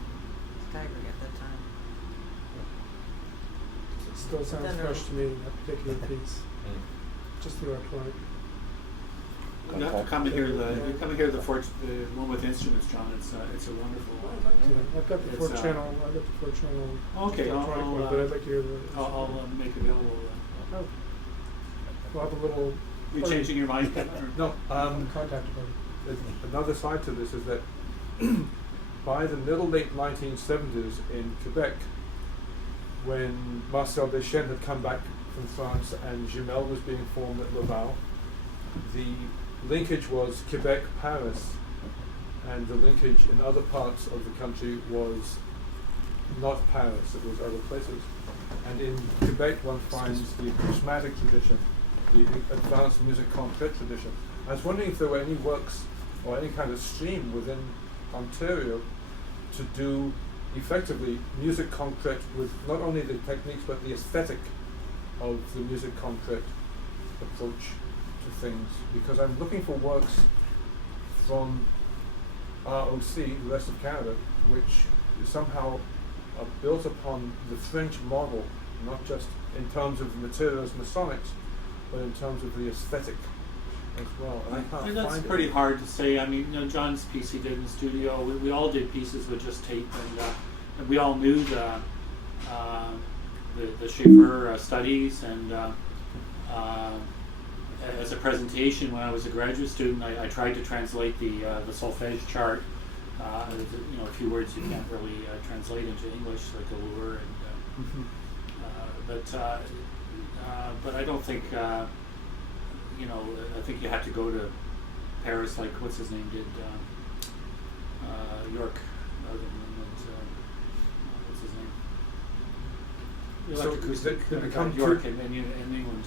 staggering at that time. It still sounds fresh to me, that particular piece. Just the electronic. Come and hear the one with instruments, John. It's a wonderful. I'd like to. I've got the 4-channel. Okay, electronic one, but I'd like to hear the. I'll make available. We'll have a little. You changing your mind? No. Contact about it. Another side to this is that by the late 1970s in Quebec, when Marcel Deschênes had come back from France and Jumel was being formed at Laval, the linkage was Quebec-Paris, and the linkage in other parts of the country was not Paris, it was other places. And in Quebec one finds the acousmatic tradition, the advanced musique concrète tradition. I was wondering if there were any works or any kind of stream within Ontario to do effectively musique concrète with not only the techniques but the aesthetic of the musique concrète approach to things, because I'm looking for works from ROC, the rest of Canada, which somehow are built upon the French model, not just in terms of the materials and the sonics, but in terms of the aesthetic as well. And I can't find that's pretty hard to say. I mean, John's piece he did in the studio, we all did pieces with just tape, and we all knew the Schaeffer studies, and as a presentation when I was a graduate student, I tried to translate the solfège chart. A few words you can't really translate into English, like allure, and but I don't think I think you had to go to Paris, like what's his name did, York, what's his name? Electroacoustic, York in England.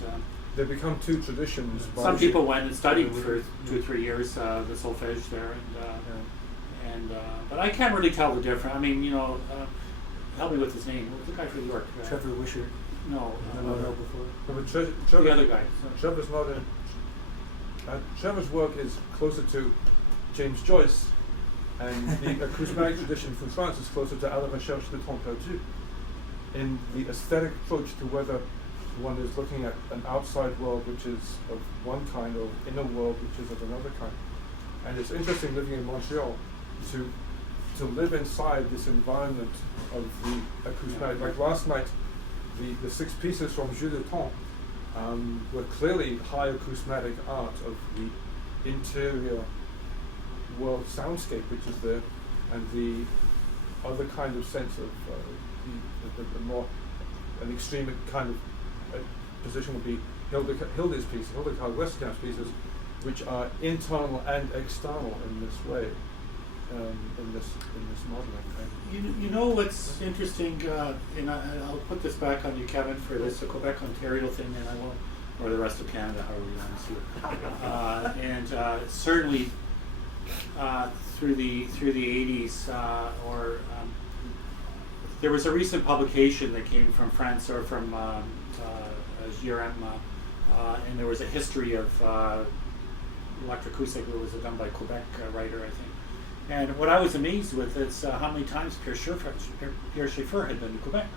They become two traditions. Some people went and studied for 2 or 3 years the solfège there, and but I can't really tell the difference. I mean, help me with his name. What was the guy from York? Trevor Wishart. No, before. the other guy. Trevor's not in. Trevor's work is closer to James Joyce, and the acousmatic tradition from France is closer to À la recherche de temps perdu, in the aesthetic approach to whether one is looking at an outside world which is of one kind or inner world which is of another kind. And it's interesting living in Montreal to to live inside this environment of the acousmatic. Like last night, the 6 pieces from Jeu de Temps were clearly high acousmatic art of the interior world soundscape which is there, and the other kind of sense of the more an extreme kind of position would be Hildegard's pieces, Hildegard Westerkamp's pieces, which are internal and external in this way, in this modeling. You know what's interesting, and I'll put this back on you, Kevin, for this Quebec Ontario thing, and I won't, or the rest of Canada, however you want to see it. And certainly through the 80s, there was a recent publication that came from France or from GRM, and there was a history of Electroacoustic that was done by a Quebec writer, I think. And what I was amazed with is how many times Pierre Schaeffer had been to Quebec.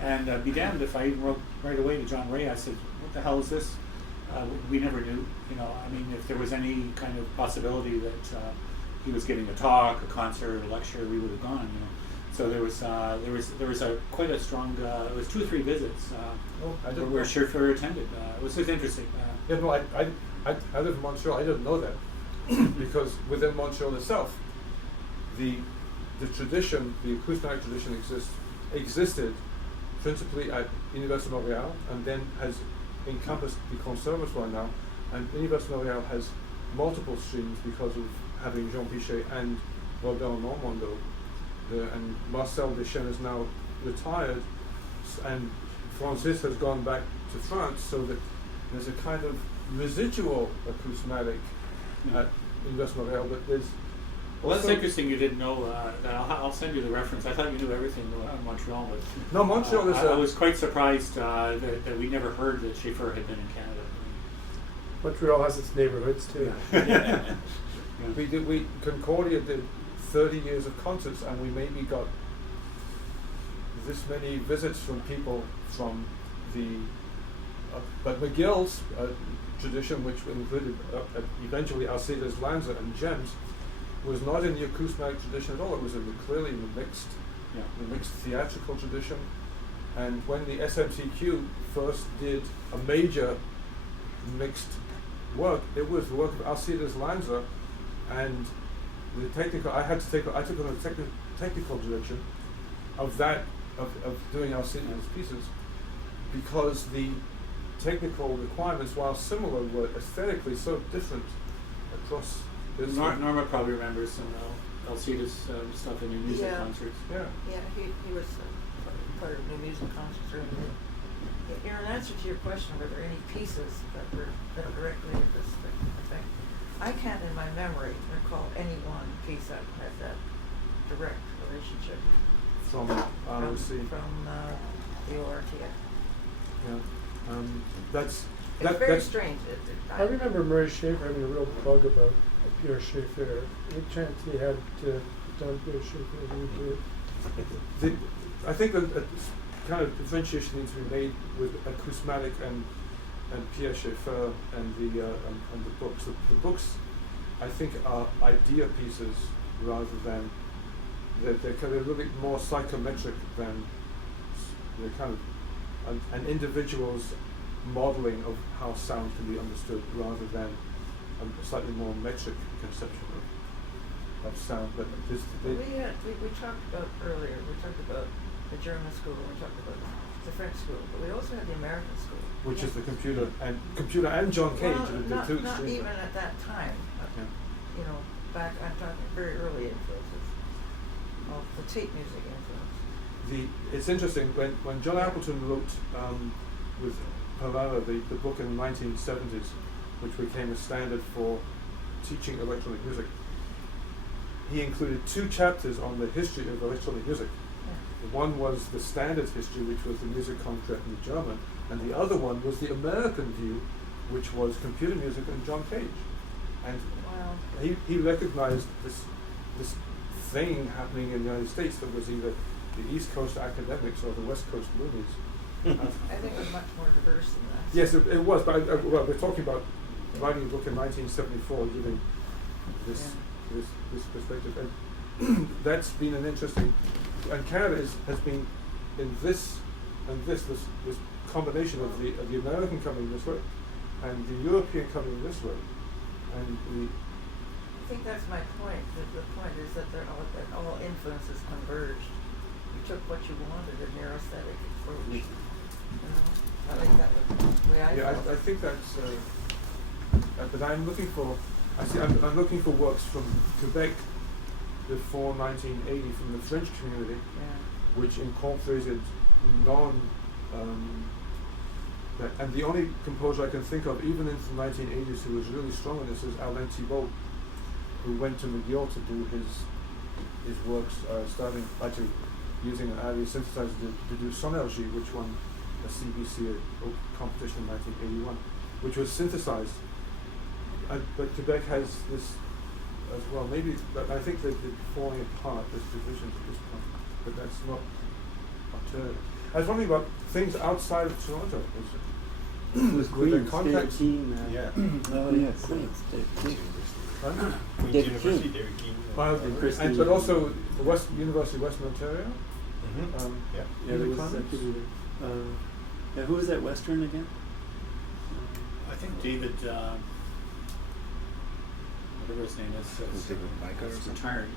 And be damned if I even wrote right away to John Ray. I said, "What the hell is this?" We never knew. You know, I mean, if there was any kind of possibility that he was giving a talk, a concert, a lecture, we would have gone. You know, so there was a quite a strong. It was 2 or 3 visits where Schaeffer attended. It was just interesting. Yeah, no, I live in Montreal. I didn't know that because within Montreal itself, the tradition, the acoustic tradition existed principally at Université Montréal, and then has encompassed the Conservatoire now, and Université Montréal has multiple streams because of having Jean Pichet and Robert Normando, and Marcel Deschênes is now retired, and Francis has gone back to France, so that there's a kind of residual acousmatic at Université Montréal, but there's well, that's interesting. You didn't know that. I'll send you the reference. I thought you knew everything about Montreal, but no, Montreal is. I was quite surprised that we never heard that Schaeffer had been in Canada. Montreal has its neighborhoods too. Yeah. We Concordia did 30 years of concerts, and we maybe got this many visits from people from the. But McGill's tradition, which included eventually Alcides Lanza and Gems, was not in the acousmatic tradition at all. It was clearly in the mixed theatrical tradition. And when the SMCQ first did a major mixed work, it was the work of Alcides Lanza, and the technical. I took on the technical direction of doing Alcides pieces, because the technical requirements, while similar, were aesthetically so different across. Norma probably remembers some Alcides stuff in New Music concerts. Yeah, he was part of New Music concerts earlier. In answer to your question, were there any pieces that were directly at this effect? I can't, in my memory, recall any one piece that had that direct relationship From ROC. From the ORTF. Yeah. It's very strange. I remember Murray Schaeffer having a real bug about Pierre Schaeffer. Any chance he had done Pierre Schaeffer as we did? I think that a kind of differentiation needs to be made with acousmatic and Pierre Schaeffer and the books. The books, I think, are idea pieces rather than they're kind of a little bit more psychometric than they're kind of an individual's modeling of how sound can be understood rather than a slightly more metric conception of sound. But we talked about earlier. We talked about the German school. We talked about the French school, but we also had the American school, which is the computer and John Cage. Well, the not two even extremes. at that time. You know, back I'm talking very early influences of the tape music influence. It's interesting when John Appleton wrote with Herrera the book in the 1970s, which became a standard for teaching electronic music. He included 2 chapters on the history of electronic music. Yeah. One was the standard history, which was the music contract in German, and the other one was the American view, which was computer music and John Cage. And he recognized this thing happening in the United States that was either the East Coast academics or the West Coast loonies. I think it was much more diverse than that. Yes, it was, but we're talking about writing a book in 1974, giving this perspective. And that's been an interesting, and Canada has been in this combination of the American coming this way, and the European coming this way, and I think that's my point. The point is that that all influences converged. You took what you wanted in your aesthetic approach. You know, I think that was the way I felt. I think that's. But I'm looking for. I'm looking for works from Quebec before 1980 from the French community, which incorporated and the only composer I can think of, even into the 1980s, who was really strong in this is Alain Thibault, who went to McGill to do his works, starting actually using an ARRI synthesizer to do Sonergie, which won a CBC competition in 1981, which was synthesized. But Quebec has this as well. Maybe, but I think they're falling apart as divisions at this point. But that's not alternative. I was wondering about things outside of Toronto. With their Queen's, contacts. David Keane, Yeah. Oh yeah, Queens, David Keane. Huh? Queen's David University, Keane. David Keane. But also the University of Western Ontario. Mm-hmm. Yeah. Yeah, there was Clements? yeah, who was that Western again? I think David, whatever his name is, Micah or something? retired.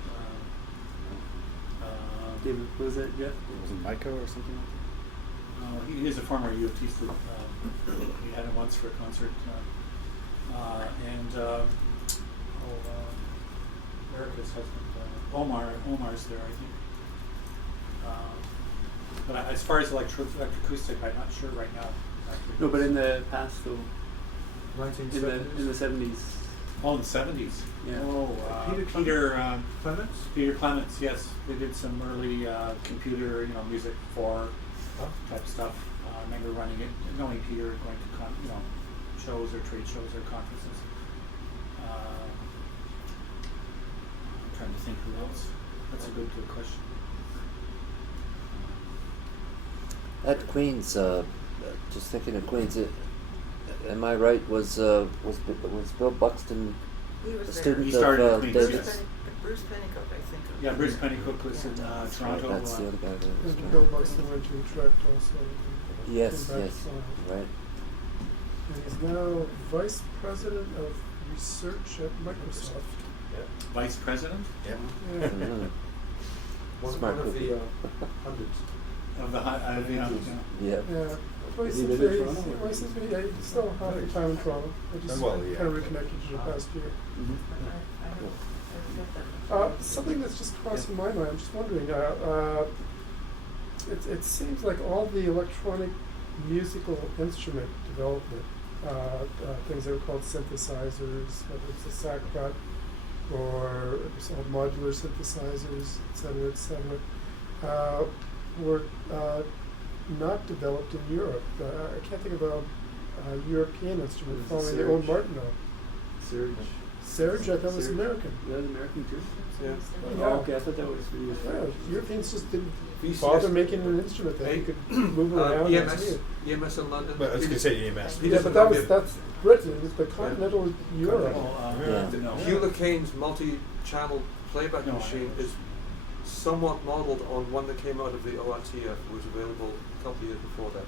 David, what was that, Jeff? Was it Micah or something like He is a former U of T student. We had him once for a concert. Erica's husband, Omar's there, I think. But as far as electroacoustic, I'm not sure right now. Exactly. No, but in the past though, 1970s. in the 70s. Oh, in the 70s. Yeah. Oh, Peter Clements? Peter Clements, yes. They did some early computer, music for type stuff. I remember running it, knowing Peter, going to shows or trade shows or conferences. I'm trying to think who else. That's a good question. At Queens, just thinking of Queens, am I right? Was Bill Buxton He was a there. student He started of at Queens, David's? yes. Bruce Pennycook, I think. Yeah, Bruce Pennycook was in Toronto. That's the other guy that was And Bill Buxton went to Utrecht also. Yes, Came back yes, to Toronto. right. And he's now vice president of research at Microsoft. Vice President Yeah. Yeah. Mhm. One Smart of cookie. the hundreds. of the Yeah. Yeah. Well, Is he he seems live in very, Toronto? well, he seems to be, yeah, he's still half the time in Toronto. I just Well, yeah. kind of reconnected to the past year. Something that's just crossing my mind, I'm just wondering, it seems like all the electronic musical instrument development, things that were called synthesizers, whether it's the Sacrat or it was all modular synthesizers, et cetera, were not developed in Europe. I can't think of a European instrument following the old Martineau. Serge, I thought was American. That was American too? Yeah. Yeah. Oh, okay, I thought that was really Yeah, Europeans just didn't VCS bother making an instrument that you could move around and see EMS in London. But I was going to say EMS. He Yeah, doesn't but have that's Britain, it's the continental Europe. No. Hewlett Kane's multi-channel playback No, I machine know. is somewhat modelled on one that came out of the ORTF, was available a couple of years before that.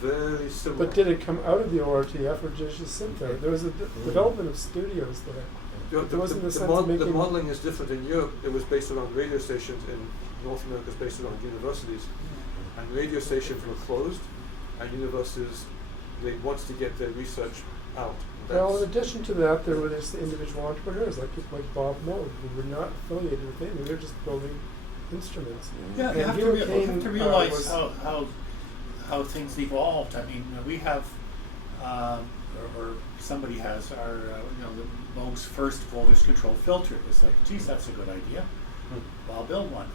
Very similar. But did it come out of the ORTF or just sit there? There was a development of studios there. There wasn't a sense of the making... modelling is different in Europe. It was based around radio stations. In North America, it's based around universities. And radio stations were closed, and universities, they wanted to get their research out. Well, in addition to that, there were these individual entrepreneurs like Bob Moe, who were not affiliated with anything. They were just building instruments. Yeah, And you have Hewlett to Kane, realize was- how things evolved. I mean, we have, or somebody has our, the Moog's first voltage control filter. It's like, geez, that's a good idea. Well, I'll build one,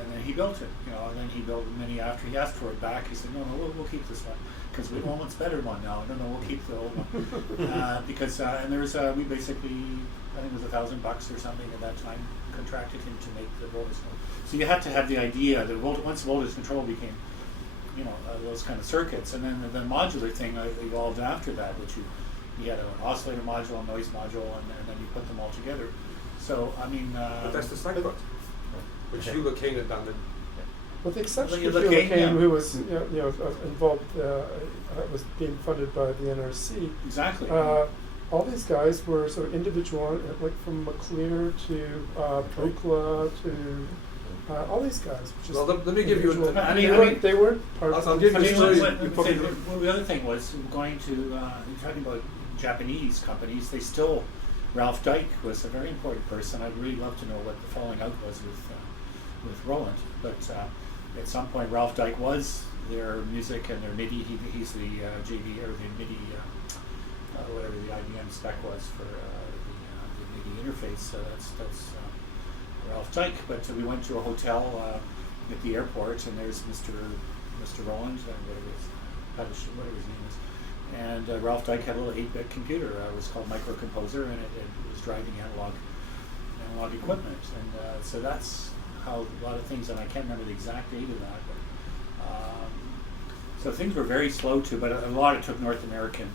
and then he built it, and then he built many after he asked for it back. He said, no, we'll keep this one because we want what's better one now. No, we'll keep the old one because and there's we basically, I think it was $1,000 or something at that time, contracted him to make the voltage control. So you had to have the idea that once voltage control became, those kind of circuits, and then the modular thing evolved after that, which you had an oscillator module, a noise module, and then you put them all together. So I mean, but that's the Sacrat. which Hugh Kane had done. With the exception Hugh of Hugh Kane, Kane, yeah. who was involved, was being funded by the NRC. Exactly. All these guys were sort of individual, like from McClear to Prokla to all these guys. Just Well, let me give you individual- I mean- they weren't part I'll give you a story. You probably well, the other thing was going to talking about Japanese companies. They still, Ralph Dyke was a very important person. I'd really love to know what the falling out was with Roland. But at some point, Ralph Dyke was their music and their MIDI. He's the JV or the MIDI, whatever the IBM spec was for the MIDI interface. That's Ralph Dyke. But we went to a hotel at the airport, and there's Mr. Roland, whatever his name is. And Ralph Dyke had a little 8-bit computer. It was called Microcomposer, and it was driving analog equipment. And so that's how a lot of things, and I can't remember the exact date of that. But, so things were very slow too, but a lot it took North American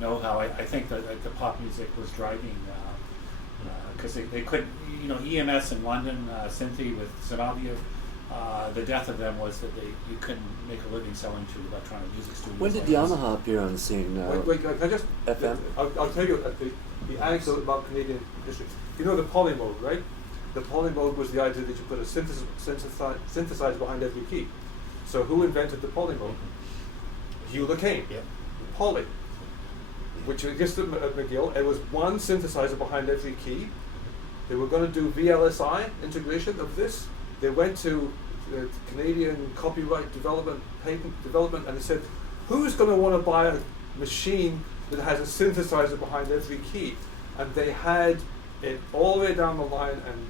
know-how. I think that the pop music was driving, because they couldn't, EMS in London, Synthi with Zinoviev, the death of them was that you couldn't make a living selling to electronic music studios. When did Yamaha appear on the scene? wait, can I just FM? I'll tell you the anecdote about Canadian history. You know the polymode, right? The polymode was the idea that you put a synthesizer behind every key. So who invented the polymode? Hugh Kane. Yep. Poly, which existed at McGill. It was one synthesizer behind every key. They were going to do VLSI integration of this. They went to the Canadian Copyright Development, Patent Development, and they said, who's going to want to buy a machine that has a synthesizer behind every key? And they had it all the way down the line, and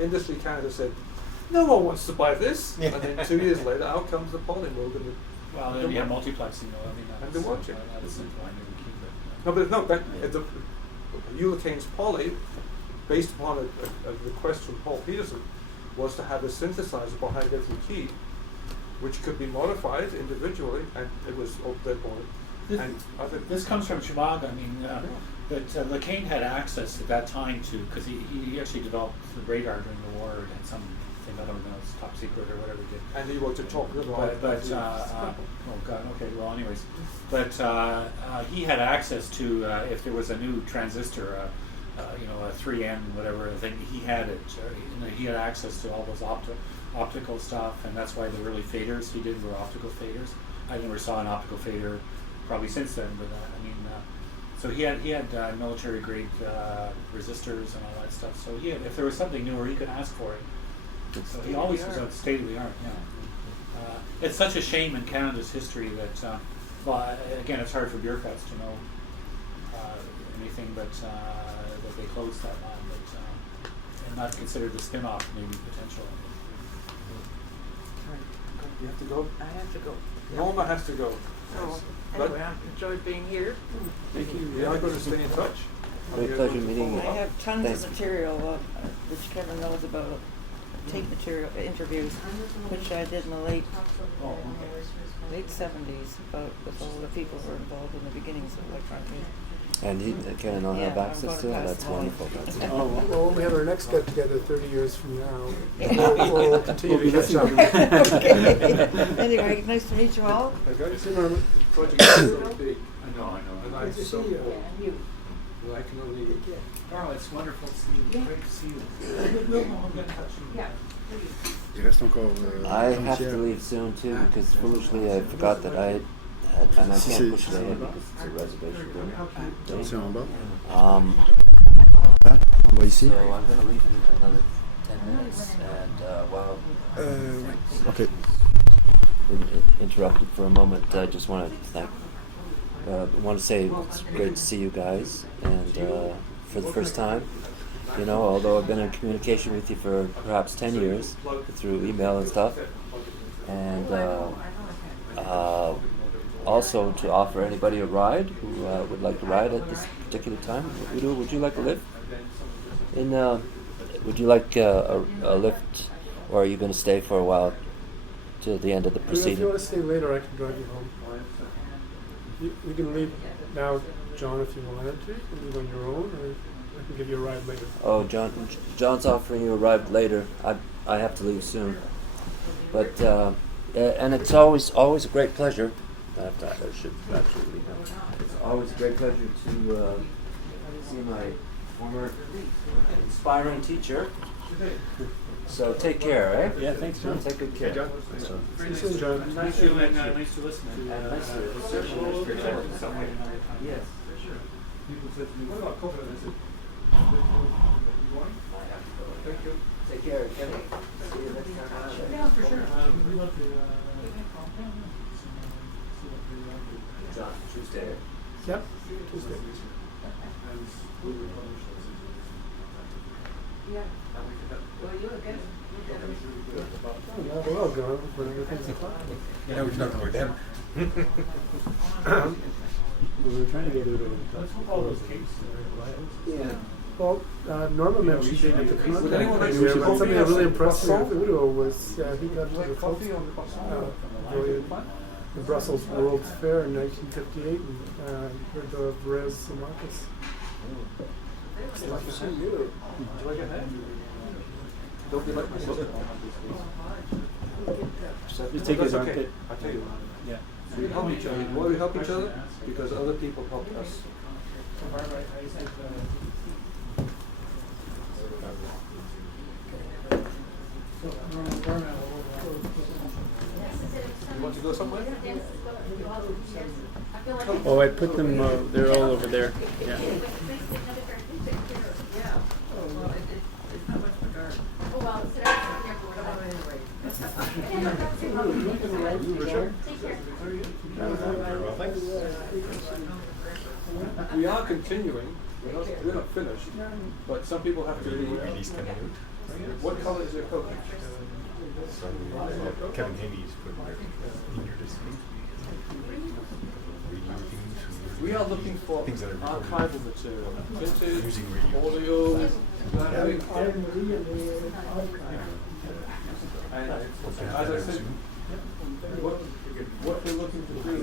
Industry Canada said, no one wants to buy this. And then 2 years later, out comes the polymode. Well, then you have multiplexing, though. I mean, And they watch it. Not as simple. I never keep it. No, Hugh Kane's Poly, based upon a request from Paul Peterson, was to have a synthesizer behind every key, which could be modified individually, and it was all dead on. This comes from Chicago. I mean, that LeCaine had access at that time to, because he actually developed the radar during the war and something, I don't know, it's top secret or whatever he did. And he wrote to talk about oh God, okay, well anyways. But he had access to, if there was a new transistor, a 3N, whatever thing, he had it. He had access to all those optical stuff, and that's why the early faders he did were optical faders. I never saw an optical fader probably since then, but I mean, so he had military grade resistors and all that stuff. So if there was something newer, he could ask for it. So he always was on state of the art. Yeah. It's such a shame in Canada's history that, well, again, it's hard for bureaucrats to know anything, but that they closed that line, but and not consider the spin-off maybe potential. You have to go. I have to go. Norma has to go. So, But- anyway, I've enjoyed being here. Thank you. We are going to stay in touch. Great pleasure meeting you. I have tons Thanks. of material, which Kevin knows about, tape material, interviews, which I did in the late 70s, with all the people who were involved in the beginnings of electronic music. And Ken and I have Yeah, access I'm to it? gonna pass That's it on. wonderful. That's Well, when we have our next get together 30 years from now, Yeah. we'll continue to catch up. Okay. Anyway, nice to meet you all. Okay. See you, Norman. Project is so big. I know. And Good I'm to so see you. poor. Well, I can only. Take care. Carl, it's wonderful to see you. Yeah. Great to see you. We'll get in touch. Yeah, please. Il reste encore. I have to leave soon too, because foolishly I forgot that I had, and I can't push it ahead because it's a reservation. C'est en bas. So En bas ici. I'm going to leave in another 10 minutes, and while Ok. been interrupted for a moment, I just want to say it's great to see you guys, and for the first time, although I've been in communication with you for perhaps 10 years through email and stuff, and also to offer anybody a ride who would like to ride at this particular time. Udo, would you like a lift? Would you like a lift, or are you going to stay for a while to the end of the If proceeding? you want to stay later, I can drive you home. You can leave now, John, if you wanted to. You can leave on your own, or I can give you a ride later. Oh, John's offering you a ride later. I have to leave soon. But and it's always a great pleasure. I should actually leave now. It's always a great pleasure to see my former inspiring teacher. So take care, eh? Yeah, thanks, John. Take good care. Hey, John. Thanks, John. Nice to meet you and nice to listen. And nice to Yes. What about coconut? Is it? Thank you. Take care. See you next time. Yeah, for sure. We love to John, Tuesday. Yep. Tuesday. Yeah. Well, you look good. We're all going, but everything's fine. You know, we're not going down. We were trying to get rid of let's hope all those cases Yeah. Well, Norma mentioned Would at the contact anyone like here, some but something coffee that or really some impressed me with croissant? Udo was he got to the Coffee on the croissant? the Brussels World's Fair in 1958 and heard of Res Marcus. Nice to see you. Do I get that? Don't be like myself. Just take his That's okay. armpit. I tell you. Yeah. We help each other. Why we help each other? Because other people help us. You want to go somewhere? Oh, I put them, they're all over there. Yeah. Yeah. Oh, well, it's not much of a garden. Oh, well, so that's We are continuing. We're not finished. But some people have to leave. Release coming out. What color is your coat? Kevin Haney's put in your display. Radio things. We are looking for things that are recorded. archival material. Vintage, Using radio. audio, graphic. I'm really archive. And as I said, what we're looking to do is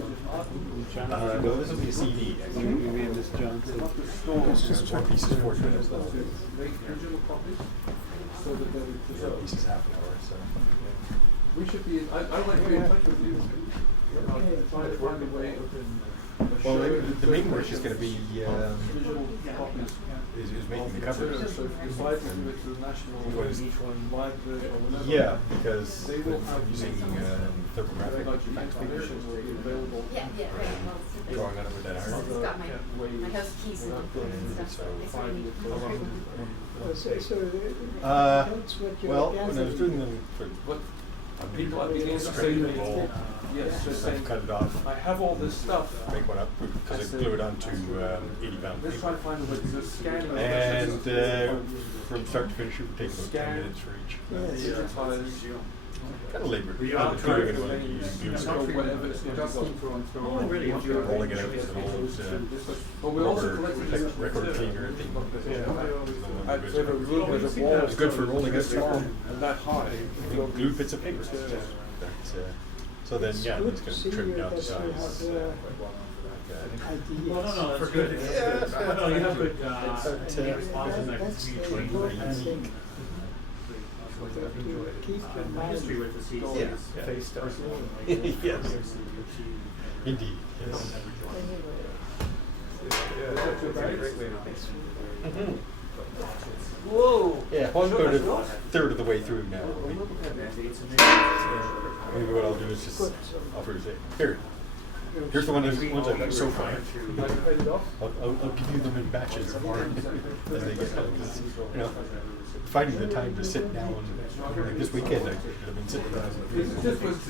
No, this will be a CD. Actually. We made this John. not to store, Just 4 pieces, 4 minutes. to make digital copies so that they're preserved. Pieces half an hour. So. We should be, I'd like to be in touch with you. Trying to find a way of Well, the main work is going to be digital copies. is making the covers. So if you decide to do it to the National Was- Library or whatever. Yeah, because They will have using very thermographic much information will be available. Yeah, right. Well, so drawing on it with that iron. it's got my house keys and stuff, so it's really That's what you're Well, when I was gathering. doing them for What people are beginning to say to me, yes, just saying, cut it off, I have all this stuff. make one up, because I glue it onto 80 pound Let's try to paper. find a way to scan it. And from start to finish, it would take about 10 minutes for each. Kind of labor. Gluing it on using glue So stick. whatever it's going to go. Oh, really? Rolling it out with an old But we're also rubber collecting record cleaner thing. I have a room with a wall. It's good for rolling it long and that high. glue bits of paper. So then, yeah, Good it's to going see to trim you down the that you size. have Well, no, ideas. that's good. No, you have good, That's the important thing. To keep your mind history with the seas. going. Yeah. Face stuff. Yes. Indeed, yes. Whoa! Yeah, I'm about a third of the way through now. Maybe what I'll do is just offer to say, here, here's the ones I've got so far. I'll give you them in batches as they get done. 'Cause, you know, finding the time to sit down, like this weekend, I've been sitting down.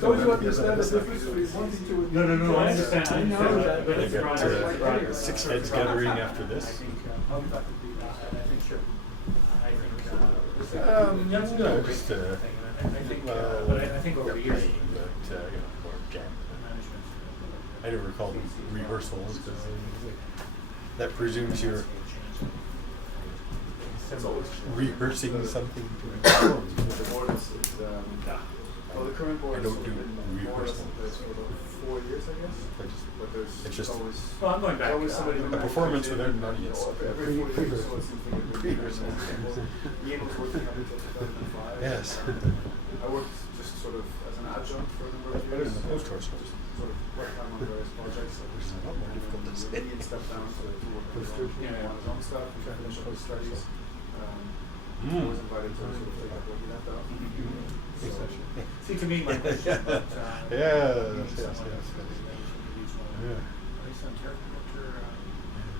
Don't you understand the difference between wanting to? No, I understand. I know that, but I've it's got 6 heads gathering after this. That's No, good. just, But I think over the years, playing, but, more jam. I never recall them rehearsals, because that presumes you're rehearsing something to perform. The board is current board I has don't sort do of been more or less rehearsal. in place for about 4 years, I guess. But there's it's just always Well, I'm going back. always somebody a performance without an you audience. know, every 4 years or so it seems like a rehearsal. Ian was working up until 2005. Yes. I worked just sort of as an adjunct for a number of Better years. than most courses. Just sort of part-time on various projects. It's a lot more difficult than this. Ian stepped down to work on his own, on his own stuff and finish up his studies. I was invited to sort of take up what he left out. So, See, to me, my question about Yeah. Based on Director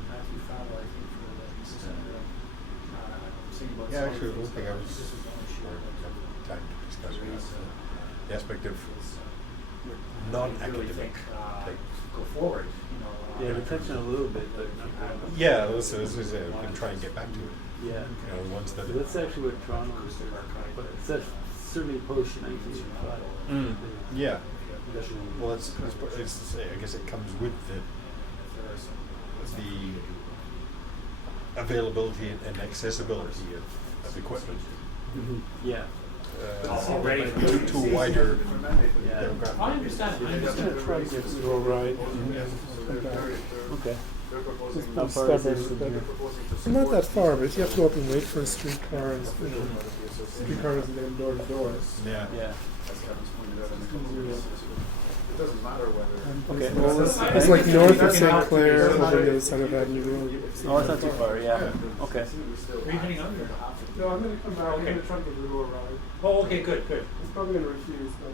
Matthew Fowler, I think, for the assistant. Thinking about Yeah, some actually, of one the thing I things, was this is one issue I'd like to time to discuss raise, the aspect of really non-academic think, type. go forward, you know. Yeah, we touched on it a little bit, but Yeah, that's what I was going to say. We can try and get back to it. yeah. You know, the ones that. So that's actually what Toronto was doing, but it's certainly post 1985. Yeah. Well, it's I guess it comes with the availability and accessibility of equipment. Yeah. Already. To a wider Yeah. demographic. I understand. I I'm understand. gonna try to get to go right. Okay. they're proposing How to far is they're it? proposing to Not that support- far, but you have to go up and wait for a streetcar, and streetcar doesn't get them door to door. Yeah. Yeah. As Kevin's pointed out in a couple of years, it doesn't matter whether. Okay. Well, it's like north of St. Clair, over the other side of Avenue Road. Oh, it's not too far. Yeah. Okay. Are you heading up there? No, I'm gonna come back. I'm Okay. gonna try to give Lou a ride. Oh, okay, good. He's probably gonna refuse, but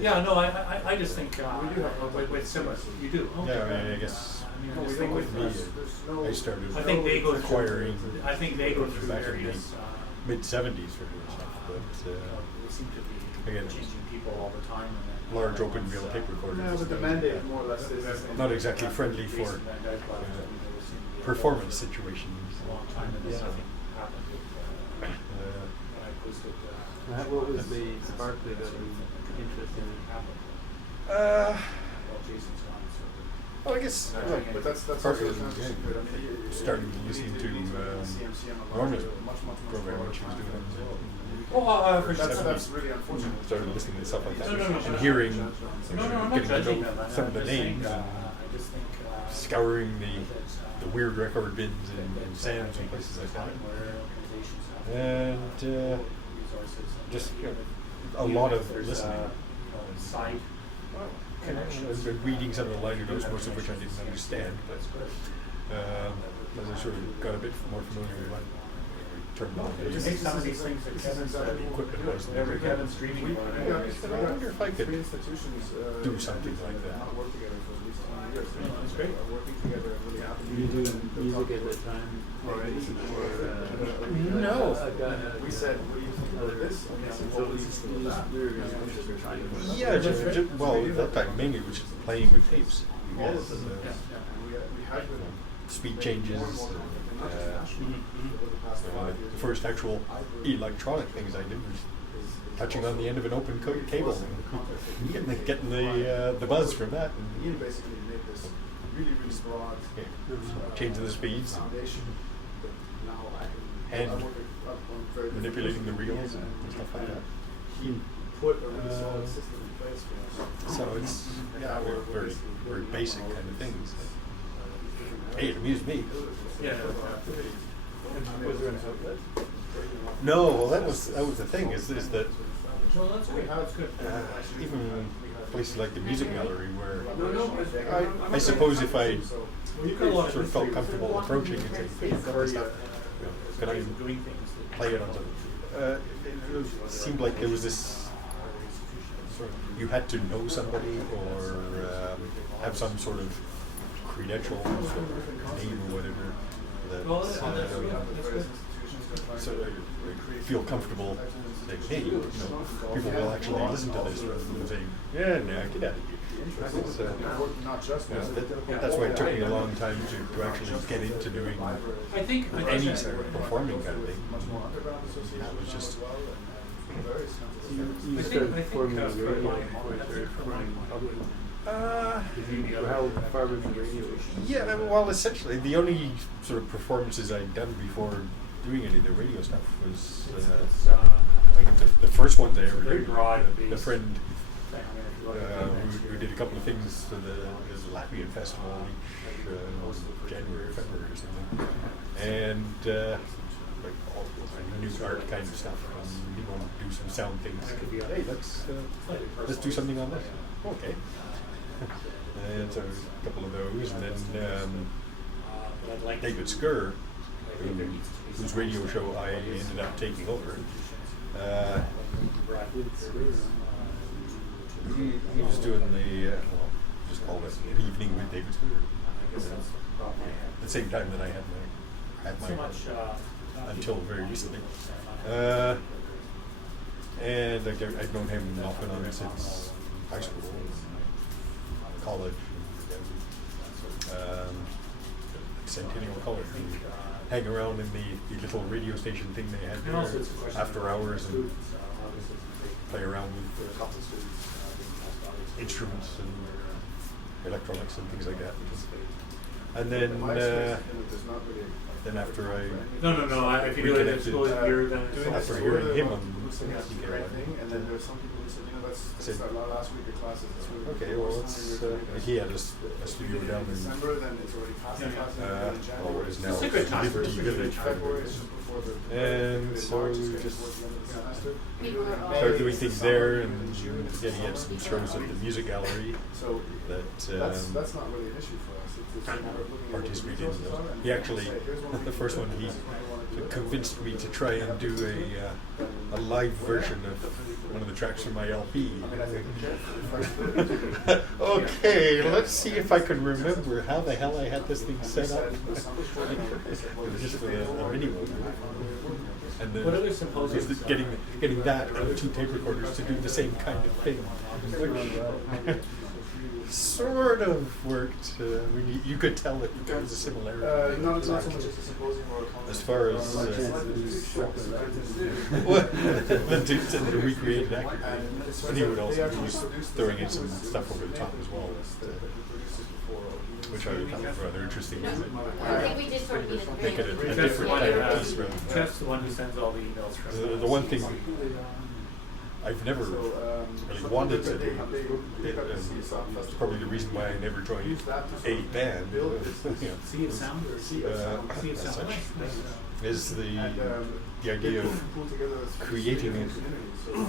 Yeah, no, I just think We do have with similar, you do. Okay. Yeah, I mean, I guess I mean, No, I we just don't. think with me, I started I think they go through. acquiring I think they go through back in various. the mid-70s for doing stuff, but They seem to be again, changing people all the time. And then large open reel tape recorders. Yeah, but the mandate more or less is the same. Not exactly friendly for performance situations. A long time, and then nothing happened with when I posted. What was the spark that got you interested in? Uh, Well, Jason's gone, so. well, I guess But that's partly, also interesting. yeah, But I mean, started listening to Norma's program when she was doing it. Oh, for That's- sure. That's really unfortunate. Started listening to stuff like that No, and hearing, No, I'm not getting to judging know them. some of the I'm just saying, names, and I just think. scouring the weird record bins and Sam's and places like that. And just a lot of listening. Side I've connections. been reading some of the liner notes, most of which I didn't understand, but as I sort of got a bit more familiar with what turned on. You take some of these things that Kevin said, Equipment was and every everything. Kevin's dreaming about it. I wonder if I could Three institutions do something like that. not work together for at least 20 years. Yeah, that's great. Are working together and really happy. Were you doing music at that time already? No. We said, what do you think about this? And they said, So what do you think about that? we were trying to. Yeah, well, at that time mainly was just playing with tapes. Yes. Because, We had been speed changes. more and more confident, not just nationally, over the past 5 years. The first actual electronic things I did was touching on the end of an open cable and getting the buzz from that. Ian basically made this really, really broad Changing the speeds, foundation that now I can And I work on very manipulating the different reels and stuff like that. He put a really solid system in place for us. So it's we're very, very basic kind of things. Hey, it amused me. Yeah. Was there an outlet? No, well that was the thing is that Well, that's good. That's good. even places like the music gallery where I suppose if I sort of felt comfortable approaching and saying, hey, I've got this stuff, could I Doing things that play it on something? It seemed like there was this you had to know somebody or have some sort of credentials or name or whatever that Well, that's good. so you feel comfortable saying, hey, you know, people will actually listen to this rather than saying, yeah, no, get out of here. Not just That's why it took me a long time to actually get into doing I think any sort of performing kind of thing. much more underground association That was just You started performing on the radio before you started performing public. How far was the radio? Yeah, well, essentially, the only sort of performances I'd done before doing any of the radio stuff was like the first one they ever very did. broad The base friend thing. I mean, if you look at who did a couple of things for the Latvian festival each January or February or something, and like all new art kind of stuff. You want to do some sound things. Hey, let's do something on this. Okay. And so a couple of those, and then David Skur, whose radio show I ended up taking over. He was doing the just called it an evening with David Skur. At the same time that I had my until very recently. And I've known him off and on since high school, college, Centennial College. We hang around in the little radio station thing they had there after hours and play around with instruments and electronics and things like that. And then after I if you do it, it's going here, then it's after hearing him on and then there's some people who said, that's our last week of classes. okay, well, let's, he had a studio down in December, then it's already past the classes. what is now It's a good time. Liberty Village. February is just before the And so March, we it's just towards the end of the semester. started doing things there and getting at some shows at the music gallery So that that's not really an issue for us. It's a matter of looking at what the participated resources in. are and He actually, say, here's one the first one, he convinced me to try and do a live version of one of the tracks from my LP. Okay, let's see if I can remember how the hell I had this thing set up. It was just a mini one. And then What other symposiums? just getting that and 2 tape recorders to do the same kind of thing. Sort of worked. I mean, you could tell that there was a similarity. Not so much as a symposium or a conference. As far as the dudes and the recreated actor, and he would also be throwing in some stuff over the top as well, which I found rather interesting. I think we just sort of need a Make it a grand- different kind of piece rather than Jeff's the one who sends all the emails from the one thing I've never really wanted to do, it's probably the reason why I never joined a band, See it sound or see it sound? See it sound? is the idea of creating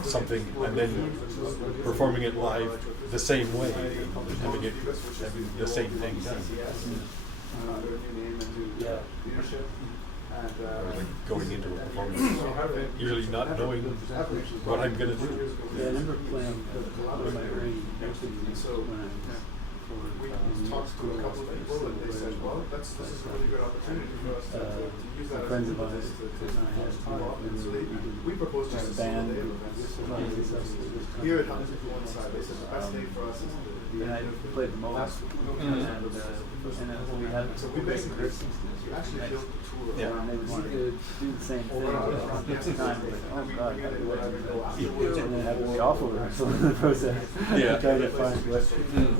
something and then performing it live the same way, and having the same thing done. Or like going into a performance, usually not knowing what I'm going to do. Yeah, I remember playing one of my early we talked to a couple of people and they said, well, this is a really good opportunity for us to use that as friends a of ours so we proposed just a single day of events. Here it happens to coincide. They said the best day for us is the and I played the most. And we had so we basically actually built the tour Yeah. around they wanted to do the same thing, but next time, like, oh god, how do I and then have to be awful in the process. Yeah. Trying to find what,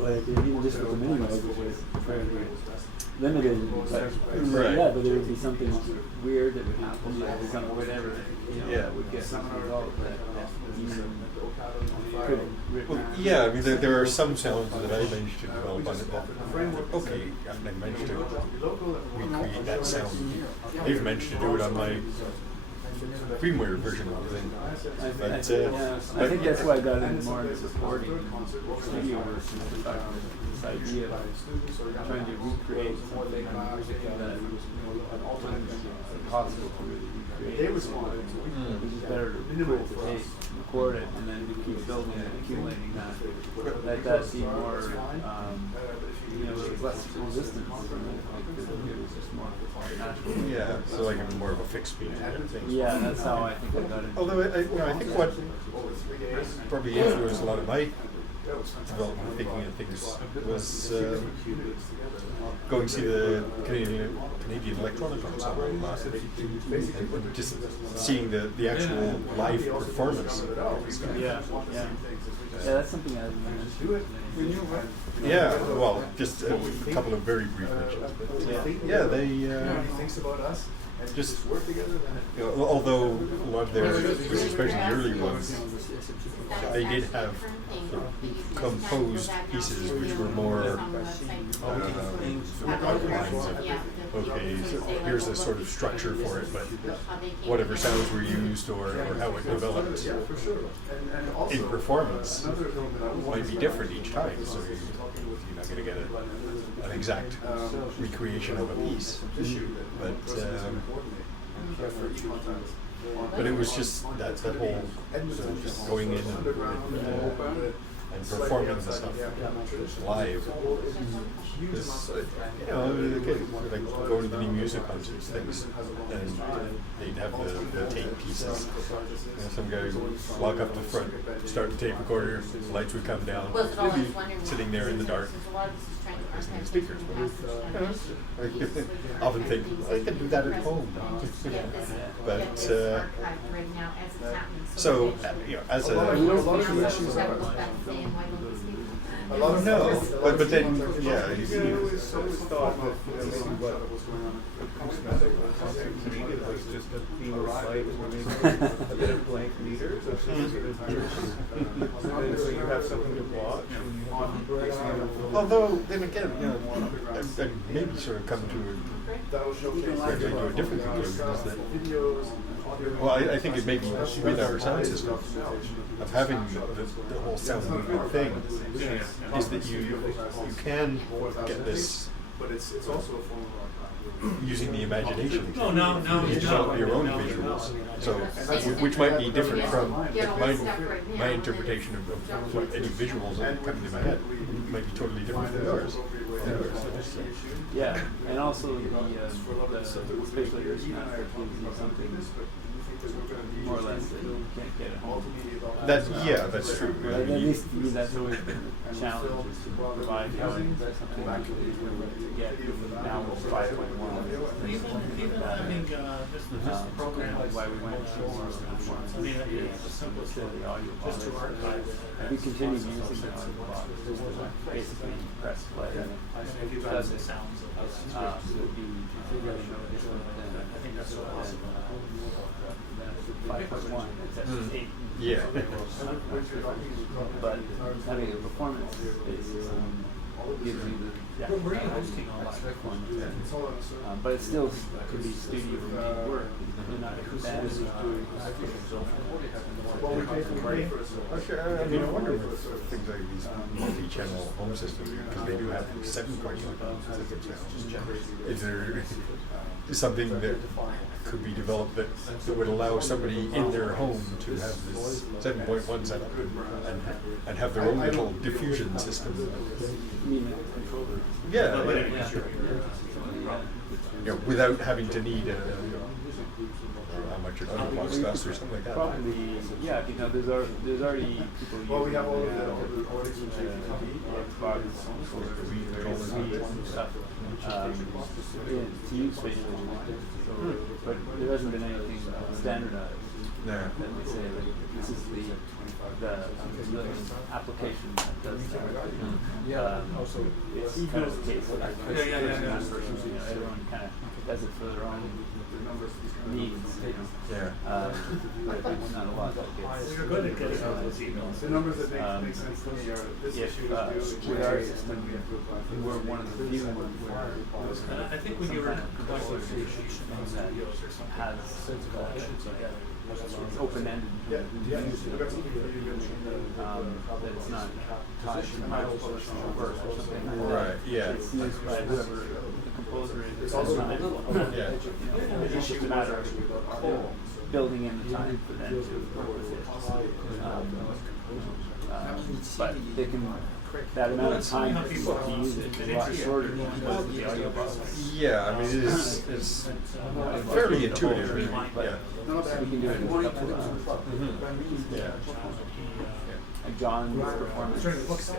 like, even just with the mini mode, which was fairly limited, but yeah, but there would be something weird that would be something whatever, that would get resolved that you could Well, yeah, I mean, there are some sounds that I managed to develop on it that, okay, I managed to recreate that sound. They've managed to do it on my firmware version of the thing. I think that's why I got into more into recording studio versions of this idea of trying to recreate something that was impossible to really recreate. It was better to pull the tape, record it, and then keep building and accumulating that. Let that be more, with less resistance. It was just more natural. Yeah, so like more of a fixed speed kind of thing. Yeah, that's how I think I got into it. Although I think what probably influenced a lot of my development thinking of things was going to see the Canadian Electronic Ensemble last week and just seeing the actual live performance. Yeah, that's something I didn't Yeah, well, just a couple of very brief mentions. But yeah, they. He thinks about us. just, you know, although a lot of their, especially the early ones, they did have composed pieces which were more outlines of, okay, so here's a sort of structure for it, but whatever sounds were used or how it developed in performance might be different each time, so you're not going to get an exact recreation of a piece. But it was just that whole just going in and performing the stuff live. This, you know, like go to the new music concerts things, and they'd have the tape pieces. You know, some guy would walk up to the front, start the tape recorder, the lights would come down, they'd be sitting there in the dark, listening to speakers. I often think, I could do that at home. But so, you know, as no, but then, yeah. I always thought that maybe what was going on was just a theme of light or maybe a bit of blank meters or something. So you have something to watch. Although, then again, you know, I maybe sort of come to a different conclusion is that, well, I think it may be with our sound system of having the whole sound movement thing is that you can get this using the imagination to develop your own visuals. So, which might be different from my interpretation of what any visuals that come into my head might be totally different from yours. Yeah, and also the spatial area aspect gives you something more or less that you can't get at home. That's true. At least to me, that's always been a challenge, is to provide something that you get now with 5.1. I think this program is why we went to I mean, it's the simplest the audio box. just to archive it. We continue using the audio box, just to basically press play. If you got the sounds of this, it would be really no different than I think that's so awesome. 5.1. It's at 8. Yeah. But having a performance basis gives you the Where are you hosting all that? but it still could be studio made work. You're not a band who's doing Actually, I mean, I wonder if things like these multi-channel home systems, because they do have 7.1 specific channels. Is there something that could be developed that would allow somebody in their home to have this 7.1 set up and have their own little diffusion system? Yeah. You know, without having to need how much it costs us or something like that. Probably, yeah. You know, there's already people using we have all of stuff to use spatial engineering. But there hasn't been anything standardized. No. That they say like, this is the application that does that. It's kind of the case. Everyone kind of does it for their own needs. But it's not a lot that gets. You're good at getting out those emails. The numbers that make sense to me are this issue with our system, we're one of the few ones where I think when you were collecting information on that videos or something, has it's open-ended. That it's not tied to milestone or work or something. Right. Yeah. It's used by whoever the composer is. It's also the issue is a matter of building in the time for them to work with it. But they can. That amount of time for people to use it is a lot shorter than the audio box. Yeah, I mean, it's fairly intuitive, really. Yeah. We can do it in a couple of hours. Yeah. And John's performance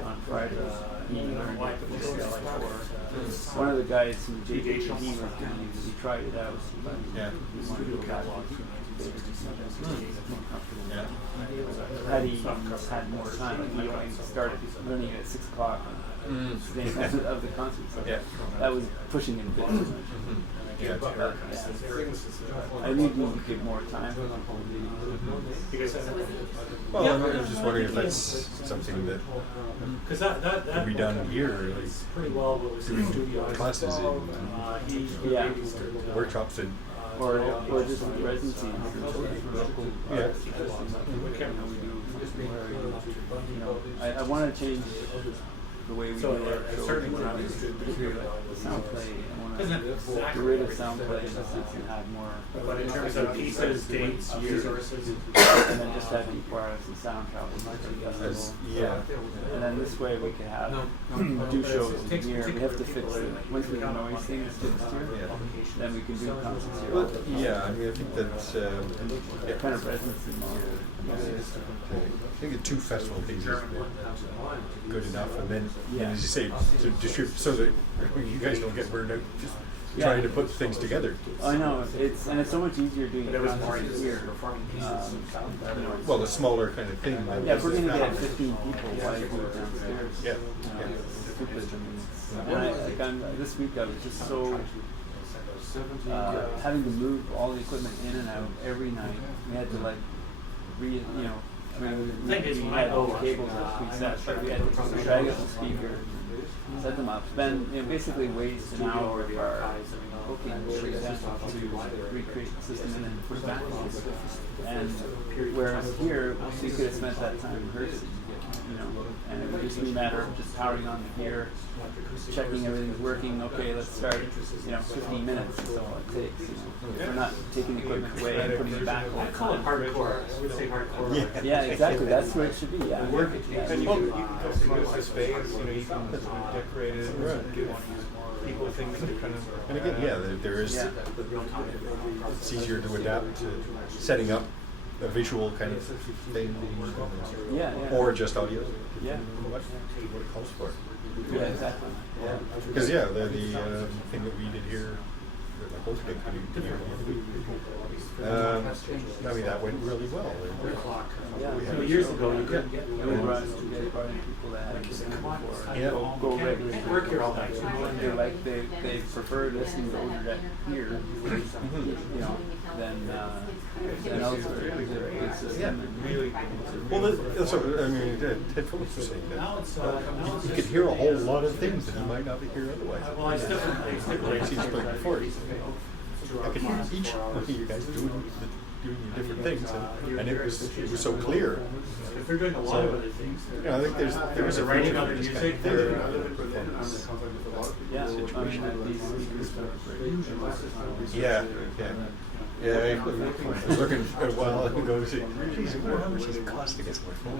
on Friday, he learned one of the guys who JJ he was doing, he tried it out, but he wanted to go back had he had more time, he only started learning at 6 o'clock of the concert, so that was pushing it a bit too much. Yeah, it's But, I need to give more time. well, I'm just wondering if that's something that Because that could be done here, like is pretty well what was in the studio. classes and Yeah. workshops and Or just residency. yeah. I want to change the way we So, do our shows. certainly when I was Sound play. I want Isn't it to exactly get rid of sound play and have more. But in terms of pieces, dates, years, And then just have wireless and sound travel. As, yeah. And then this way we can have do shows in here. We have to fix it. Once we know noise thing is fixed here, then we can do concerts here. Well, yeah, I mean, I think that Kind of residency model. I think the 2 festival things is good enough, and then, Yeah. as you say, to distribute so that you guys don't get burned out trying to put things together. I know it's so much easier doing it concerts here. Well, the smaller kind of thing. Yeah, if we're gonna get 15 people, why do it downstairs? Yeah. Stupid. This week I was just so having to move all the equipment in and out every night. We had to like we had all the cables that we set, but we had to drag up the speaker, set them up, spend basically waste an hour of our booking to recreate the system and then put it back on. And whereas here, we could have spent that time rehearsing, and it would just be a matter of just powering on the gear, checking everything's working. Okay, let's start. 15 minutes is all it takes. We're not taking the equipment away and putting it back all the time. hardcore. I would say hardcore. Yeah, exactly. That's what it should be. Yeah. And you can customize the space, you can decorate it, give people things to kind of. And again, there is. It's easier to adapt to setting up a visual kind of thing. Yeah. Or just audio. Yeah. What it calls for. Yeah, exactly. Yeah. Because the thing that we did here, like both did here. I mean, that went really well. Yeah. Years ago, you could get people that had listened before. Go regularly. Work here all night. They prefer listening to older deck here, than elsewhere. Well, that's what I mean. Ted Phillips was saying that you could hear a whole lot of things that you might not hear otherwise. Well, it's different. Like he's played before. I could hear each one of you guys doing your different things, and it was so clear. If you're doing a lot of other things, I think there is a writing future other for this kind music. of thing. Yeah, I mean, these speakers are Yeah. I was looking a while ago to see, geez, how much does it cost to get my phone?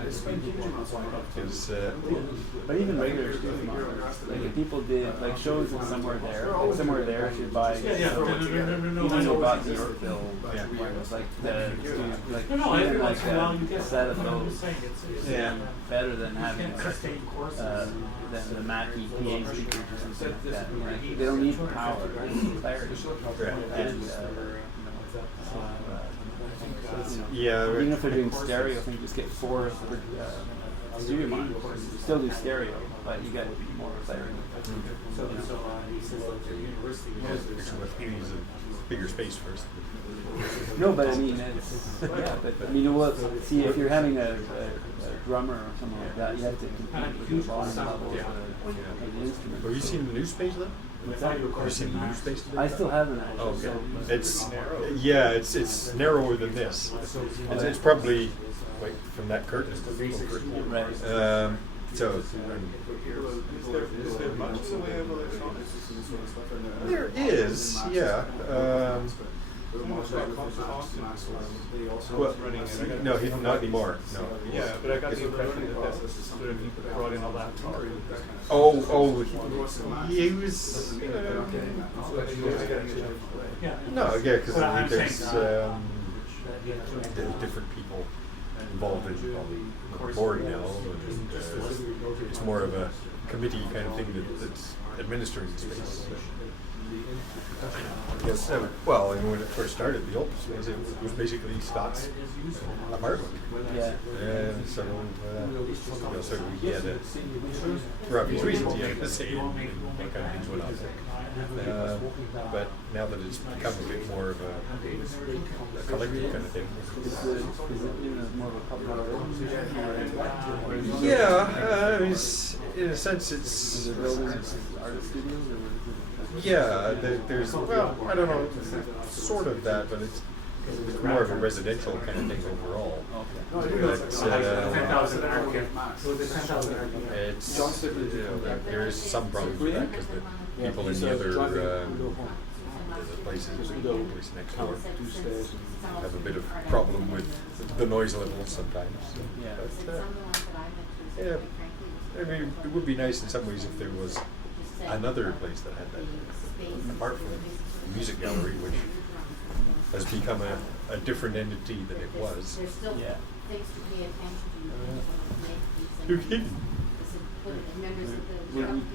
Because, but even regular student models, like if people did like shows in somewhere there should buy. No, Even though bought the Yorkville, Yeah. it was like the like No, I even feel like like a set of I'm those. just saying it's Yeah. Better than having sustained courses. than the Mackie PA speakers or something like that. Like, they don't need power, they need clarity. And yeah, even if they're doing stereo, I think just get 4 studio monitors. You still do stereo, but you got more clarity. He says like the university needs a bigger space first. No, but I mean, well, see, if you're having a drummer or something like that, you have to compete with the volume level of the instrument. Have you seen the new space though? Have you seen the new space today? I still haven't actually. Oh, okay. It's narrower than this. It's probably like from that curtain. Right. So there is, yeah. Well, no, not anymore. No. Yeah, but I got the impression that that's sort of brought in all that power. He was. No, yeah, because I think there's different people involved in the board now, and it's more of a committee kind of thing that's administering the space. Yes, well, and when it first started, the Opus was basically Scott's apartment. Yeah. And so, so he had to, for obvious reasons, he had to say what kind of things went on there. But now that it's become a bit more of a collective kind of thing. Is it more of a public building? Yeah, I mean, in a sense, it's. Is it buildings, artist studios, or what is it? Yeah, there's, well, I don't know, sort of that, but it's more of a residential kind of thing overall. Okay. It's, there is some problems with that because the people in the other places next door have a bit of problem with the noise levels sometimes. Yeah. But, yeah, I mean, it would be nice in some ways if there was another place that had that, apart from the music gallery, which has become a different entity than it was. Yeah. You're kidding.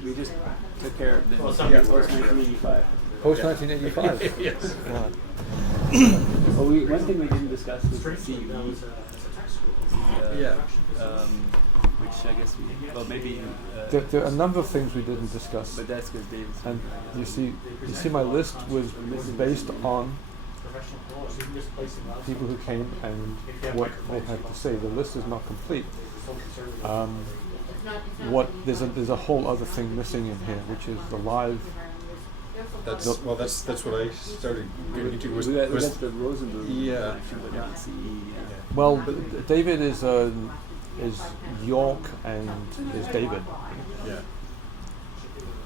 We just took care of the post 1985. Post 1985. Yes. Well, one thing we didn't discuss was the CE. Which I guess maybe. There are a number of things we didn't discuss. But that's because David's. And you see, my list was based on people who came and what they had to say. The list is not complete. There's a whole other thing missing in here, which is the live. That's what I started getting into. Was that's the Rosenberg yeah. collection, but not CE. Yeah. Well, David is York and is David. Yeah.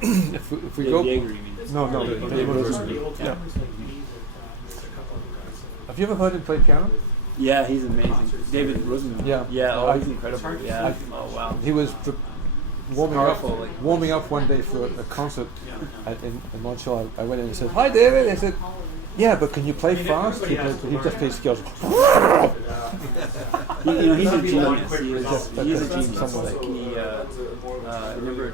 if we go. Jaeger, you mean? No, David Rosenberg. Yeah. Have you ever heard him play piano? Yeah, he's amazing. David Rosenberg. Yeah. Yeah. Oh, he's incredible. Yeah. Oh wow. He was Powerful, warming up one day for a concert in Montreal. I went in and said, "Hi, David." They said, "Yeah, but can you play fast?" He just plays scales. He's a genius. He is a genius. Somewhere. I remember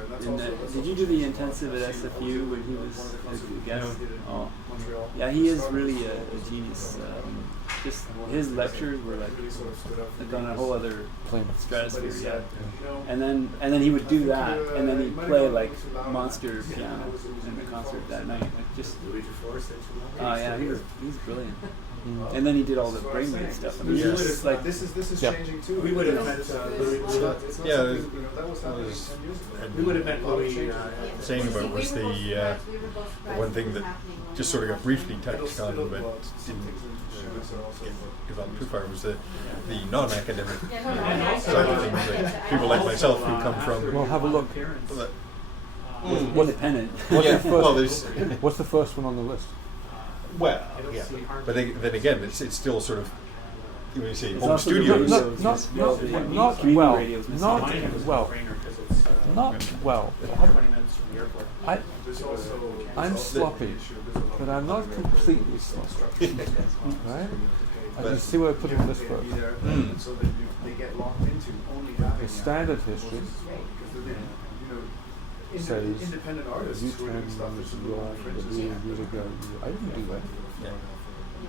did you do the intensive at SFU when he was a guest? Oh, yeah, he is really a genius. Just his lectures were like on a whole other stratosphere. Yeah. And then he would do that, and then he'd play like monster piano in the concert that night. Like just. Yeah, he's brilliant. And then he did all the brainwave stuff. I mean, Yes. like This is changing too. We would have met we would have met Louis. Saying about was the one thing that just sort of got briefly touched on, but didn't develop too far was the non-academic side of things. Like people like myself who come from. Well, have a look. independent. What's the first one on the list? Well, yeah, but then again, it's still sort of. When you say It's home also the studios, radios, not well. I'm sloppy, but I'm not completely sloppy. Right? And you see where I put in this book. The standard history says you can years ago. I didn't do that. yeah.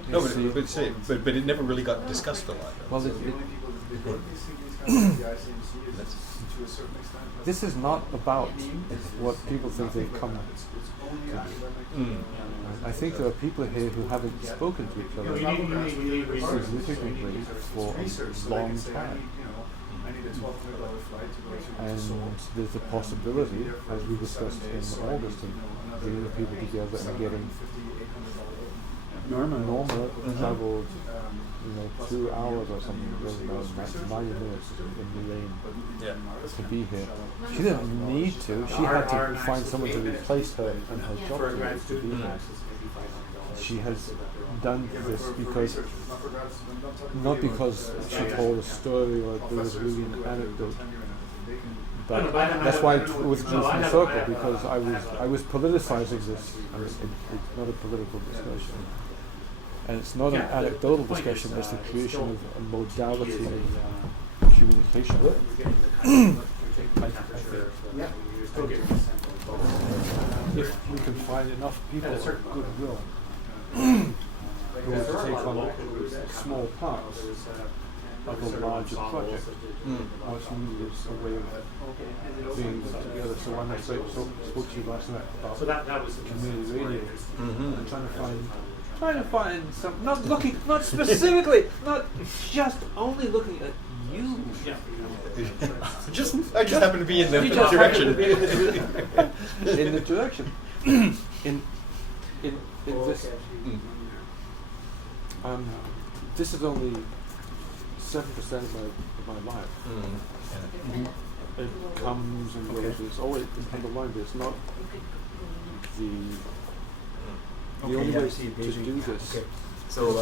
No, but it never really got discussed a lot. Well, this is not about what people think they've come to do. I think there are people here who haven't spoken to each other significantly for a long time. And there's a possibility, as we discussed in August, of getting the people together and getting Norma traveled, 2 hours or something, 90 minutes in the rain to be here. She didn't need to. She had to find someone to replace her in her job to be here. She has done this because, not because she told a story or there was really an anecdote, but that's why it withdrew from the circle, because I was politicizing this. It's not a political discussion. And it's not an anecdotal discussion, it's the creation of a modality of communication. if we can find enough people of goodwill who will take on small parts of a larger project. What's needed is a way of being together. So when I spoke to you last night about that was community radio, and trying to find some, not specifically, not just only looking at you. I just happen to be in the direction. In the direction. In this. This is only 7% of my life. It comes and goes. It's always underlined. It's not the only way to do this. Okay. So,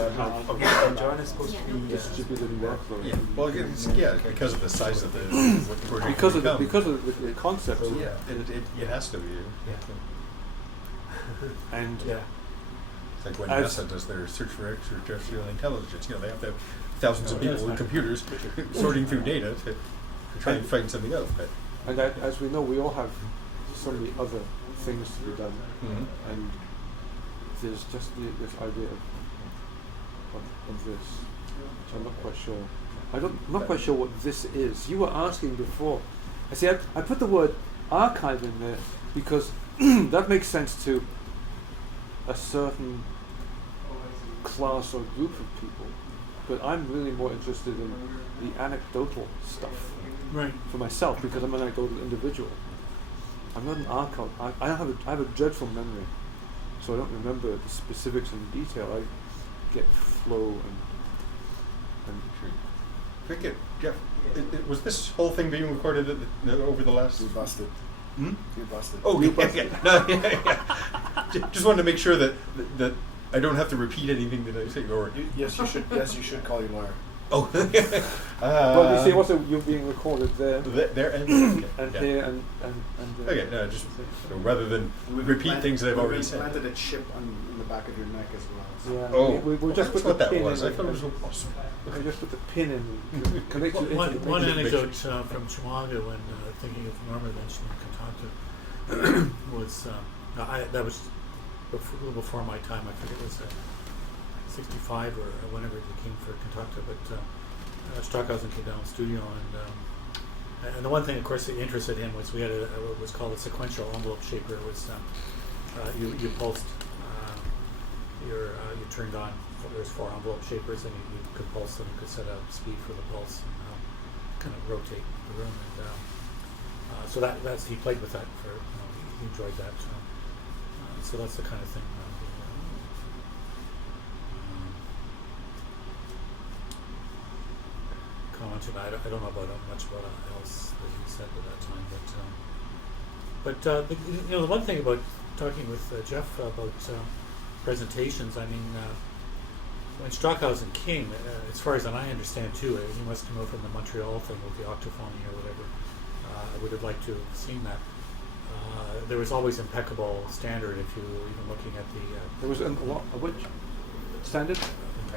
John is supposed to be distributed workload. yeah. Well, because of the size of the what the program because of the concept. So, yeah, it has to be. And it's like when NASA does their search for extraterrestrial intelligence. They have to have thousands of people with computers sorting through data to try and find something out. But and as we know, we all have so many other things to be done, and there's just this idea of this, which I'm not quite sure. I'm not quite sure what this is. You were asking before. I put the word archive in there because that makes sense to a certain class or group of people, but I'm really more interested in the anecdotal stuff for myself because I'm an anecdotal individual. I'm not an archive. I have a dreadful memory, so I don't remember the specifics in detail. I get flow and Cricket, Jeff, was this whole thing being recorded over the last? You busted. You busted. Oh, you yeah, busted. No, Just wanted to make sure that I don't have to repeat anything that I say. Or Yes, you should. Yes, you should call your lawyer. oh, well, you see, also you're being recorded there, there and here and okay, no, just rather than repeat things that I've already said. We planted a chip in the back of your neck as well. So. yeah. Oh, we just that's put what the that pin was. in. I thought it was awesome. We just put the pin in. Connect it One into the anecdote from Chihuahua when thinking of Norma mentioning Cantata was that was a little before my time. I forget it was 65 or whenever they came for Cantata, but Stockhausen came down to the studio and the one thing, of course, that interested him was we had what was called a sequential envelope shaper. It was you pulsed you turned on. There's 4 envelope shapers, and you could pulse them. You could set a speed for the pulse and kind of rotate the room. And so that's he played with that for. He enjoyed that. So that's the kind of thing. Commented. I don't know about much about else that he said at that time, but the one thing about talking with Jeff about presentations, I mean. When Stockhausen came, as far as I understand too, he must come out from the Montreal thing with the octophony or whatever. I would have liked to have seen that. There was always impeccable standard if you were even looking at the... there was which standard?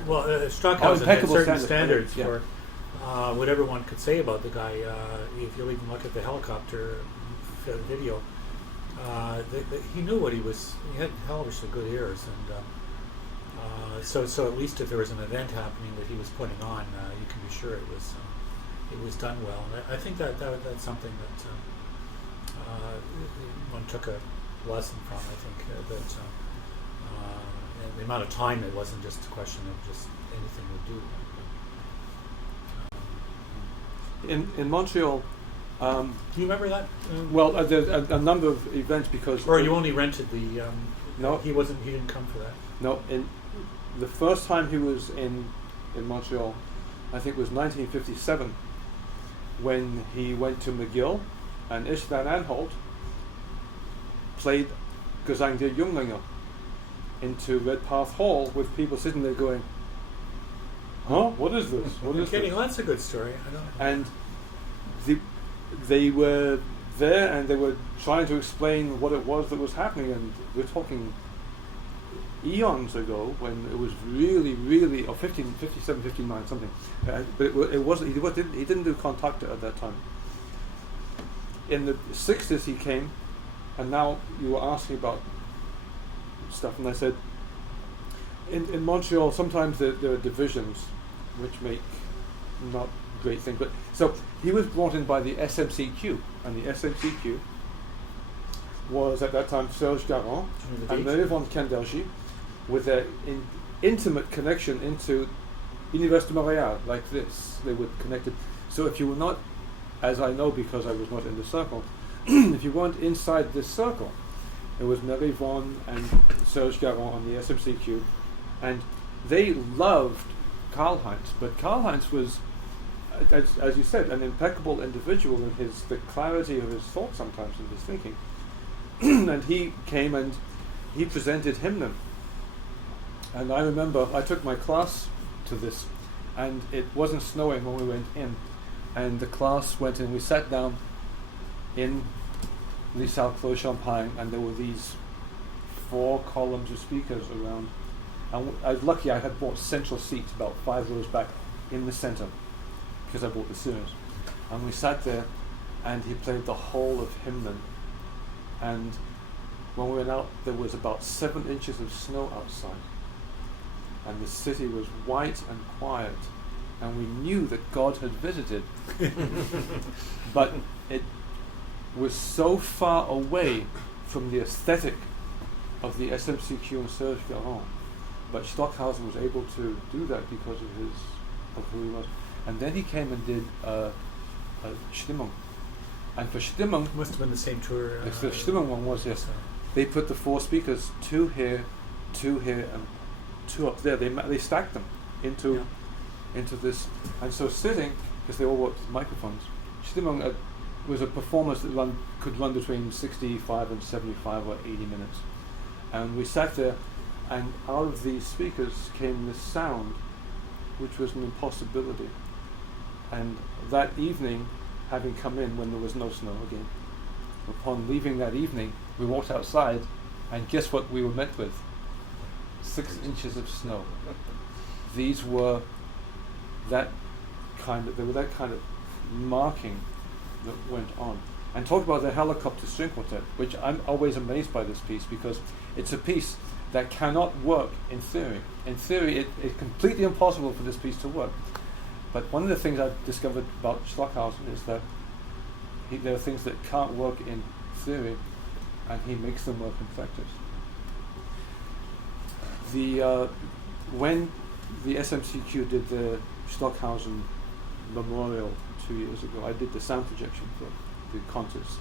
Well, Stockhausen had certain standards yeah. for whatever one could say about the guy. If you'll even look at the helicopter video, he knew what he was... He had hellishly good ears, and... So at least if there was an event happening that he was putting on, you can be sure it was done well. And I think that's something that one took a lesson from. I think that and the amount of time, it wasn't just a question of just anything would do. In Montreal. Do you remember that? Well, there's a number of events because. Or you only rented the. No, he wasn't. He didn't come for that. No, the first time he was in Montreal, I think it was 1957, when he went to McGill, and Ish Van Aanholt played Gezang der Junglinge into Redpath Hall with people sitting there going, "Huh? What is this? What is kidding? this?" Well, that's a good story. I don't. And they were there, and they were trying to explain what it was that was happening, and we're talking eons ago when it was really, or 57, 59, something. But it wasn't. He didn't do Contacta at that time. In the 60s he came, And now you were asking about stuff, and I said, in Montreal, sometimes there are divisions which make not great things. But so he was brought in by the SMCQ, and the SMCQ was at that time Serge Garand and Milieu von Candergy, with their intimate connection into Université de Montréal, like this. They were connected. So if you were not, as I know because I was not in the circle, if you weren't inside this circle, it was Marie Vaughan and Serge Garand on the SMCQ, and they loved Karl-Heinz, but Karl-Heinz was, as you said, an impeccable individual in the clarity of his thought sometimes in his thinking. And he came and he presented hymnen. And I remember I took my class to this, and it wasn't snowing when we went in, and the class went in. We sat down in the Salle Clos Champagne, and there were these 4 columns of speakers around. And I was lucky I had bought central seats about 5 rows back in the center because I bought the series. And we sat there, and he played the whole of hymnen. And when we went out, there was about 7 inches of snow outside. And the city was white and quiet, and we knew that God had visited. But it was so far away from the aesthetic of the SMCQ and Serge Garand. But Stockhausen was able to do that because of who he was. And then he came and did a Stimmung. And for Stimmung, Must have been the same tour. the Stimmung one was, yes. They put the 4 speakers, 2 here, 2 here, and 2 up there. They stacked them into this. And so sitting, because they all worked with microphones, Stimmung was a performance that could run between 65 and 75 or 80 minutes. And we sat there, and out of these speakers came this sound, which was an impossibility. And that evening, having come in when there was no snow again, upon leaving that evening, we walked outside, and guess what we were met with? 6 inches of snow. These were that kind of marking that went on. And talk about the helicopter string quartet, which I'm always amazed by this piece, because it's a piece that cannot work in theory. In theory, it's completely impossible for this piece to work. But one of the things I've discovered about Stockhausen is that there are things that can't work in theory, and he makes them work in practice. When the SMCQ did the Stockhausen Memorial 2 years ago, I did the sound projection for the concerts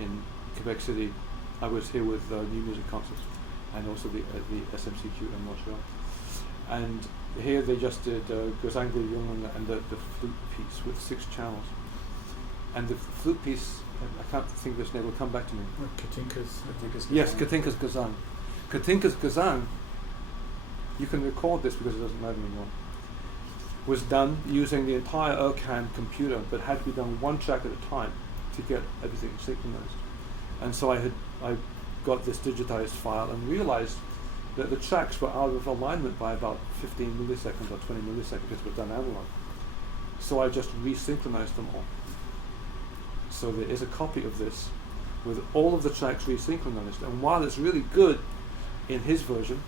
in Quebec City. I was here with New Music Concerts, and also the SMCQ in Montreal. And here they just did Gesang der Jungen and the flute piece with 6 channels. And the flute piece, I can't think of its name, will come back to me. Katinka's. Yes, Katinka's Gesang. Katinka's Gesang, you can record this because it doesn't matter anymore, was done using the entire Ercan computer, but had to be done 1 track at a time to get everything synchronized. And so I got this digitized file and realized that the tracks were out of alignment by about 15 milliseconds or 20 milliseconds because it was done analog. So I just resynchronized them all. So there is a copy of this with all of the tracks resynchronized. And while it's really good in his version,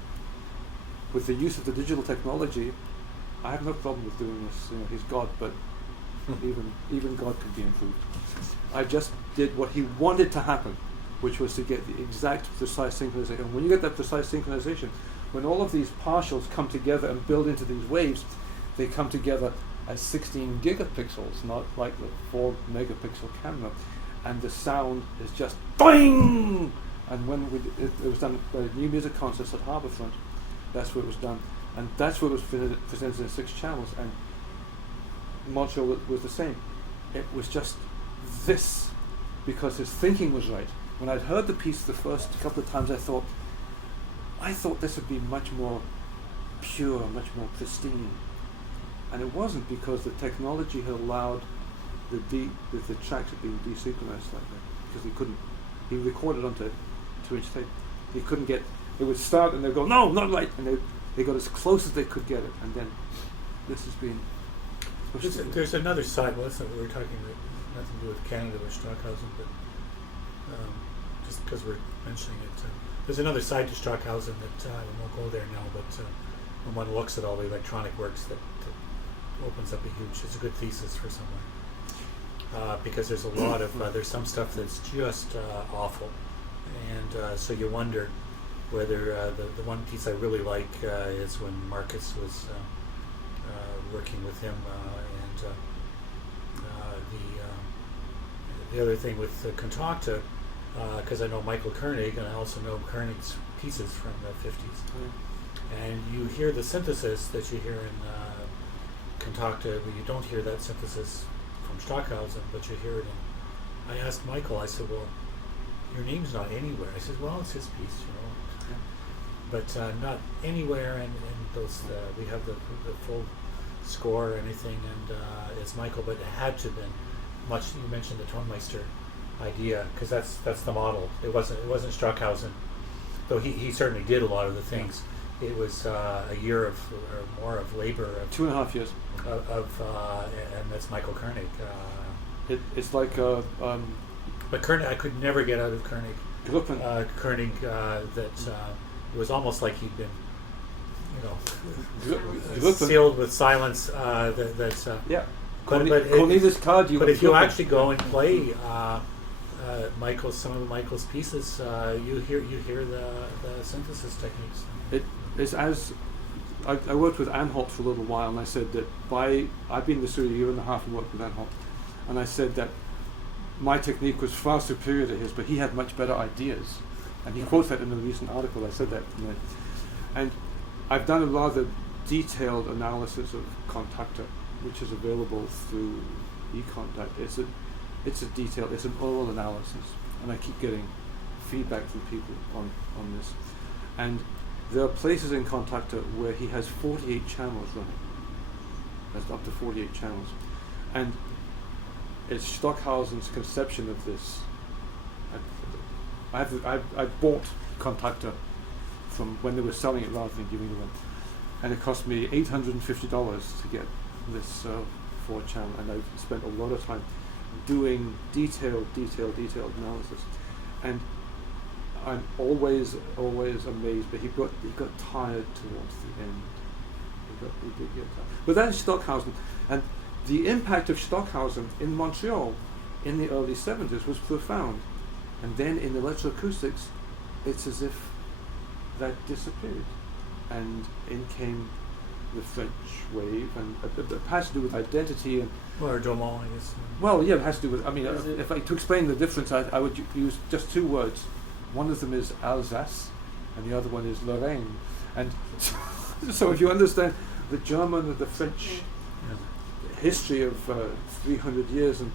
with the use of the digital technology, I have no problem with doing this. You know, he's God, but even God could be improved. I just did what he wanted to happen, which was to get the exact precise synchronization. And when you get that precise synchronization, when all of these partials come together and build into these waves, they come together as 16 gigapixels, not like the 4 megapixel camera. And the sound is just boing! And when it was done at New Music Concerts at Harbourfront, that's where it was done. And that's where it was presented in 6 channels. And Montreal was the same. It was just this, because his thinking was right. When I'd heard the piece the first couple of times, I thought this would be much more pure, much more pristine. And it wasn't, because the technology had allowed the tracks being desynchronized like that, because he recorded onto 2-inch tape. He couldn't get, it would start and they'd go, no, not right, and they got as close as they could get it, and then this has been pushed. There's another side, well, that's not what we're talking about, nothing to do with Canada or Stockhausen, but just because we're mentioning it, there's another side to Stockhausen that we won't go there now, but when one looks at all the electronic works, that opens up it's a good thesis for someone. Because there's a lot of, there's some stuff that's just awful. And so you wonder whether the one piece I really like is when Marcus was working with him, and the other thing with Contacta, because I know Michael Koenig, and I also know Koenig's pieces from the 50s. And you hear the synthesis that you hear in Contacta, but you don't hear that synthesis from Stockhausen, but you hear it in. I asked Michael, I said, well, your name's not anywhere. I said, well, it's his piece, but not anywhere, and those we have the full score or anything, and it's Michael, but it had to have been much. You mentioned the Tonmeister idea, because that's the model. It wasn't Stockhausen, though he certainly did a lot of the things. It was a year of or more of labor. 2.5 years. And that's Michael Koenig. It's like but Koenig, I could never get out of Koenig. Koenig, that it was almost like he'd been, sealed with silence. Yeah. But if you actually go and play some of Michael's pieces, you hear the synthesis techniques. It's as I worked with Anhalt for a little while, and I said that I've been in the studio a year and a half and worked with Anhalt, and I said that my technique was far superior to his, but he had much better ideas, and he quotes that in a recent article. I said that, and I've done a rather detailed analysis of Contacta, which is available through eContact. It's an oral analysis, and I keep getting feedback from people on this, and there are places in Contacta where he has 48 channels running. That's up to 48 channels. And it's Stockhausen's conception of this. I bought Contacta from when they were selling it rather than giving it away. And it cost me $850 to get this 4-channel. And I've spent a lot of time doing detailed analysis. And I'm always amazed, but he got tired towards the end. He did get tired. But then Stockhausen, and the impact of Stockhausen in Montreal in the early 70s was profound. And then in Electroacoustics, it's as if that disappeared. And in came the French wave, and it has to do with identity and. Or Domon, I guess. Well, yeah, it has to do with. I mean, to explain the difference, I would use just 2 words. One of them is Alsace, and the other one is Lorraine. And so if you understand the German and the French history of 300 years, and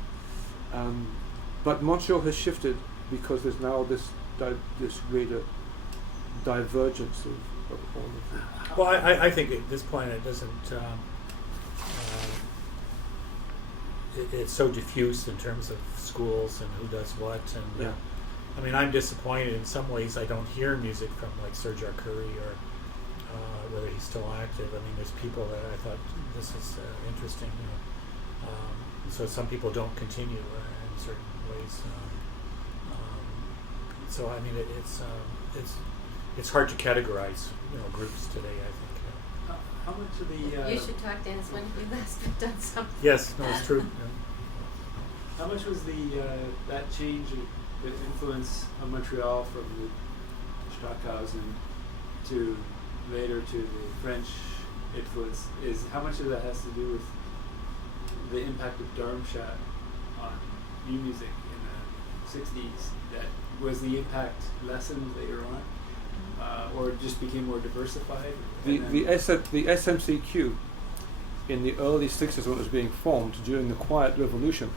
but Montreal has shifted because there's now this greater divergence of all of them. Well, I think at this point it doesn't. It's so diffuse in terms of schools and who does what, and yeah. I mean, I'm disappointed in some ways. I don't hear music from like Serge Arcuri or whether he's still active. I mean, there's people that I thought this is interesting. So some people don't continue in certain ways. So I mean, it's hard to categorize groups today. I think. How much of the You should talk, Dennis. When have you last done something? Yes, no, it's true. Yeah. How much was that change the influence on Montreal from the Stockhausen to later to the French influence? Is how much of that has to do with the impact of Darmstadt on new music in the 60s? That was the impact lessened later on, or it just became more diversified? The SMCQ in the early 60s, when it was being formed during the Quiet Revolution.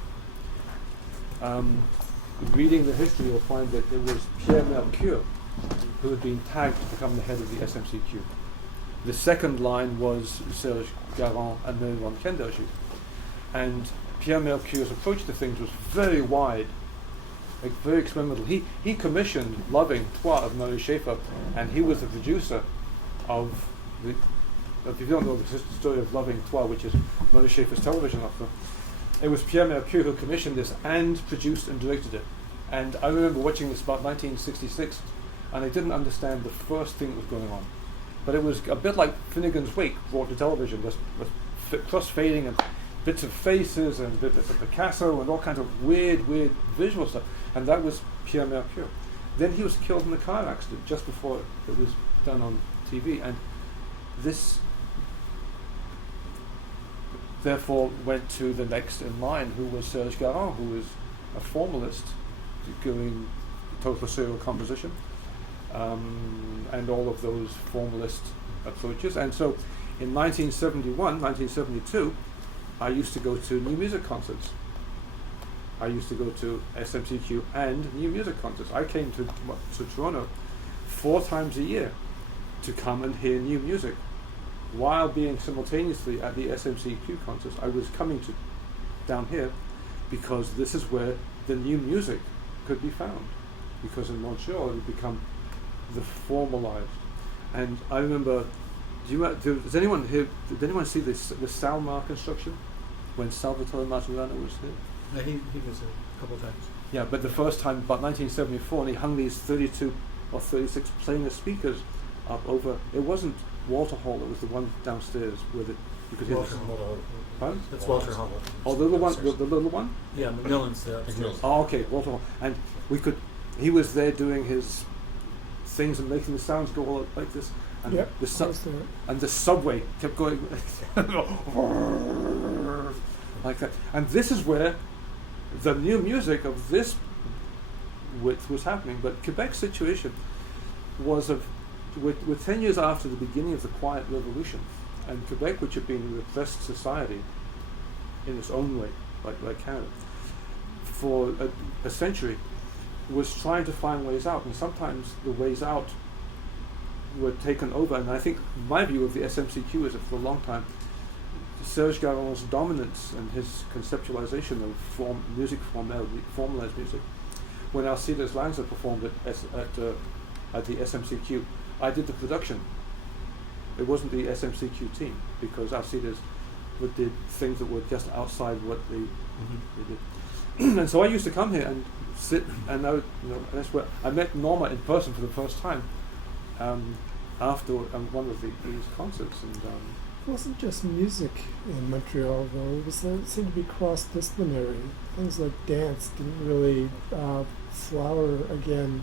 Reading the history, you'll find that it was Pierre Mercure who had been tagged to become the head of the SMCQ. The second line was Serge Garand and then von Kenderji. And Pierre Mercure's approach to things was very wide, like very experimental. He commissioned Loving Toi of Murray Schafer, and he was the producer of the. If you don't know the story of Loving Toi, which is Murray Schafer's television opera, it was Pierre Mercure who commissioned this and produced and directed it. And I remember watching this about 1966, and I didn't understand the first thing that was going on. But it was a bit like Finnegan's Wake brought to television, with cross-fading and bits of faces and bits of Picasso and all kinds of weird visual stuff. And that was Pierre Mercure. Then he was killed in a car accident just before it was done on TV. And this therefore went to the next in line, who was Serge Garand, who was a formalist doing total serial composition, and all of those formalist approaches. And so in 1971, 1972, I used to go to new music concerts. I used to go to SMCQ and new music concerts. I came to Toronto 4 times a year to come and hear new music. While being simultaneously at the SMCQ concerts, I was coming to down here because this is where the new music could be found. Because in Montreal it had become the formalized. And I remember, does anyone here? Did anyone see the Salmar construction when Salvatore Martirano was here? No, he was a couple times. Yeah, but the first time, about 1974, and he hung these 32 or 36 planar speakers up over. It wasn't Walter Hall; it was the one downstairs with it. You could hear Walter the Hall. Pardon? That's Walter Hall. Oh, the little one, the little one. Yeah, Macmillan's upstairs. Oh, okay, Walter Hall, and we could. He was there doing his things and making the sounds go all like this, and Yep, and the subway kept going like that. And this is where the new music of this width was happening. But Quebec's situation was we're 10 years after the beginning of the Quiet Revolution, and Quebec, which had been a repressed society in its own way, like Canada, for a century, was trying to find ways out, and sometimes the ways out were taken over. And I think my view of the SMCQ is that for a long time, Serge Garand's dominance and his conceptualization of formalized music. When Alcides Lanza performed at the SMCQ, I did the production. It wasn't the SMCQ team, because Alcides did things that were just outside what they did. And so I used to come here and sit, and that's where I met Norma in person for the first time after one of these concerts. And it wasn't just music in Montreal, though. It seemed to be cross-disciplinary. Things like dance didn't really flower again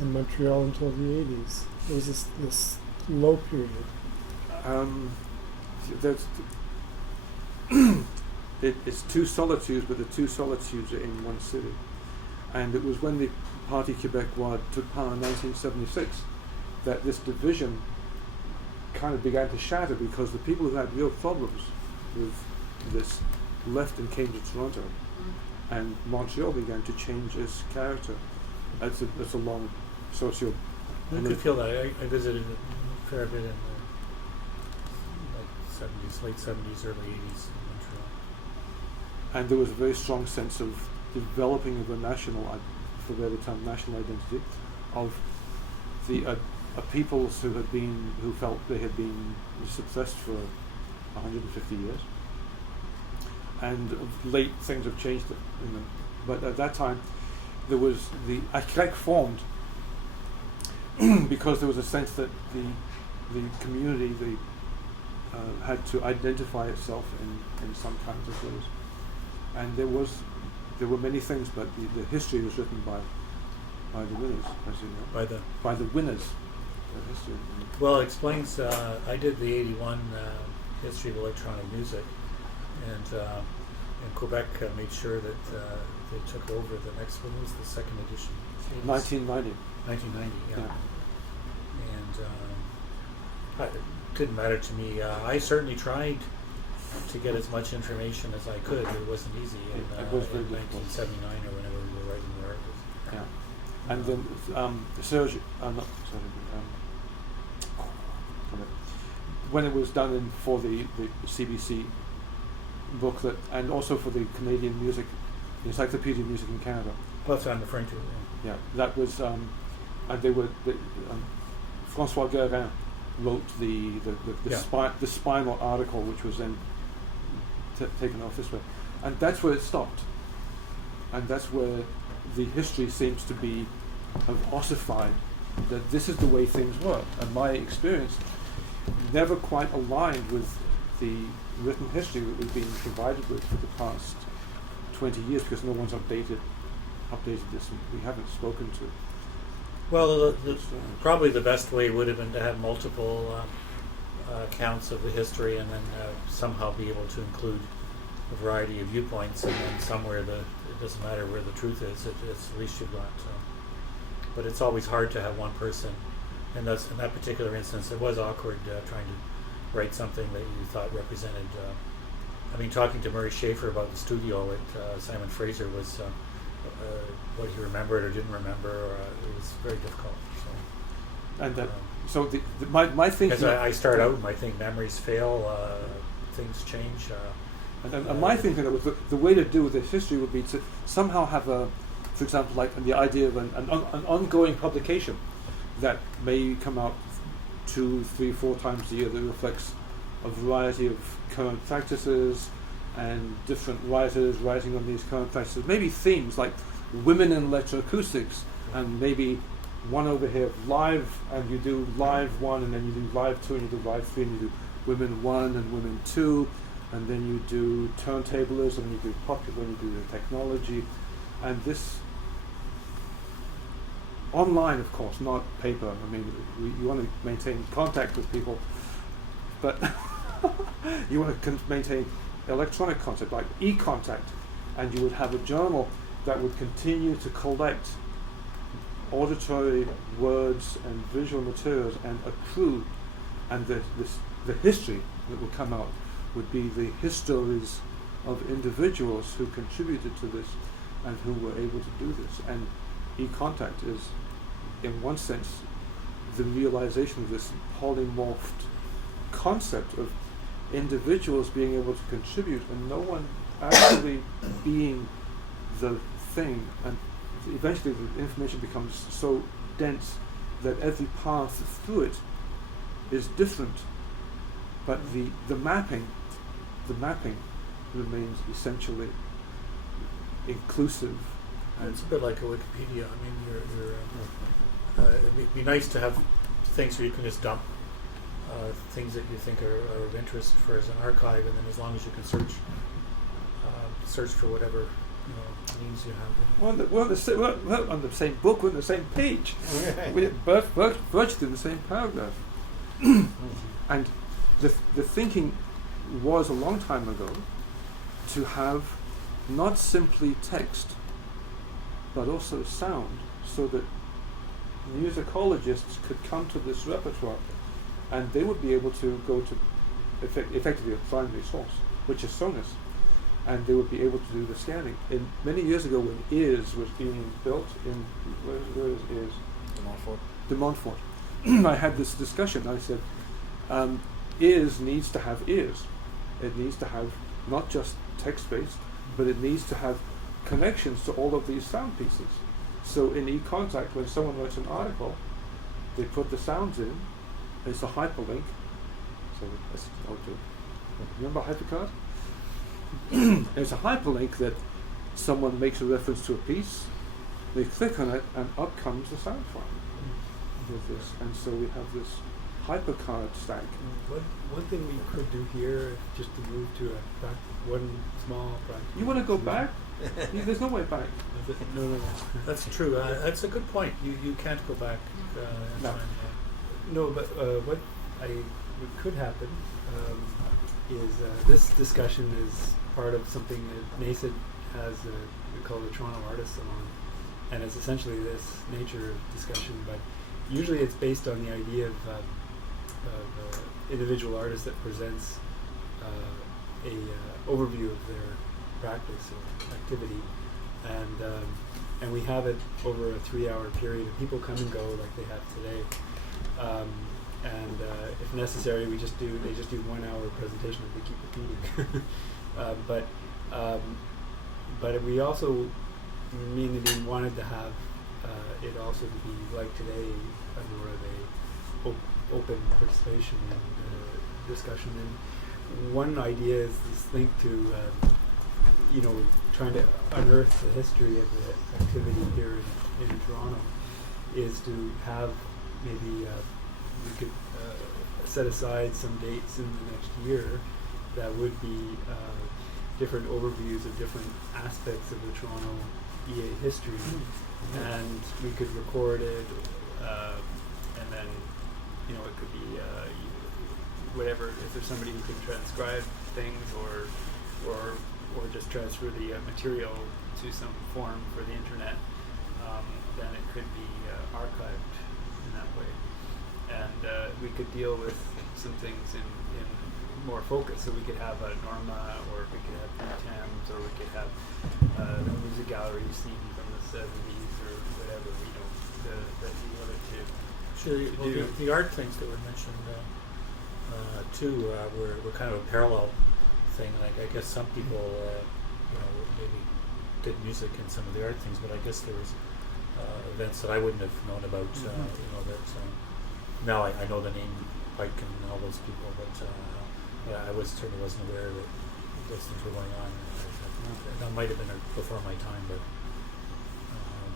in Montreal until the 80s. There was this low period. It's two solitudes, but the two solitudes are in one city. And it was when the Parti Québécois took power in 1976 that this division kind of began to shatter, because the people who had real problems with this left and came to Toronto, and Montreal began to change its character. That's a long socio. I could feel that. I visited a fair bit in the late 70s, early 80s in Montreal. And there was a very strong sense of developing of a national, for better term, national identity, of the peoples who felt they had been suppressed for 150 years. And of late things have changed, but at that time there was the ACREC formed because there was a sense that the community had to identify itself in some kinds of ways. And there were many things, but the history was written by the winners, as you know. By the winners. The history. Well, it explains. I did the '81 history of electronic music, and Quebec made sure that they took over the next one. Was the second edition? 1990. 1990, yeah. And it didn't matter to me. I certainly tried to get as much information as I could. It wasn't easy in 1979 or whenever we were writing the articles. Yeah. And then Serge, when it was done for the CBC booklet, and also for the Canadian music, the Encyclopedia of Music in Canada. That's what I'm referring to. Yeah, that was, and they were, François Guérin wrote the spinal article, which was then taken off this way. And that's where it stopped. And that's where the history seems to be ossified, that this is the way things work. And my experience never quite aligned with the written history that we've been provided with for the past 20 years, because no one's updated this, and we haven't spoken to. Well, probably the best way would have been to have multiple accounts of the history, and then somehow be able to include a variety of viewpoints, and then somewhere it doesn't matter where the truth is, it's at least you've got. But it's always hard to have one person, and thus in that particular instance, it was awkward trying to write something that you thought represented. I mean, talking to Murray Schaefer about the studio at Simon Fraser was what he remembered or didn't remember. It was very difficult. So. And that, so my thinking. As I start out, and I think memories fail, things change. And my thinking was the way to do this history would be to somehow have for example, like the idea of an ongoing publication that may come out 2, 3, 4 times a year that reflects a variety of current practices and different writers writing on these current practices. Maybe themes like women in electroacoustics, and maybe one over here live, and you do live 1, and then you do live 2, and you do live 3, and you do women 1 and women 2, and then you do turntablism, and you do popular, and you do the technology, and this online, of course, not paper. I mean, you want to maintain contact with people, but you want to maintain electronic contact, like e-contact, and you would have a journal that would continue to collect auditory words and visual materials and accrue, and the history that will come out would be the histories of individuals who contributed to this and who were able to do this. And e-contact is, in one sense, the realization of this polymorphed concept of individuals being able to contribute and no one actually being the thing, and eventually the information becomes so dense that every path through it is different, but the mapping remains essentially inclusive. And it's a bit like a Wikipedia. I mean, it'd be nice to have things where you can just dump things that you think are of interest for as an archive, and then as long as you can search for whatever means you have. We're on the same book, we're on the same page. We're virtually in the same paragraph. And the thinking was a long time ago to have not simply text, but also sound, so that musicologists could come to this repertoire and they would be able to go to effectively a primary source, which is Sonus, and they would be able to do the scanning. Many years ago, when Ears was being built in, where is Ears? De Montfort. I had this discussion. I said, Ears needs to have ears. It needs to have not just text-based, but it needs to have connections to all of these sound pieces. So in eContact, when someone writes an article, they put the sounds in. It's a hyperlink. So that's okay. Remember hypercard? It's a hyperlink that someone makes a reference to a piece. They click on it, and up comes the sound file with this. And so we have this hypercard stack. One thing we could do here, just to move to one small project. You want to go back? There's no way back. No. That's true. That's a good point. You can't go back. No. No, but what could happen is this discussion is part of something that NACID has we call the Toronto Artists Salon, and it's essentially this nature of discussion, but usually it's based on the idea of individual artist that presents a overview of their practice or activity, and we have it over a 3-hour period, and people come and go like they have today. And if necessary, they just do 1 hour presentation and they keep repeating. But we also mainly wanted to have it also to be like today, more of a open participation and discussion. And one idea is this link to trying to unearth the history of the activity here in Toronto is to have maybe we could set aside some dates in the next year that would be different overviews of different aspects of the Toronto EA history, and we could record it, and then it could be whatever. If there's somebody who can transcribe things or just transfer the material to some form for the internet, then it could be archived in that way, and we could deal with some things in more focus. So we could have a Norma, or we could have Thames, or we could have the music gallery scene from the 70s or whatever. The other two. Sure. Well, the art things that were mentioned too were kind of a parallel thing. Like I guess some people maybe did music in some of the art things, but I guess there was events that I wouldn't have known about. That now I know the name Pike and all those people, but I certainly wasn't aware that those things were going on. That might have been before my time,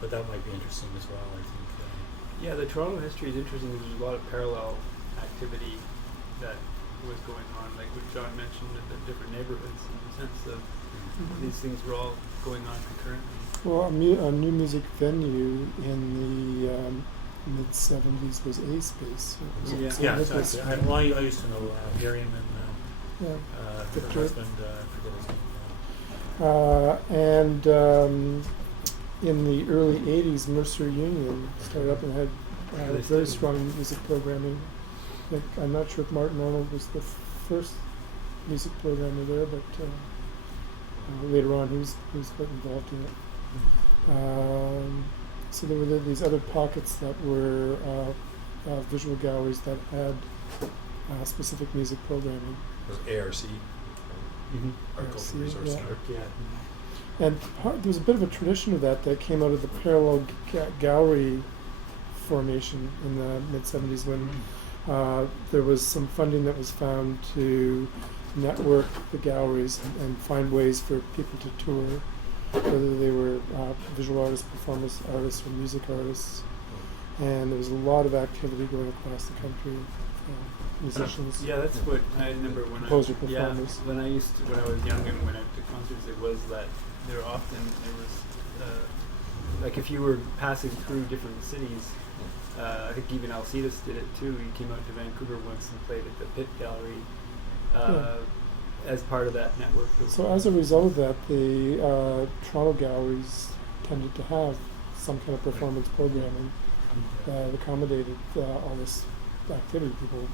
but that might be interesting as well. I think. Yeah, the Toronto history is interesting. There's a lot of parallel activity that was going on, like what John mentioned, at the different neighborhoods, in the sense of these things were all going on concurrently. Well, a new music venue in the mid-70s was A Space. Yeah, exactly. I used to know Miriam and her husband, I forget his name. And in the early 80s, Mercer Union started up and had very strong music programming. I'm not sure if Martin Arnold was the first music programmer there, but later on he was quite involved in it. So there were these other pockets that were visual galleries that had specific music programming. Was ARC? Archival Resource Center. Yeah. And there was a bit of a tradition of that came out of the parallel gallery formation in the mid-70s when there was some funding that was found to network the galleries and find ways for people to tour, whether they were visual artists, performance artists, or music artists. And there was a lot of activity going across the country. Musicians. Yeah, that's what I remember when I was young and went out to concerts. It was that there was like if you were passing through different cities. I think even Alcides did it too. He came out to Vancouver once and played at the Pitt Gallery as part of that network. So as a result of that, the Toronto galleries tended to have some kind of performance programming that accommodated all this activity. People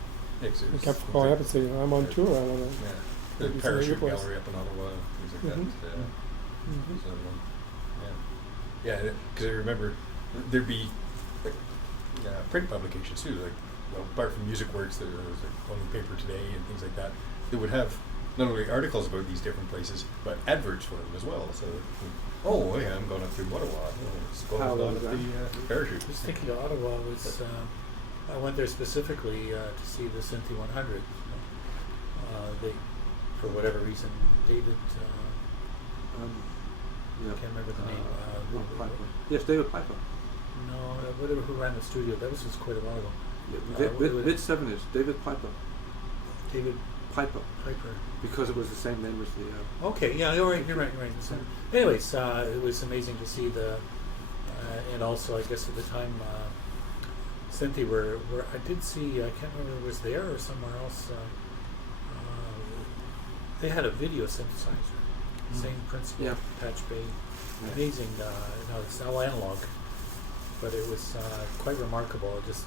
kept calling up and saying, "I'm on tour. I want to." The Parachute Gallery up in Ottawa, things like that. Yeah, because I remember there'd be print publications too, like apart from Music Works, there was Only Paper Today and things like that. They would have not only articles about these different places, but adverts for them as well. So, I'm going up through Ottawa. How going was up that? the Parachute. I was thinking Ottawa was. I went there specifically to see the Cynthia 100. They, for whatever reason, David. Can't remember the name. Piper. Yes, David Piper. No, whatever. Who ran the studio? That was just quite a while ago. Mid-70s, David Piper. David Piper. Piper. Because it was the same name as the. Okay, yeah, you're right. So, anyways, it was amazing to see and also I guess at the time, Cynthia were I did see. I can't remember if it was there or somewhere else. They had a video synthesizer, same principle, Patch Bay. Amazing. It's now analog. But it was quite remarkable. It just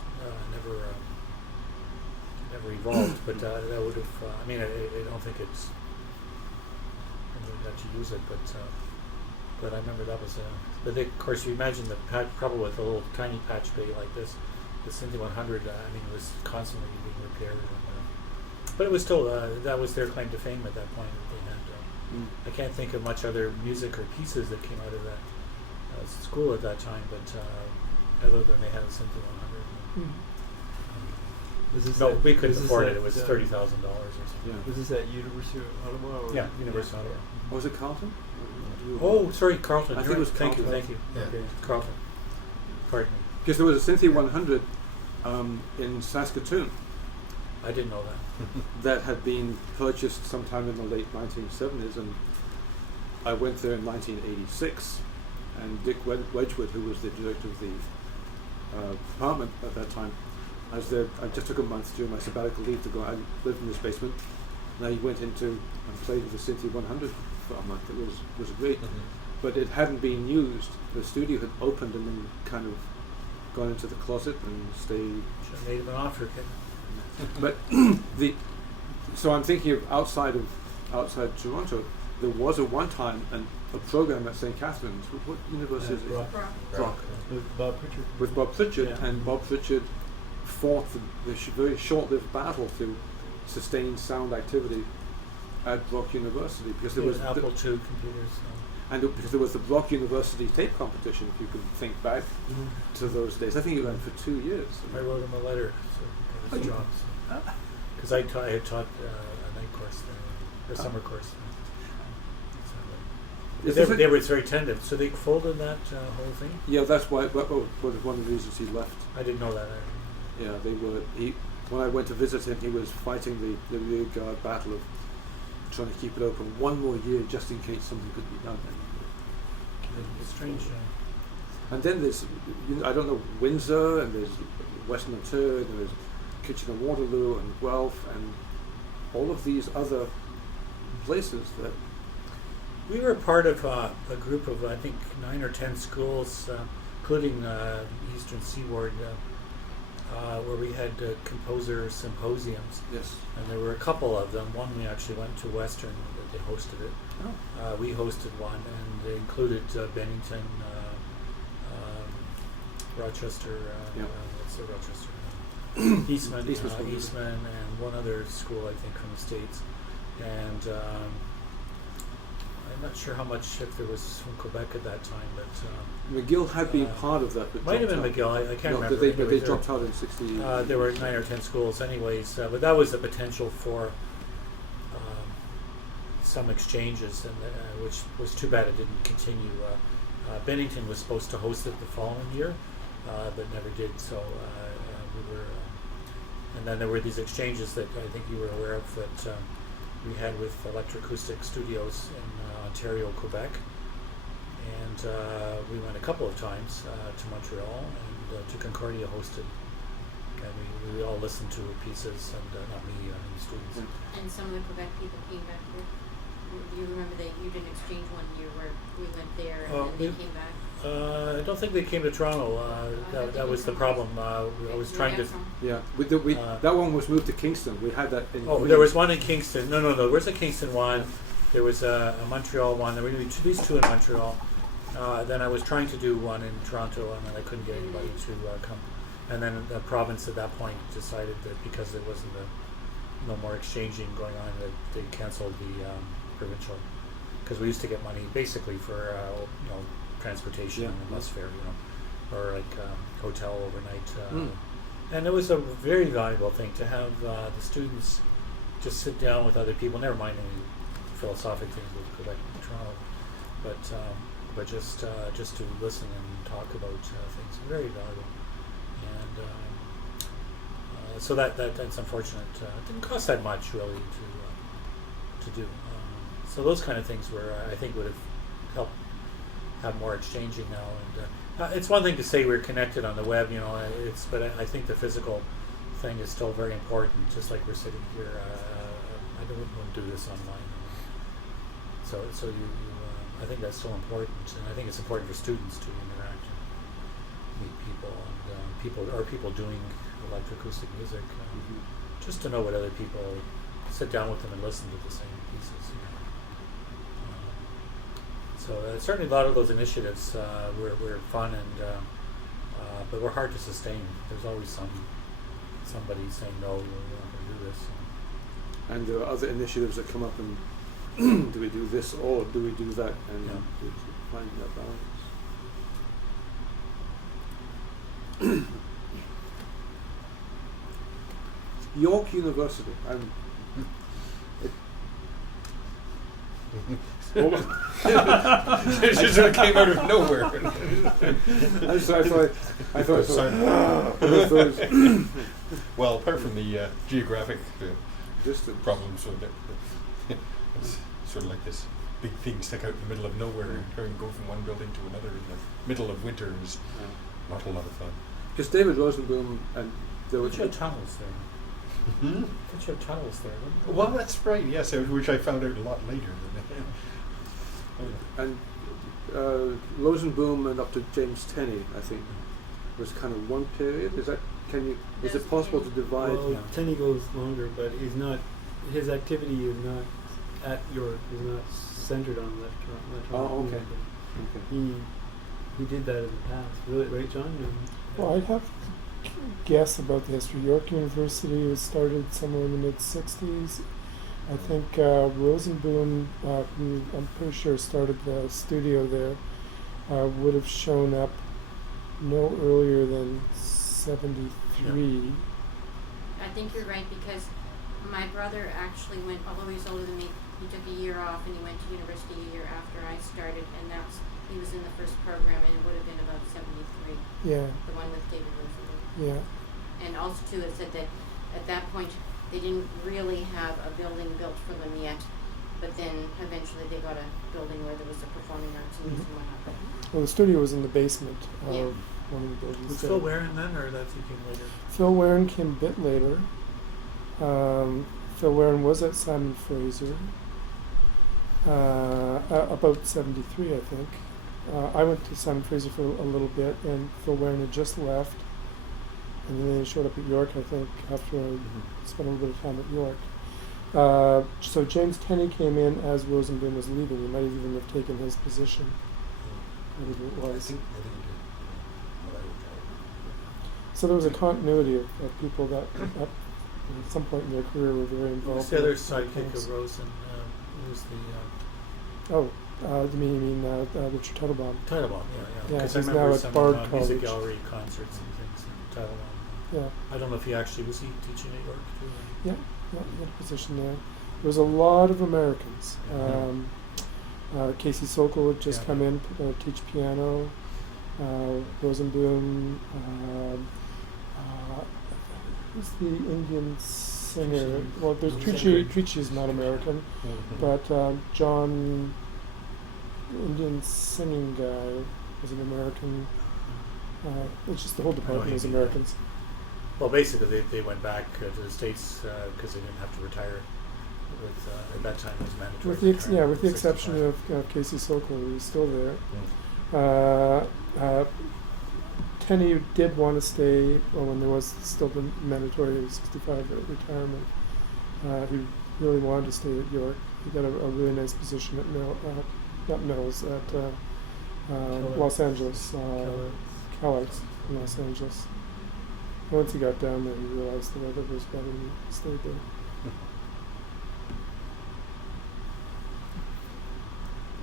never evolved. But that would have. I don't think it's. I don't think that you use it, but I remember that was. But they, of course, you imagine the probably with a little tiny patch bay like this, the Cynthia 100. It was constantly being repaired. But it was still that was their claim to fame at that point. That they had. I can't think of much other music or pieces that came out of that school at that time, but. Other than they had a Cynthia 100. Was this No, at- we couldn't was this afford at, it. It was $30,000 or something. Yeah. Was this at University of Ottawa? Or Yeah, University of Ottawa. Oh, was it Carlton? Oh, sorry, Carlton. I You're think it was right. Thank you, Carlton. thank you. Yeah. Okay, Carlton. Pardon me. Because there was a Cynthia 100 in Saskatoon I didn't know that. that had been purchased sometime in the late 1970s, and I went there in 1986, and Dick Wedgwood, who was the director of the department at that time, I was there. I just took a month during my sabbatical leave to go. I lived in this basement, and I went into and played with the Cynthia 100 for a month. It was great, but it hadn't been used. The studio had opened and then kind of gone into the closet and stayed. Should have made him an offer, kid. But so I'm thinking of outside Toronto, there was at one time a program at St. Catharines. What university is it? Brock. With Bob Pritchard. With Bob Pritchard, Yeah. and Bob Pritchard fought the very short-lived battle to sustain sound activity at Brock University because there was Apple II computers. because there was the Brock University tape competition. If you can think back to those days, I think it went for 2 years. I wrote him a letter for his job. Because I had taught a night course there, a summer course. Is They this were, a- they were very tentative, so they folded that whole thing. Yeah, that's why. That was one of the reasons he left. I didn't know that. Yeah, they were. When I went to visit him, he was fighting the rear guard battle of trying to keep it open one more year just in case something could be done. It's strange. And then there's, I don't know, Windsor, and there's Western Ontario, and there's Kitchener-Waterloo and Guelph, and all of these other places that. We were part of a group of, I think, 9 or 10 schools, including Eastern Seaboard, where we had composer symposiums. Yes. And there were a couple of them. One we actually went to Western, that they hosted it. Oh. We hosted one, and they included Bennington, Rochester, Yeah. what's the Rochester? Eastman, Eastman School. Eastman, and one other school, I think, from the States. And I'm not sure how much, if there was from Quebec at that time, but McGill had been part of that, but might have been dropped McGill. out. I can't No, remember. but they There dropped out in 60. there were 9 or 10 schools, anyways. But that was the potential for some exchanges, and which was too bad it didn't continue. Bennington was supposed to host it the following year, but never did. So we were, and then there were these exchanges that I think you were aware of that we had with Electroacoustic Studios in Ontario, Quebec, and we went a couple of times to Montreal, and to Concordia hosted, and we all listened to pieces, and not me, the students. And some of the Quebec people came back here. Do you remember that you did an exchange one year where we went there and then they came back? I don't think they came to Toronto. That was the problem. I was trying to. Yeah, that one was moved to Kingston. We had that in. Oh, there was one in Kingston. No. There was a Kingston one. There was a Montreal one. There were these two in Montreal. Then I was trying to do one in Toronto, and then I couldn't get anybody to come. And then the province at that point decided that because there wasn't no more exchanging going on, that they canceled the provincial. Because we used to get money basically for transportation and bus fare, or like hotel overnight. And it was a very valuable thing to have the students just sit down with other people. Never mind any philosophic things with Quebec and Toronto, but just to listen and talk about things. Very valuable. And so that's unfortunate. It didn't cost that much really to do. So those kind of things were, I think, would have helped have more exchanging now. And it's one thing to say we're connected on the web, but I think the physical thing is still very important. Just like we're sitting here, I don't want to do this online. So I think that's still important, and I think it's important for students to interact and meet people, and people doing electroacoustic music, just to know what other people, sit down with them and listen to the same pieces. So certainly a lot of those initiatives were fun, but were hard to sustain. There's always somebody saying no, we're not going to do this. And there are other initiatives that come up, and do we do this or do we do that, and finding that balance. York University. It just sort of came out of nowhere. I thought Well, apart from the geographic distance problems with it, it's sort of like this big thing stuck out in the middle of nowhere and trying to go from one building to another in the middle of winter is not a lot of fun. Because David Rosenblum and there was But you have tunnels there. Hmm? But you have tunnels there. Wouldn't you? Well, that's right, yes, which I found out a lot later. and Rosenblum and up to James Tenney, I think, was kind of one period. Is it possible to divide? Well, Tenney goes longer, but he's not. His activity is not at York. Is not centered on electronic. Oh, okay. music. Okay. He did that in the past. Really, right, John? Well, I'd have to guess about the history. York University was started somewhere in the mid-60s. I think Rosenblum, who I'm pretty sure started the studio there, would have shown up no earlier than 73. I think you're right, because my brother actually went, although he's older than me, he took a year off and he went to university a year after I started, and he was in the first program, and it would have been about 73. Yeah. The one with David Rosenblum. Yeah. And also too, it said that at that point they didn't really have a building built for them yet, but then eventually they got a building where there was a performing arts and music and whatnot. Well, the studio was in the basement of Yeah. one of the buildings. Was there. Phil Warren then, or that he came later? Phil Warren came a bit later. Phil Warren was at Simon Fraser, about 73, I think. I went to Simon Fraser for a little bit, and Phil Warren had just left. And then they showed up at York, I think, after I spent a little bit of time at York. So James Tenney came in as Rosenblum was leaving. He might even have taken his position. Whatever it was. I think he did. So there was a continuity of people that at some point in their career were very involved. Who's the other in sidekick things. of Rosen? Who's the You mean Richard Teitelbaum? Teitelbaum? Yeah. Yeah, Because I he's now remember at some Bard music College. gallery concerts and things in Teitelbaum. Yeah. I don't know if he actually was teaching at York too. Yeah, he had a position there. There was a lot of Americans. Casey Sokol had just come in, teach piano. Rosenblum. Who's the Indian singer? Well, there's Trici. Trici's not American, but John, the Indian singing guy, was an American. It's just the whole department was Americans. Well, basically, they went back to the States because they didn't have to retire. At that time, it was mandatory. With the exception of Casey Sokol, who was still there. Tenney did want to stay when there was still the mandatory 65 retirement. He really wanted to stay at York. He got a really nice position at Los Angeles, Kellogg's in Los Angeles. Once he got down there, he realized the weather was better and he stayed there.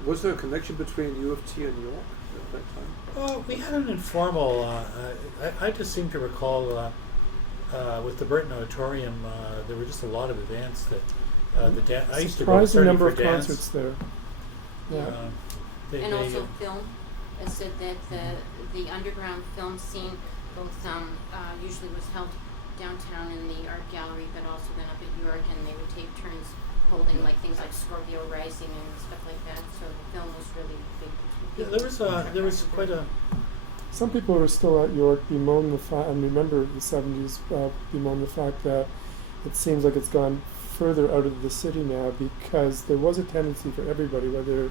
Was there a connection between U of T and York at that time? We had an informal. I just seem to recall with the Burton Auditorium, there were just a lot of events that I used to go Surprising number of dance. concerts there. Yeah. And also film. It said that the underground film scene both usually was held downtown in the art gallery, but also then up at York, and they would take turns holding like things like Scorpio Rising and stuff like that. So the film was really big. There was quite a. Some people who are still at York bemoan the fact, and remember the 70s, bemoan the fact that it seems like it's gone further out of the city now, because there was a tendency for everybody, whether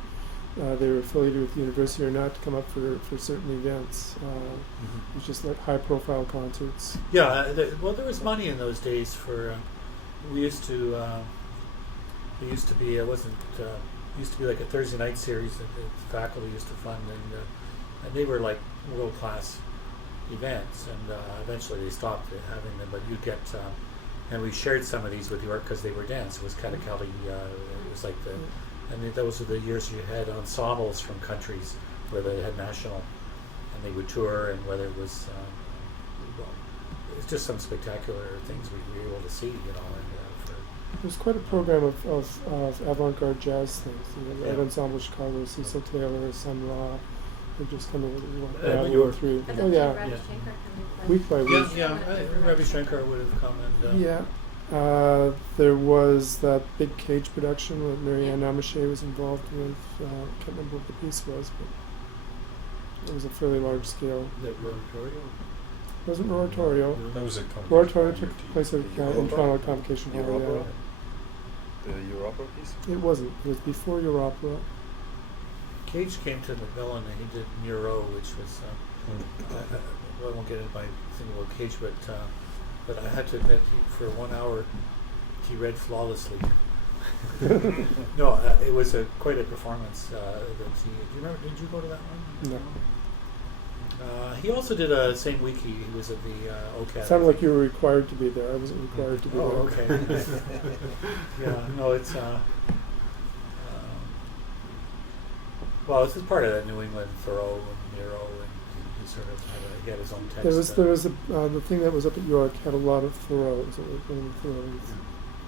they were affiliated with the university or not, to come up for certain events. It was just like high-profile concerts. Yeah, there was money in those days for. We used to. It used to be. It wasn't. Used to be like a Thursday night series that the faculty used to fund, and they were like world-class events. And eventually they stopped having them. But you'd get. And we shared some of these with York because they were dance. It was kind of Kelly. It was like the. And those were the years you had ensembles from countries where they had national, and they would tour, and whether it was it's just some spectacular things we were able to see, you know. And There's quite a program of avant-garde jazz things. You know, the Ed Yeah. Ensemble Chicago, Cecil Taylor, Sun Ra. They're just kind of New York. through. I Oh thought yeah, Ravi Yeah. Shankar can be played. week by week. Ravi Shankar would have come and Yeah. There was that big cage production that Marianne Amache was involved with. I can't remember what the piece was, but it was a fairly large scale. that oratorio. It wasn't oratorio. That was a Oratorio took place at, in Toronto Convocation Hall. Europa? Yeah. The Europa piece? It wasn't. It was before Europa. Cage came to Macmillan and he did Muro, which was I won't get into my thing about Cage, but I had to admit for 1 hour he read flawlessly. No, it was quite a performance. That do you remember? Did you go to that one? No. He also did a same week. He was at the OCAD. Sounded like you were required to be there. I wasn't required to be there. Oh, okay. Yeah, no, it's well, this is part of that New England Thoreau and Miro, and he sort of he had his own text. There was the thing that was up at York had a lot of Thoreaus. It was one of the Thoreaus.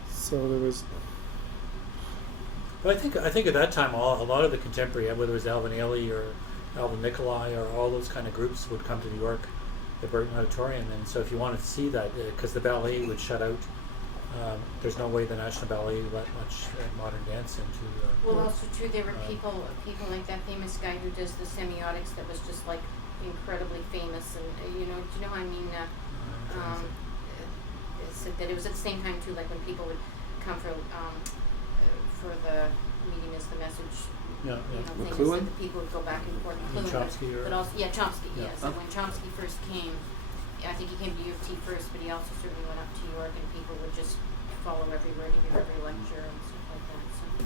So there was. But I think at that time, a lot of the contemporary, whether it was Alvin Ailey or Alvin Nicolai or all those kind of groups would come to New York, the Burton Auditorium, and so if you wanted to see that, because the ballet would shut out, there's no way the National Ballet let much modern dance into. Well, also too, there were people like that famous guy who does the semiotics that was just like incredibly famous, and do you know what I mean? Said that it was at the same time too, like when people would come for the meeting as the message. Yeah, yeah. Things McLuhan? that the people would go back and forth. And McLuhan, Chomsky but or- also Chomsky. Yeah. Yes, and when Chomsky first came, I think he came to U of T first, but he also certainly went up to York, and people would just follow every word of every lecture and stuff like that. So.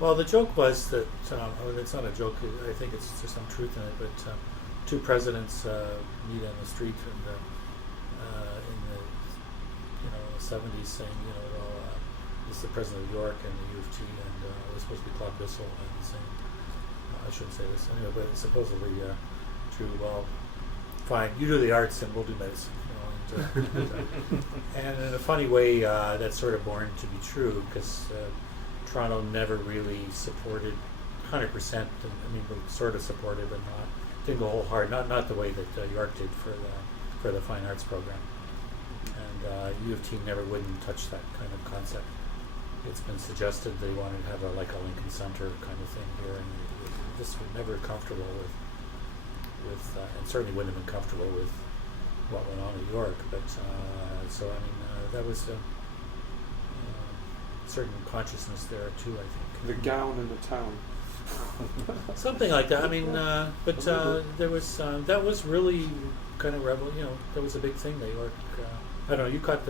Well, the joke was that it's not a joke. I think it's there's some truth in it. But two presidents meet on the street in the 70s, saying this is the president of York and the U of T, and it was supposed to be Claude Bissell, and saying I shouldn't say this anyway, but it's supposedly true. Well, fine, you do the arts and we'll do medicine. And in a funny way, that's sort of born to be true because Toronto never really supported 100%. I mean, sort of supported, but didn't go whole hard. Not the way that York did for the fine arts program. And U of T never wouldn't touch that kind of concept. It's been suggested they wanted to have a Lincoln Center kind of thing here, and just were never comfortable with and certainly wouldn't have been comfortable with what went on in York. But so I mean that was a certain consciousness there too. I think The gown in the town. something like that. I mean, but there was that was really kind of rebel. That was a big thing that York. I don't know. You caught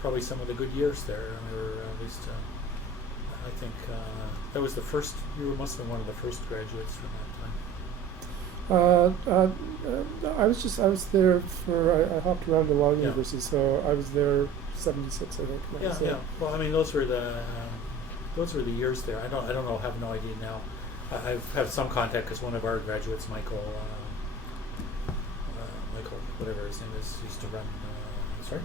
probably some of the good years there, or at least I think that was the first. You must have been one of the first graduates from that time. I was there for I hopped around to a lot of Yeah. universities, so I was there 76, I think. Yeah, yeah. Well, I mean, those were the years there. I don't know. Have no idea now. I've had some contact because one of our graduates, Michael, whatever his name is, used to run. Sorry.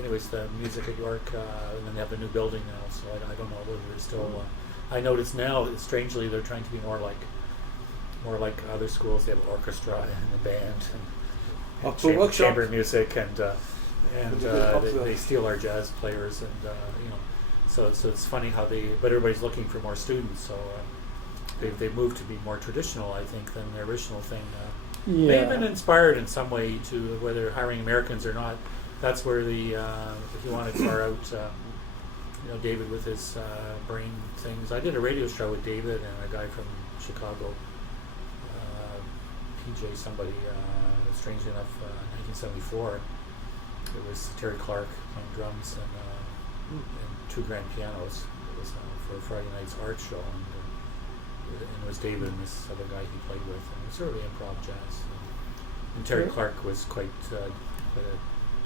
Anyways, the music at York, and then they have a new building now. So I don't know whether it's still. I notice now, strangely, they're trying to be more like other schools. They have an orchestra and a band and chamber music, and they steal our jazz players, and so it's funny how but everybody's looking for more students. So they've moved to be more traditional, I think, than the original thing. They've been inspired in some way to whether hiring Americans or not. That's where if you want to far out, David with his brain things. I did a radio show with David and a guy from Chicago, PJ somebody, strangely enough, 1974. It was Terry Clark playing drums and two grand pianos. It was for a Friday night's art show, and it was David and this other guy he played with, and it was sort of improv jazz. And Terry Clark was quite a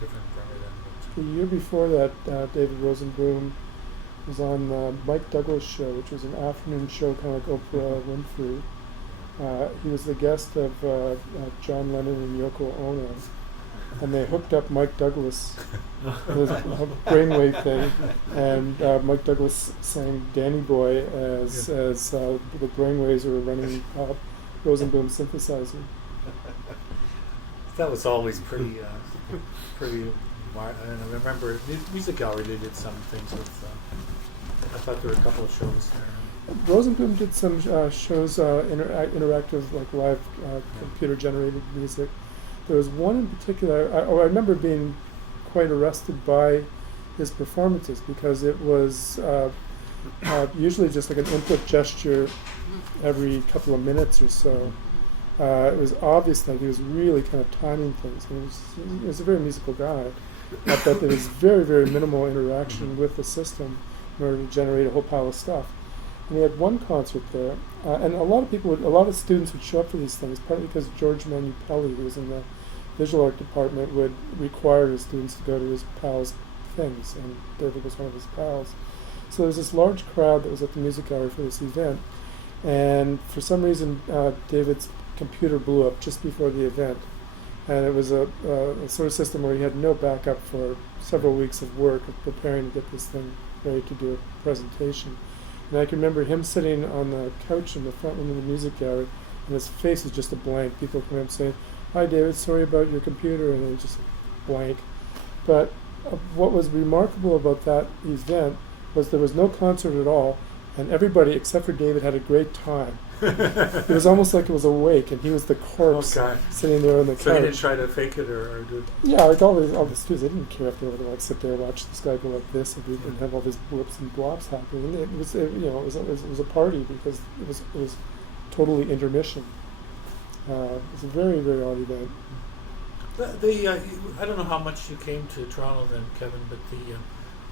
different drummer than. The year before that, David Rosenblum was on Mike Douglas' show, which was an afternoon show, kind of like Oprah Winfrey. He was the guest of John Lennon and Yoko Ono. and they hooked up Mike Douglas with a brainwave thing, and Mike Douglas sang Danny Boy as the brainwaves were running Rosenblum synthesizer. That was always pretty, pretty. And I remember Music Gallery, they did some things with. I thought there were a couple of shows there. Rosenblum did some shows, interactive, like live computer-generated music. There was one in particular. I remember being quite arrested by his performances because it was usually just like an input gesture every couple of minutes or so. It was obvious that he was really kind of timing things. And he was a very musical guy, but there was very, very minimal interaction with the system in order to generate a whole pile of stuff. And we had one concert there, and a lot of students would show up for these things, partly because George Manupelli, who was in the visual art department, would require his students to go to his pals' things, and David was one of his pals. So there was this large crowd that was at the Music Gallery for this event, and for some reason David's computer blew up just before the event, and it was a sort of system where he had no backup for several weeks of work of preparing to get this thing ready to do a presentation. And I can remember him sitting on the couch in the front room of the Music Gallery, and his face was just a blank. People come up saying, "Hi David, sorry about your computer," and it was just blank. But what was remarkable about that event was there was no concert at all, and everybody except for David had a great time. It was almost like it was awake, and he was the corpse sitting there on the couch. So he didn't try to fake it, or do? Yeah, like all the students, they didn't care if they were going to sit there and watch this guy go like this and have all these blips and blobs happening. It was a party because it was totally intermission. It was a very, very odd event. I don't know how much you came to Toronto then, Kevin, but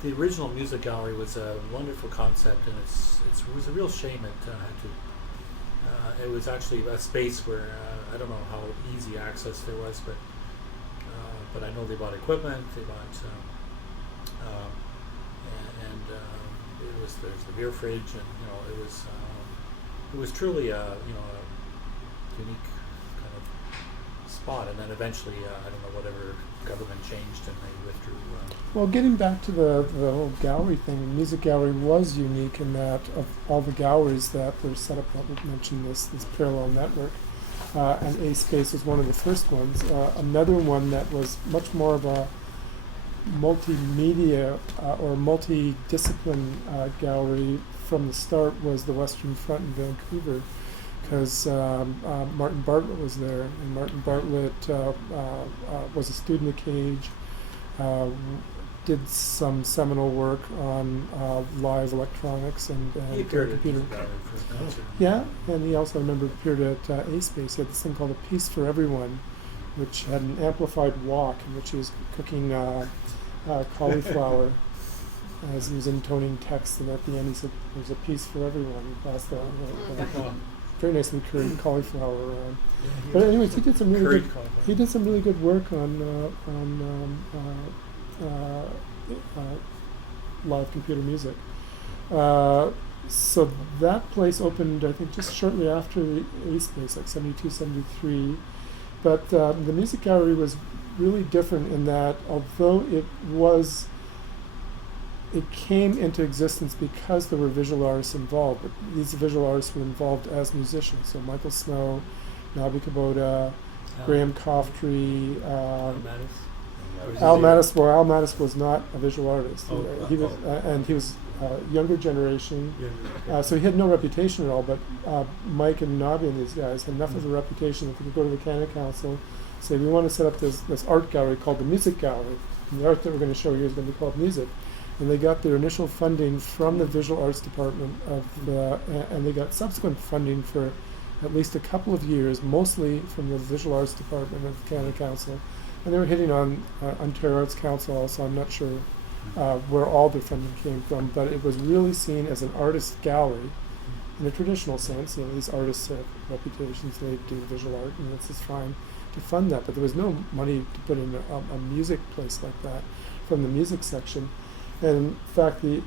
the original Music Gallery was a wonderful concept, and it was a real shame it had to. It was actually a space where I don't know how easy access there was, but I know they bought equipment, they bought, there's the beer fridge, and it was truly a unique kind of spot. And then eventually, I don't know, whatever government changed and they withdrew. Well, getting back to the whole gallery thing, the Music Gallery was unique in that of all the galleries that were set up, that we mentioned this parallel network, and A Space was one of the first ones. Another one that was much more of a multimedia or multidiscipline gallery from the start was the Western Front in Vancouver, because Martin Bartlett was there, and Martin Bartlett was a student at Cage, did some seminal work on live electronics and computer. Yeah, and he also, I remember, appeared at A Space. He had this thing called A Piece for Everyone, which had an amplified walk in which he was cooking cauliflower as he was intoning text, and at the end he said, "There's a piece for everyone." He passed that very nicely curried cauliflower around. But anyways, he did some really good work on live computer music. So that place opened, I think, just shortly after the A Space, like 72, 73. But the Music Gallery was really different in that, although it came into existence because there were visual artists involved, but these visual artists were involved as musicians. So Michael Snow, Nabi Kubota, Graham Coftry, Al Mattis. Well, Al Mattis was not a visual artist. He was, and he was younger generation. So he had no reputation at all. But Mike and Nabi and these guys had enough of a reputation that they could go to the Canada Council, say, "We want to set up this art gallery called the Music Gallery, and the art that we're going to show here is going to be called music." And they got their initial funding from the Visual Arts Department and they got subsequent funding for at least a couple of years, mostly from the Visual Arts Department of the Canada Council. And they were hitting on Ontario Arts Council also. I'm not sure where all their funding came from, but it was really seen as an artist gallery in a traditional sense. These artists have reputations, they do visual art, and it's just fine to fund that. But there was no money to put in a music place like that from the music section. And in fact, the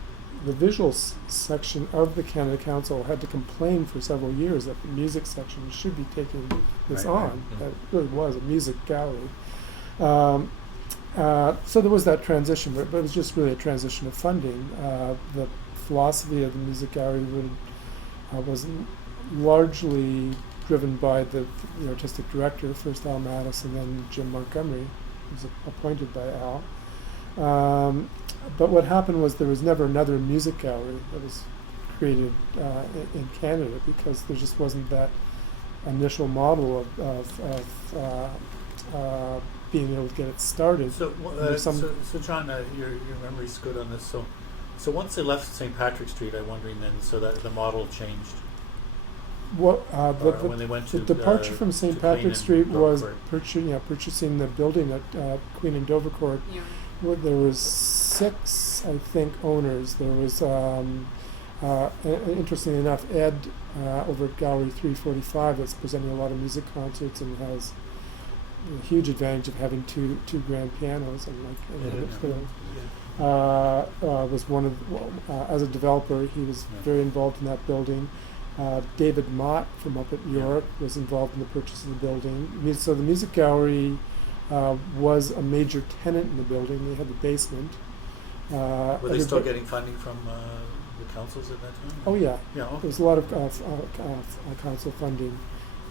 visual section of the Canada Council had to complain for several years that the music section should be taking this on. That really was a music gallery. So there was that transition, but it was just really a transition of funding. The philosophy of the music gallery was largely driven by the artistic director, first Al Mattis and then Jim Montgomery, who was appointed by Al. But what happened was there was never another music gallery that was created in Canada, because there just wasn't that initial model of being able to get it started. So, so John, your memory's good on this. So once they left St. Patrick Street, I'm wondering then, so that the model changed. What when they went the to departure from St. to Queen Patrick and Street was Dovercourt. purchasing the building at Queen and Dovercourt. Yeah. Well, there was 6, I think, owners. There was, interestingly enough, Ed over at Gallery 345 that's presenting a lot of music concerts and has a huge advantage of having two grand pianos was one of as a developer he was very involved in that building. David Mott from up at York was involved in the purchase of the building. So the music gallery was a major tenant in the building. They had the basement. Were they still getting funding from the councils at that time? Oh yeah. Yeah. Okay. There was a lot of council funding.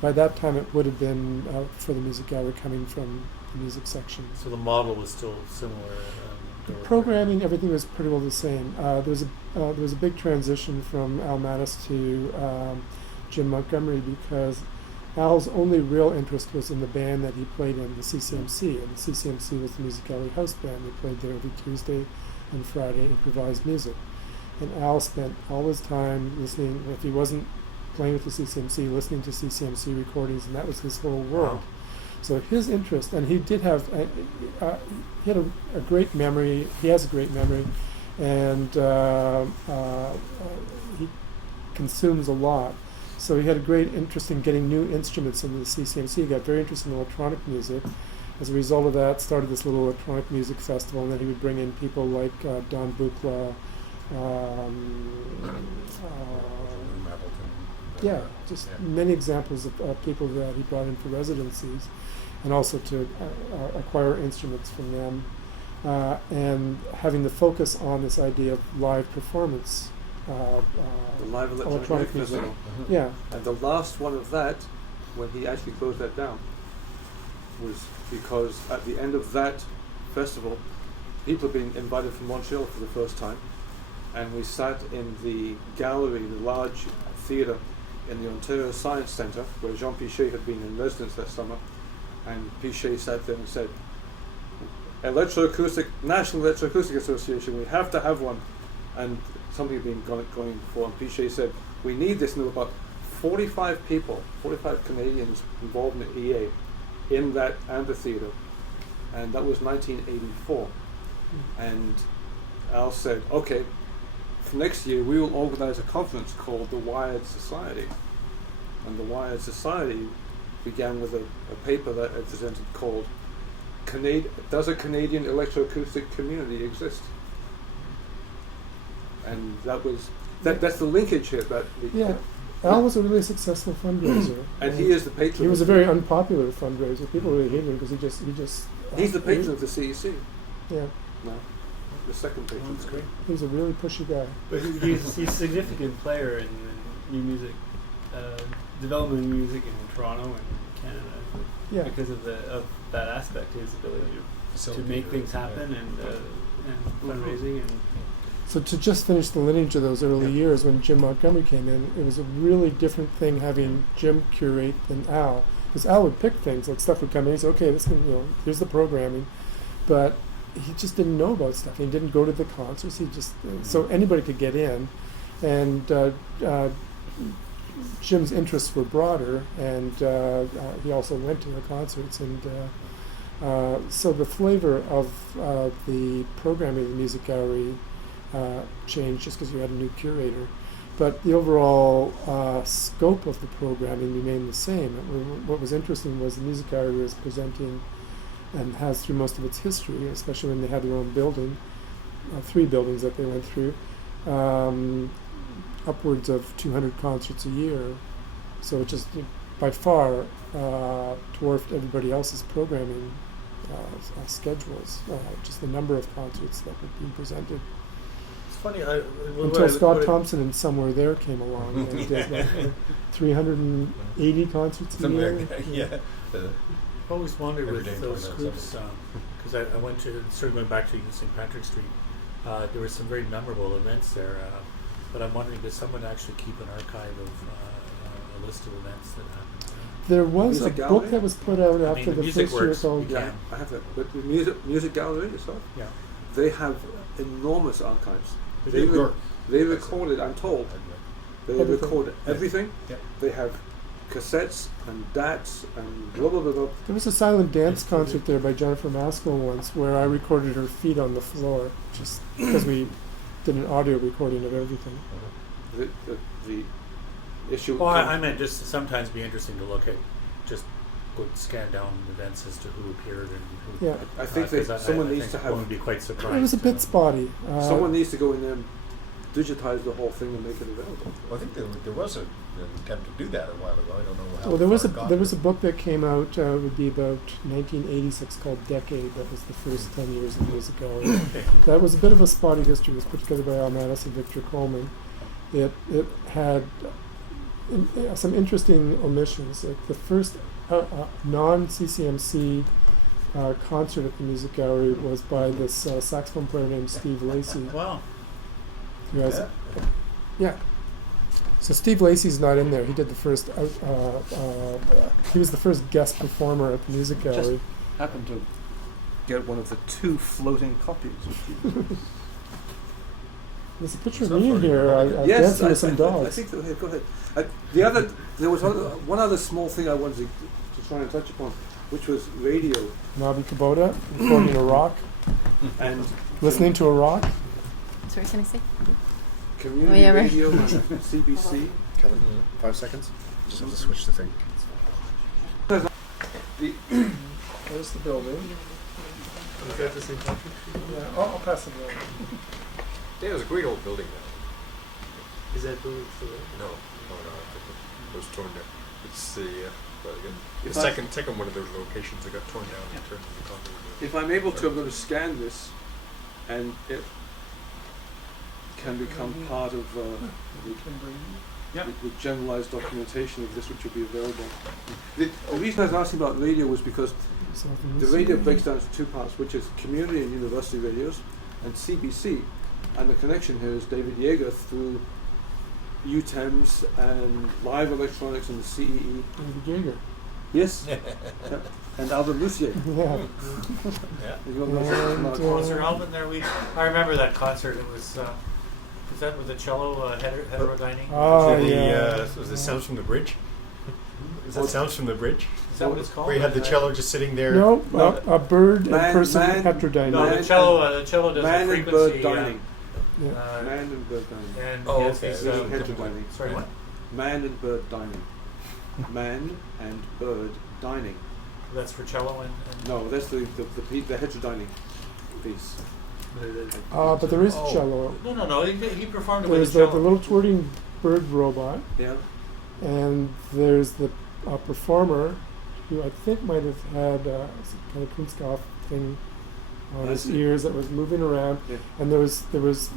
By that time, it would have been for the music gallery coming from the music section. So the model was still similar. The programming, everything was pretty well the same. There was a big transition from Al Mattis to Jim Montgomery, because Al's only real interest was in the band that he played in, the CCMC, and the CCMC was the music gallery house band. They played there every Tuesday and Friday, improvised music. And Al spent all his time listening, if he wasn't playing with the CCMC, listening to CCMC recordings, and that was his whole world. Wow. So his interest, and he did have, he had a great memory. He has a great memory, and he consumes a lot. So he had a great interest in getting new instruments into the CCMC. He got very interested in electronic music. As a result of that, started this little electronic music festival, and then he would bring in people like Don Buchla, many examples of people that he brought in for residencies, and also to acquire instruments from them, and having the focus on this idea of live performance. The live electronic music festival. Yeah. And the last one of that, when he actually closed that down, was because at the end of that festival, people had been invited from Montreal for the first time, and we sat in the gallery, the large theatre in the Ontario Science Centre, where Jean Pichet had been in residence that summer, and Pichet sat there and said, Electroacoustic, National Electroacoustic Association, we have to have one. And something had been going for, and Pichet said, we need this. And there were about 45 people, 45 Canadians involved in the EA in that amphitheatre, and that was 1984. And Al said, okay, for next year we will organize a conference called the Wired Society. And the Wired Society began with a paper that I presented called Does a Canadian Electroacoustic Community Exist? And that's the linkage here. Al was a really successful fundraiser, and he is the patron. He was a very unpopular fundraiser. People really hated him because he just. He's the patron of the CEC. Yeah. No, the second patron. That's great. He's a really pushy guy. But he's a significant player in new music, development of new music in Toronto and Canada. Yeah. Because of that aspect, his ability to make things happen and fundraising and. So to just finish the lineage of those early years, when Jim Montgomery came in, it was a really different thing having Jim curate than Al, because Al would pick things, like stuff would come in, he'd say, okay, this can, here's the programming, but he just didn't know about stuff. He didn't go to the concerts. He just so anybody could get in, and Jim's interests were broader, and he also went to the concerts, and so the flavor of the programming of the music gallery changed just because you had a new curator, but the overall scope of the programming remained the same. What was interesting was the music gallery was presenting, and has through most of its history, especially when they had their own building, 3 buildings that they went through, upwards of 200 concerts a year. So it just by far dwarfed everybody else's programming schedules, just the number of concerts that were being presented. It's funny. Until Scott Thompson and Somewhere There came along and did like 380 concerts a Something year. like that, yeah. I've always wondered Every with day those 29 groups, because I went to, sort of going back to St. Patrick's Street, there were some very memorable events there, but I'm wondering, does someone actually keep an archive of a list of events that happened? There was a Music book gallery? that was put out I after mean, the the music first year works. called You Yeah, can. I have that. But the music gallery itself, Yeah. they have enormous archives. They do. York. They recorded, I'm told, they Everything. record everything. Yeah. They have cassettes and DATs and blah, blah, blah, blah. There was a silent dance concert there by Jennifer Maskell once where I recorded her feet on the floor just because we did an audio recording of everything. The issue. Well, I meant just to sometimes be interesting to look at, just go scan down events as to who appeared and who. Yeah. I think 'cause someone I needs think to have. one would be quite surprised. It was a bit spotty. Someone needs to go in there and digitize the whole thing and make it available. Well, I think there was an attempt to do that a while ago. I don't know how Well, there was far it got, there was a but- book that came out would be about 1986 called Decade. That was the first 10 years of Music Gallery. That was a bit of a spotty history. It was put together by Al Mattis and Victor Coleman. It had some interesting omissions. Like the first non-CCMC concert at the Music Gallery was by this saxophone player named Steve Lacy. Wow. Who has, yeah. So Steve Lacy's not in there. He did the first. He was the first guest performer at the Music Gallery. Just happened to get one of the 2 floating copies. There's a picture of It's me not in here floating. Yes, dancing with some dogs. I think. Go ahead. There was one other small thing I wanted to try and touch upon, which was radio Nabi Kubota recording a rock, and listening to a rock. Sorry, can I say? community yeah, right. radio, CBC. Kevin, 5 seconds. Just have to switch the thing. There's the building. Is that the St. Patrick's Street? Yeah, I'll pass it along. Yeah, it was a great old building now. Is that building still there? No, I think it was torn down. It's the but again, If the I- second one of those locations that got torn down and turned into concrete. If I'm able to, I'm going to scan this, and it can become part of the generalized documentation of this, which will be available. The reason I was asking about radio was because the radio breaks down into 2 parts, which is community and university radios, and CBC, and the connection here is David Yeager through UTEMS and Live Electronics and the CEE. David Yeager. Yes. Yep. And Alvin Lucier. Yeah. Yeah. Was there Alvin there? I remember that concert. It was that with the cello heterodyning? Oh, Was it yeah. was it Sounds from the Bridge? Is that Sounds from the Bridge? Is that what it's called? Where you had the cello just sitting there? No, No. a bird Man- and person man- heterodyning. No, the cello does Man a and frequency. bird dining. Yeah. Man and bird dining. And Oh, he has okay. these, This is heterodyning. sorry, what? Man and bird dining. Man and bird dining. That's for cello and No, that's the heterodyning piece. But there is Oh. cello. No. He performed it There's with the a cello. little twirling bird robot, Yeah. and there's the performer who I think might have had some kind of Kunststoff thing on his That's it. ears that was moving around, Yeah. and there was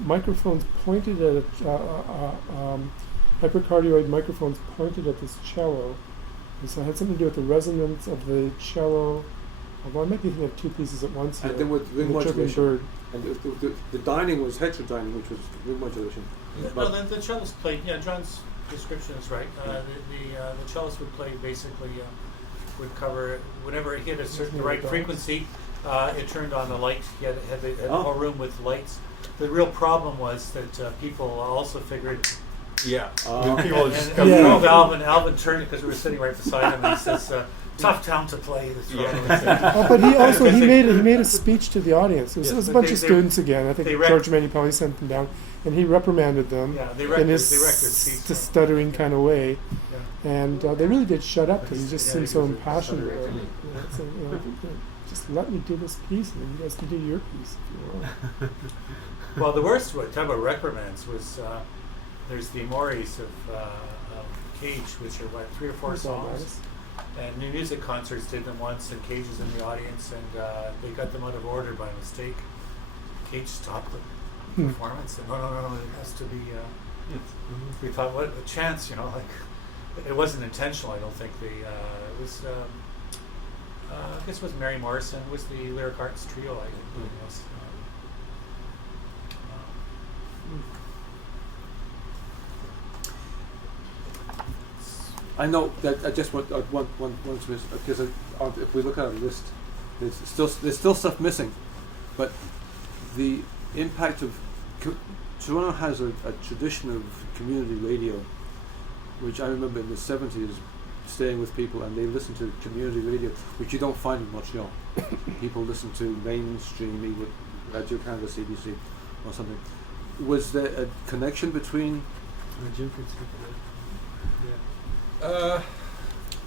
microphones pointed at hypercardioid microphones pointed at this cello, and so it had something to do with the resonance of the cello. Although I might be thinking of 2 pieces at once here. And then with ring and the chirping modulation. bird. And the dining was heterodyning, which was ring modulation. No, the cellist played. Yeah, John's description is right. The cellist would play basically would cover whenever it hit a certain right frequency. It turned on the light. He had a whole room with lights. The real problem was that people also figured. Yeah. People just and come Yeah. drove Alvin turned because we were sitting right beside him. And he says, "Tough town to play." But he also he made a speech to the audience. It was a bunch of They- students again. I think they George Manny probably sent them down, and he reprimanded them Yeah, they in record his speech. stuttering kind of way. Yeah. And they really did shut up because he just Yeah, seemed he so was impassioned. stuttering. About it. So, just let me do this piece, and then you guys can do your piece if you want. Well, the worst talk about reprimands was there's the Mores of Cage, which are what 3 or 4 Who's all songs. And New Music Concerts did them once, and Cage was in the audience, and they got them out of order by mistake. Cage stopped the performance, and no, it has to be. We thought, what a chance, like it wasn't intentional. I don't think it was. I guess it was Mary Morrison was the Lyric Arts Trio. I think it was. I know that I just want to because if we look at our list, there's still stuff missing, but the impact of Toronto has a tradition of community radio, which I remember in the 70s staying with people and they listen to community radio, which you don't find in Montreal. People listen to mainstream, either Radio Canada, CBC, or something. Was there a connection between? Jim could speak to that.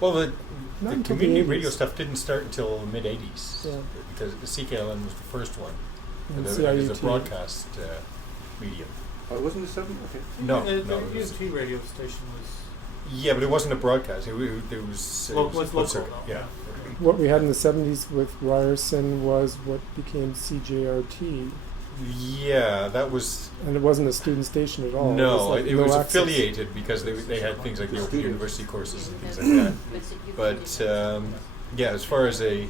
Well, the Not until community the radio 80s. stuff didn't start until the mid-'80s, Yeah. because the CKLN was the first one. And It was a CIUT. broadcast medium. Oh, it wasn't the 70s? Okay. No, the it was, UT radio station was. yeah, but it wasn't a broadcast. It was Was local. circuit, yeah. What we had in the 70s with Ryerson was what became CJRT, Yeah, that was and it wasn't a student station at all. no. like It no was access. affiliated because they had things like the Open University courses and things like that. But yeah, as far as a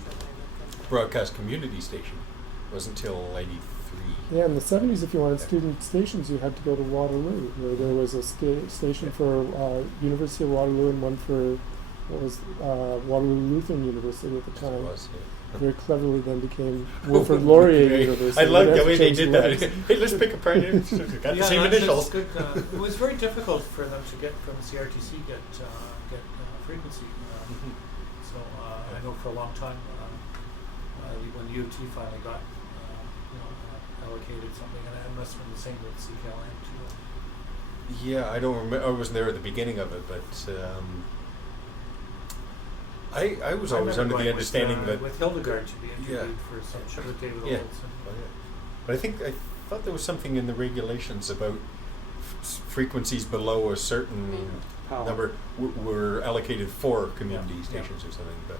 broadcast community station, it wasn't until '83. Yeah, in the 70s, if you wanted student stations, you had to go to Waterloo, where there was a station for University of Waterloo and one for what was Waterloo Lutheran University at the It time. was, yeah. Very cleverly then became Wilfrid Laurier University. I like They'd the have way to they change did the that. letters. Hey, let's pick a primary. Got the same that's initials. good. It was very difficult for them to get from CRTC get frequency. So I know for a long time when UT finally got allocated something, and it must have been the same with CKLN too. Yeah, I don't remember. I wasn't there at the beginning of it, but I was always remember under the going understanding with, that. with Hildegard to be interviewed Yeah. for some show with David Yeah. Olds. Oh, yeah. But I thought there was something in the regulations about frequencies below a certain Power. number were allocated for community Yeah. stations or something. But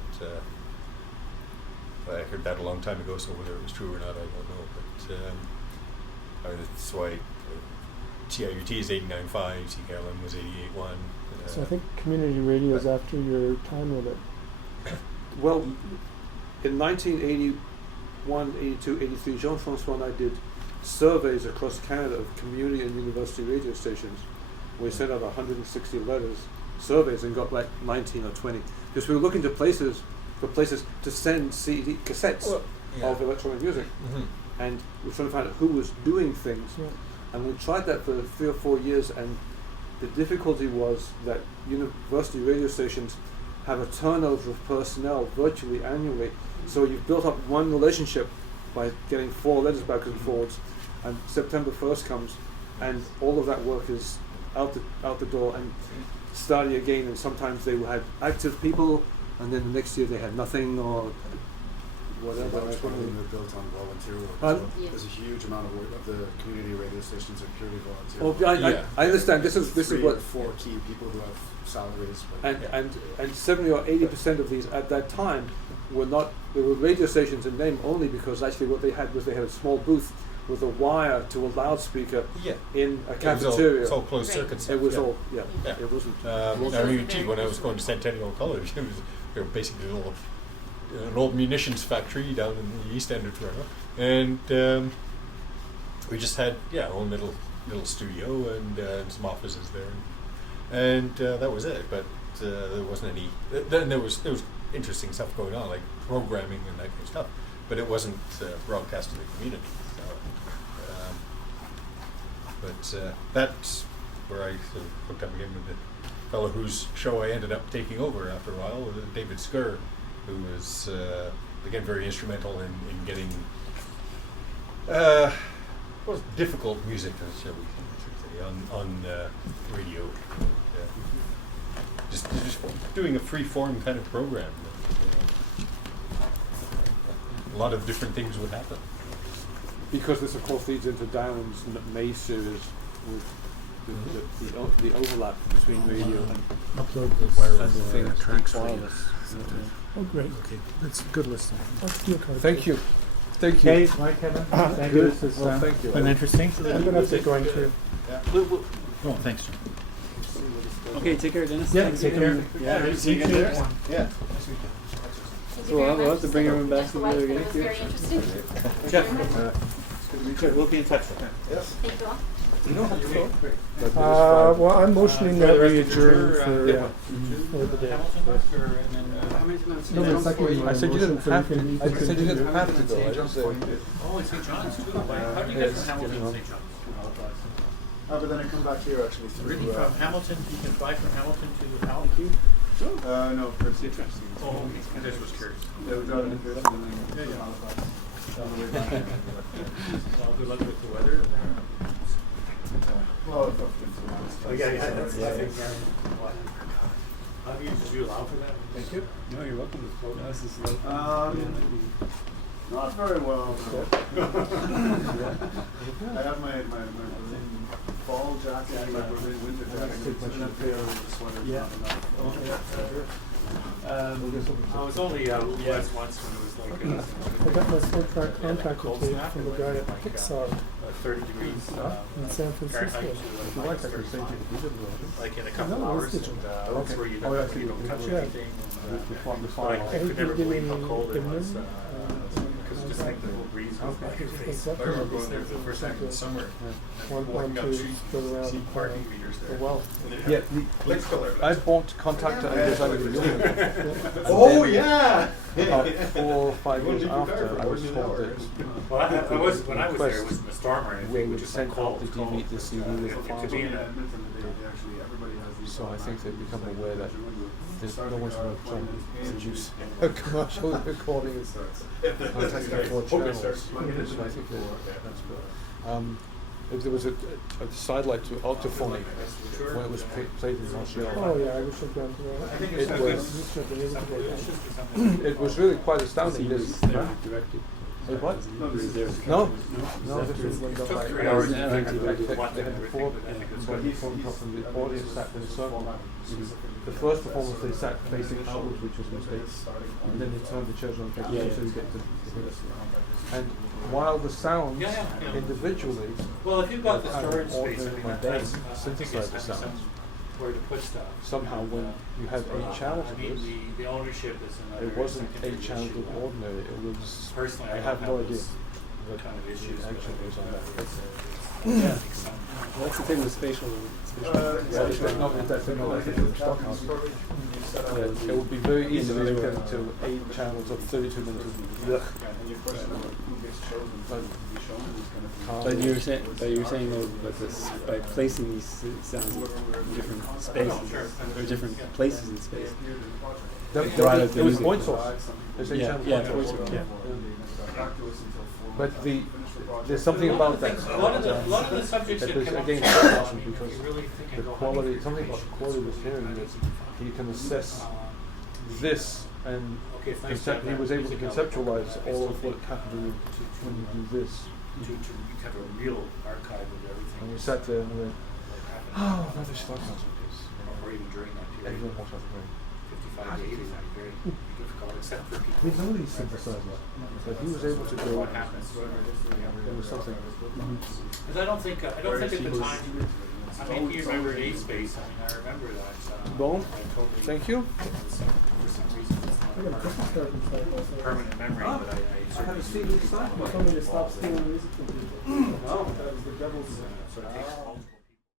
I heard that a long time ago, so whether it was true or not, I don't know. But I mean, that's why TIUT is 89.5, CKLM was 88.1. So I think community radio is after your time limit. Well, in 1981, 82, 83, Jean-Francois and I did surveys across Canada of community and university radio stations. We sent out 160 surveys, and got like 19 or 20. Because we were looking for places to send cassettes of electronic music. Mm-hmm. And we were trying to find out who was doing things. Yeah. And we tried that for 3 or 4 years, and the difficulty was that university radio stations have a turnover of personnel virtually annually. So you've built up one relationship by getting 4 letters backwards and forwards, and September 1st comes, and all of that work is out the door, and starting again. And sometimes they had active people, and then the next year they had nothing or whatever. Large part of them are built on volunteer work. Huh? So Yeah. there's a huge amount of work of the community radio stations are purely volunteer. Well, work. I understand. This is 3 what or 4 key people who have salaries. But and 70 or 80% of these at that time were not. They were radio stations in name only, because actually what they had was they had a small booth with a wire to a loudspeaker Yeah. in a It was all- cafeteria. It's all closed Right. circuit stuff. It was yeah. all Yeah. It wasn't. I mean, gee, when I was going to Centennial College, it was they were basically an old munitions factory down in the east end of Toronto, and we just had our own little studio and some offices there, and that was it. But there wasn't any. Then there was interesting stuff going on, like programming and that kind of stuff, but it wasn't broadcast to the community. But that's where I sort of hooked up again with the fellow whose show I ended up taking over after a while, David Skur, who was again very instrumental in getting difficult music, shall we say, on radio. Just doing a free form kind of program. A lot of different things would happen. Because this of course leads into Darren's May series with the overlap between radio Upload and this things tracks for you. wireless. Oh, great. Okay, that's good listening. Thank you. Thank you. Okay, Mike, Kevin, thank you. This has Well, thank you. been interesting. I'm gonna have to go into. Oh, thanks, John. Okay, take care, Dennis. Yeah, Thanks take for care. coming. Yeah, see you there. Yeah. So we'll have to bring everyone back to the other That game. was very interesting. Jeff, we'll be in touch. Thank you all. You don't have to go. Well, I'm motioning that we adjourn for the day. How many times? No, the second I said you didn't have to. I said you didn't continue. have to go. I just said. Oh, St. John's too. How do you get from Hamilton to St. John's? But then I come back here actually Really, through. from Hamilton, you can fly from Hamilton to Halifax? No, first. Interesting. Oh, okay. I just was curious. Yeah, we got it in Pearson and then Halifax. On the way back. Well, good luck with the weather. Well, it's often to be honest. Oh, yeah, that's How do you allow for that? Thank you. No, you're welcome. This is Not very well. I have my Berlin fall jacket and my Berlin winter jacket. And a pair of sweaters. Yeah. I was only US once when it was like I got my full-track contact tape from the guy at Pixar 30 degrees in San Francisco. If you like, I could send you the like in a couple No, hours, it's and digital. that's where you don't, Okay. you don't touch Yeah. anything. the But I He could never did believe how in cold it was. Finland. Because just like the little breeze goes by your face. I remember going there for the first time in the summer. One to go around parking meters the there. well. Yeah, Let's go there. I bought contactor and decided to use it. Oh yeah! 4 or 5 years after, I was told that Well, I was, when I was there, it was in the storm or we anything, would which is like send out cold. the DVD, the CD with the To files be on in it. a, So I think they've become aware that there's no one's going to try and produce a commercial recording of contacting 4 channels. So I think that's good. If there was a sidelight to Altophonic when it was played in Montreal. Oh yeah, I wish I'd gone to that. It was really quite astounding. This directed. what? No, this was one done by Took 3 hours. they had four from the audience sat in a circle. The first performance they sat facing outwards, which was a mistake, and then they turned the chairs on so you get to hear it. And while the sounds individually, well, if you've got the kind of storage space, I altered mean, my that's, brain, I think synthesize it's the having sounds. where to put stuff. Somehow when you had 8 channels I of mean, this, the ownership is another. it wasn't 8 secondary channels issue. of ordinary, it was, Personally, I have no idea what kind of issues. actually goes on that. Yeah. Well, that's the thing with spatial. It would be very easy to get it to 8 channels of 32 minutes of yuck. But you're saying though that this, by placing these sounds in different spaces or different places in space. It was point source. There's 8 channels Yeah, point point source. source. Yeah. But there's something about that. A lot of the subjects that that is come up again to fascinating you because really think the and go, quality, something about the quality of his hearing that he can assess this and okay, it's nice to have he that was able to music conceptualize element, but I all still of what think, happened when you do this. to have a real archive of everything. And we sat there and we went, oh, another Stockhausen piece. Or even during that period. Everyone walked out the room. 55 to 80 is very difficult, except for people. We know these synthesizers, but he was able to go. What happens? There was something. Because I don't think at the time. I mean, he remembered A Space. I mean, I remember that. Bon, I totally, thank you. For some reason, it's not permanent memory, but I have a certainly CD side. Told me to stop stealing music from people. No. That was the devil's. sort of takes multiple.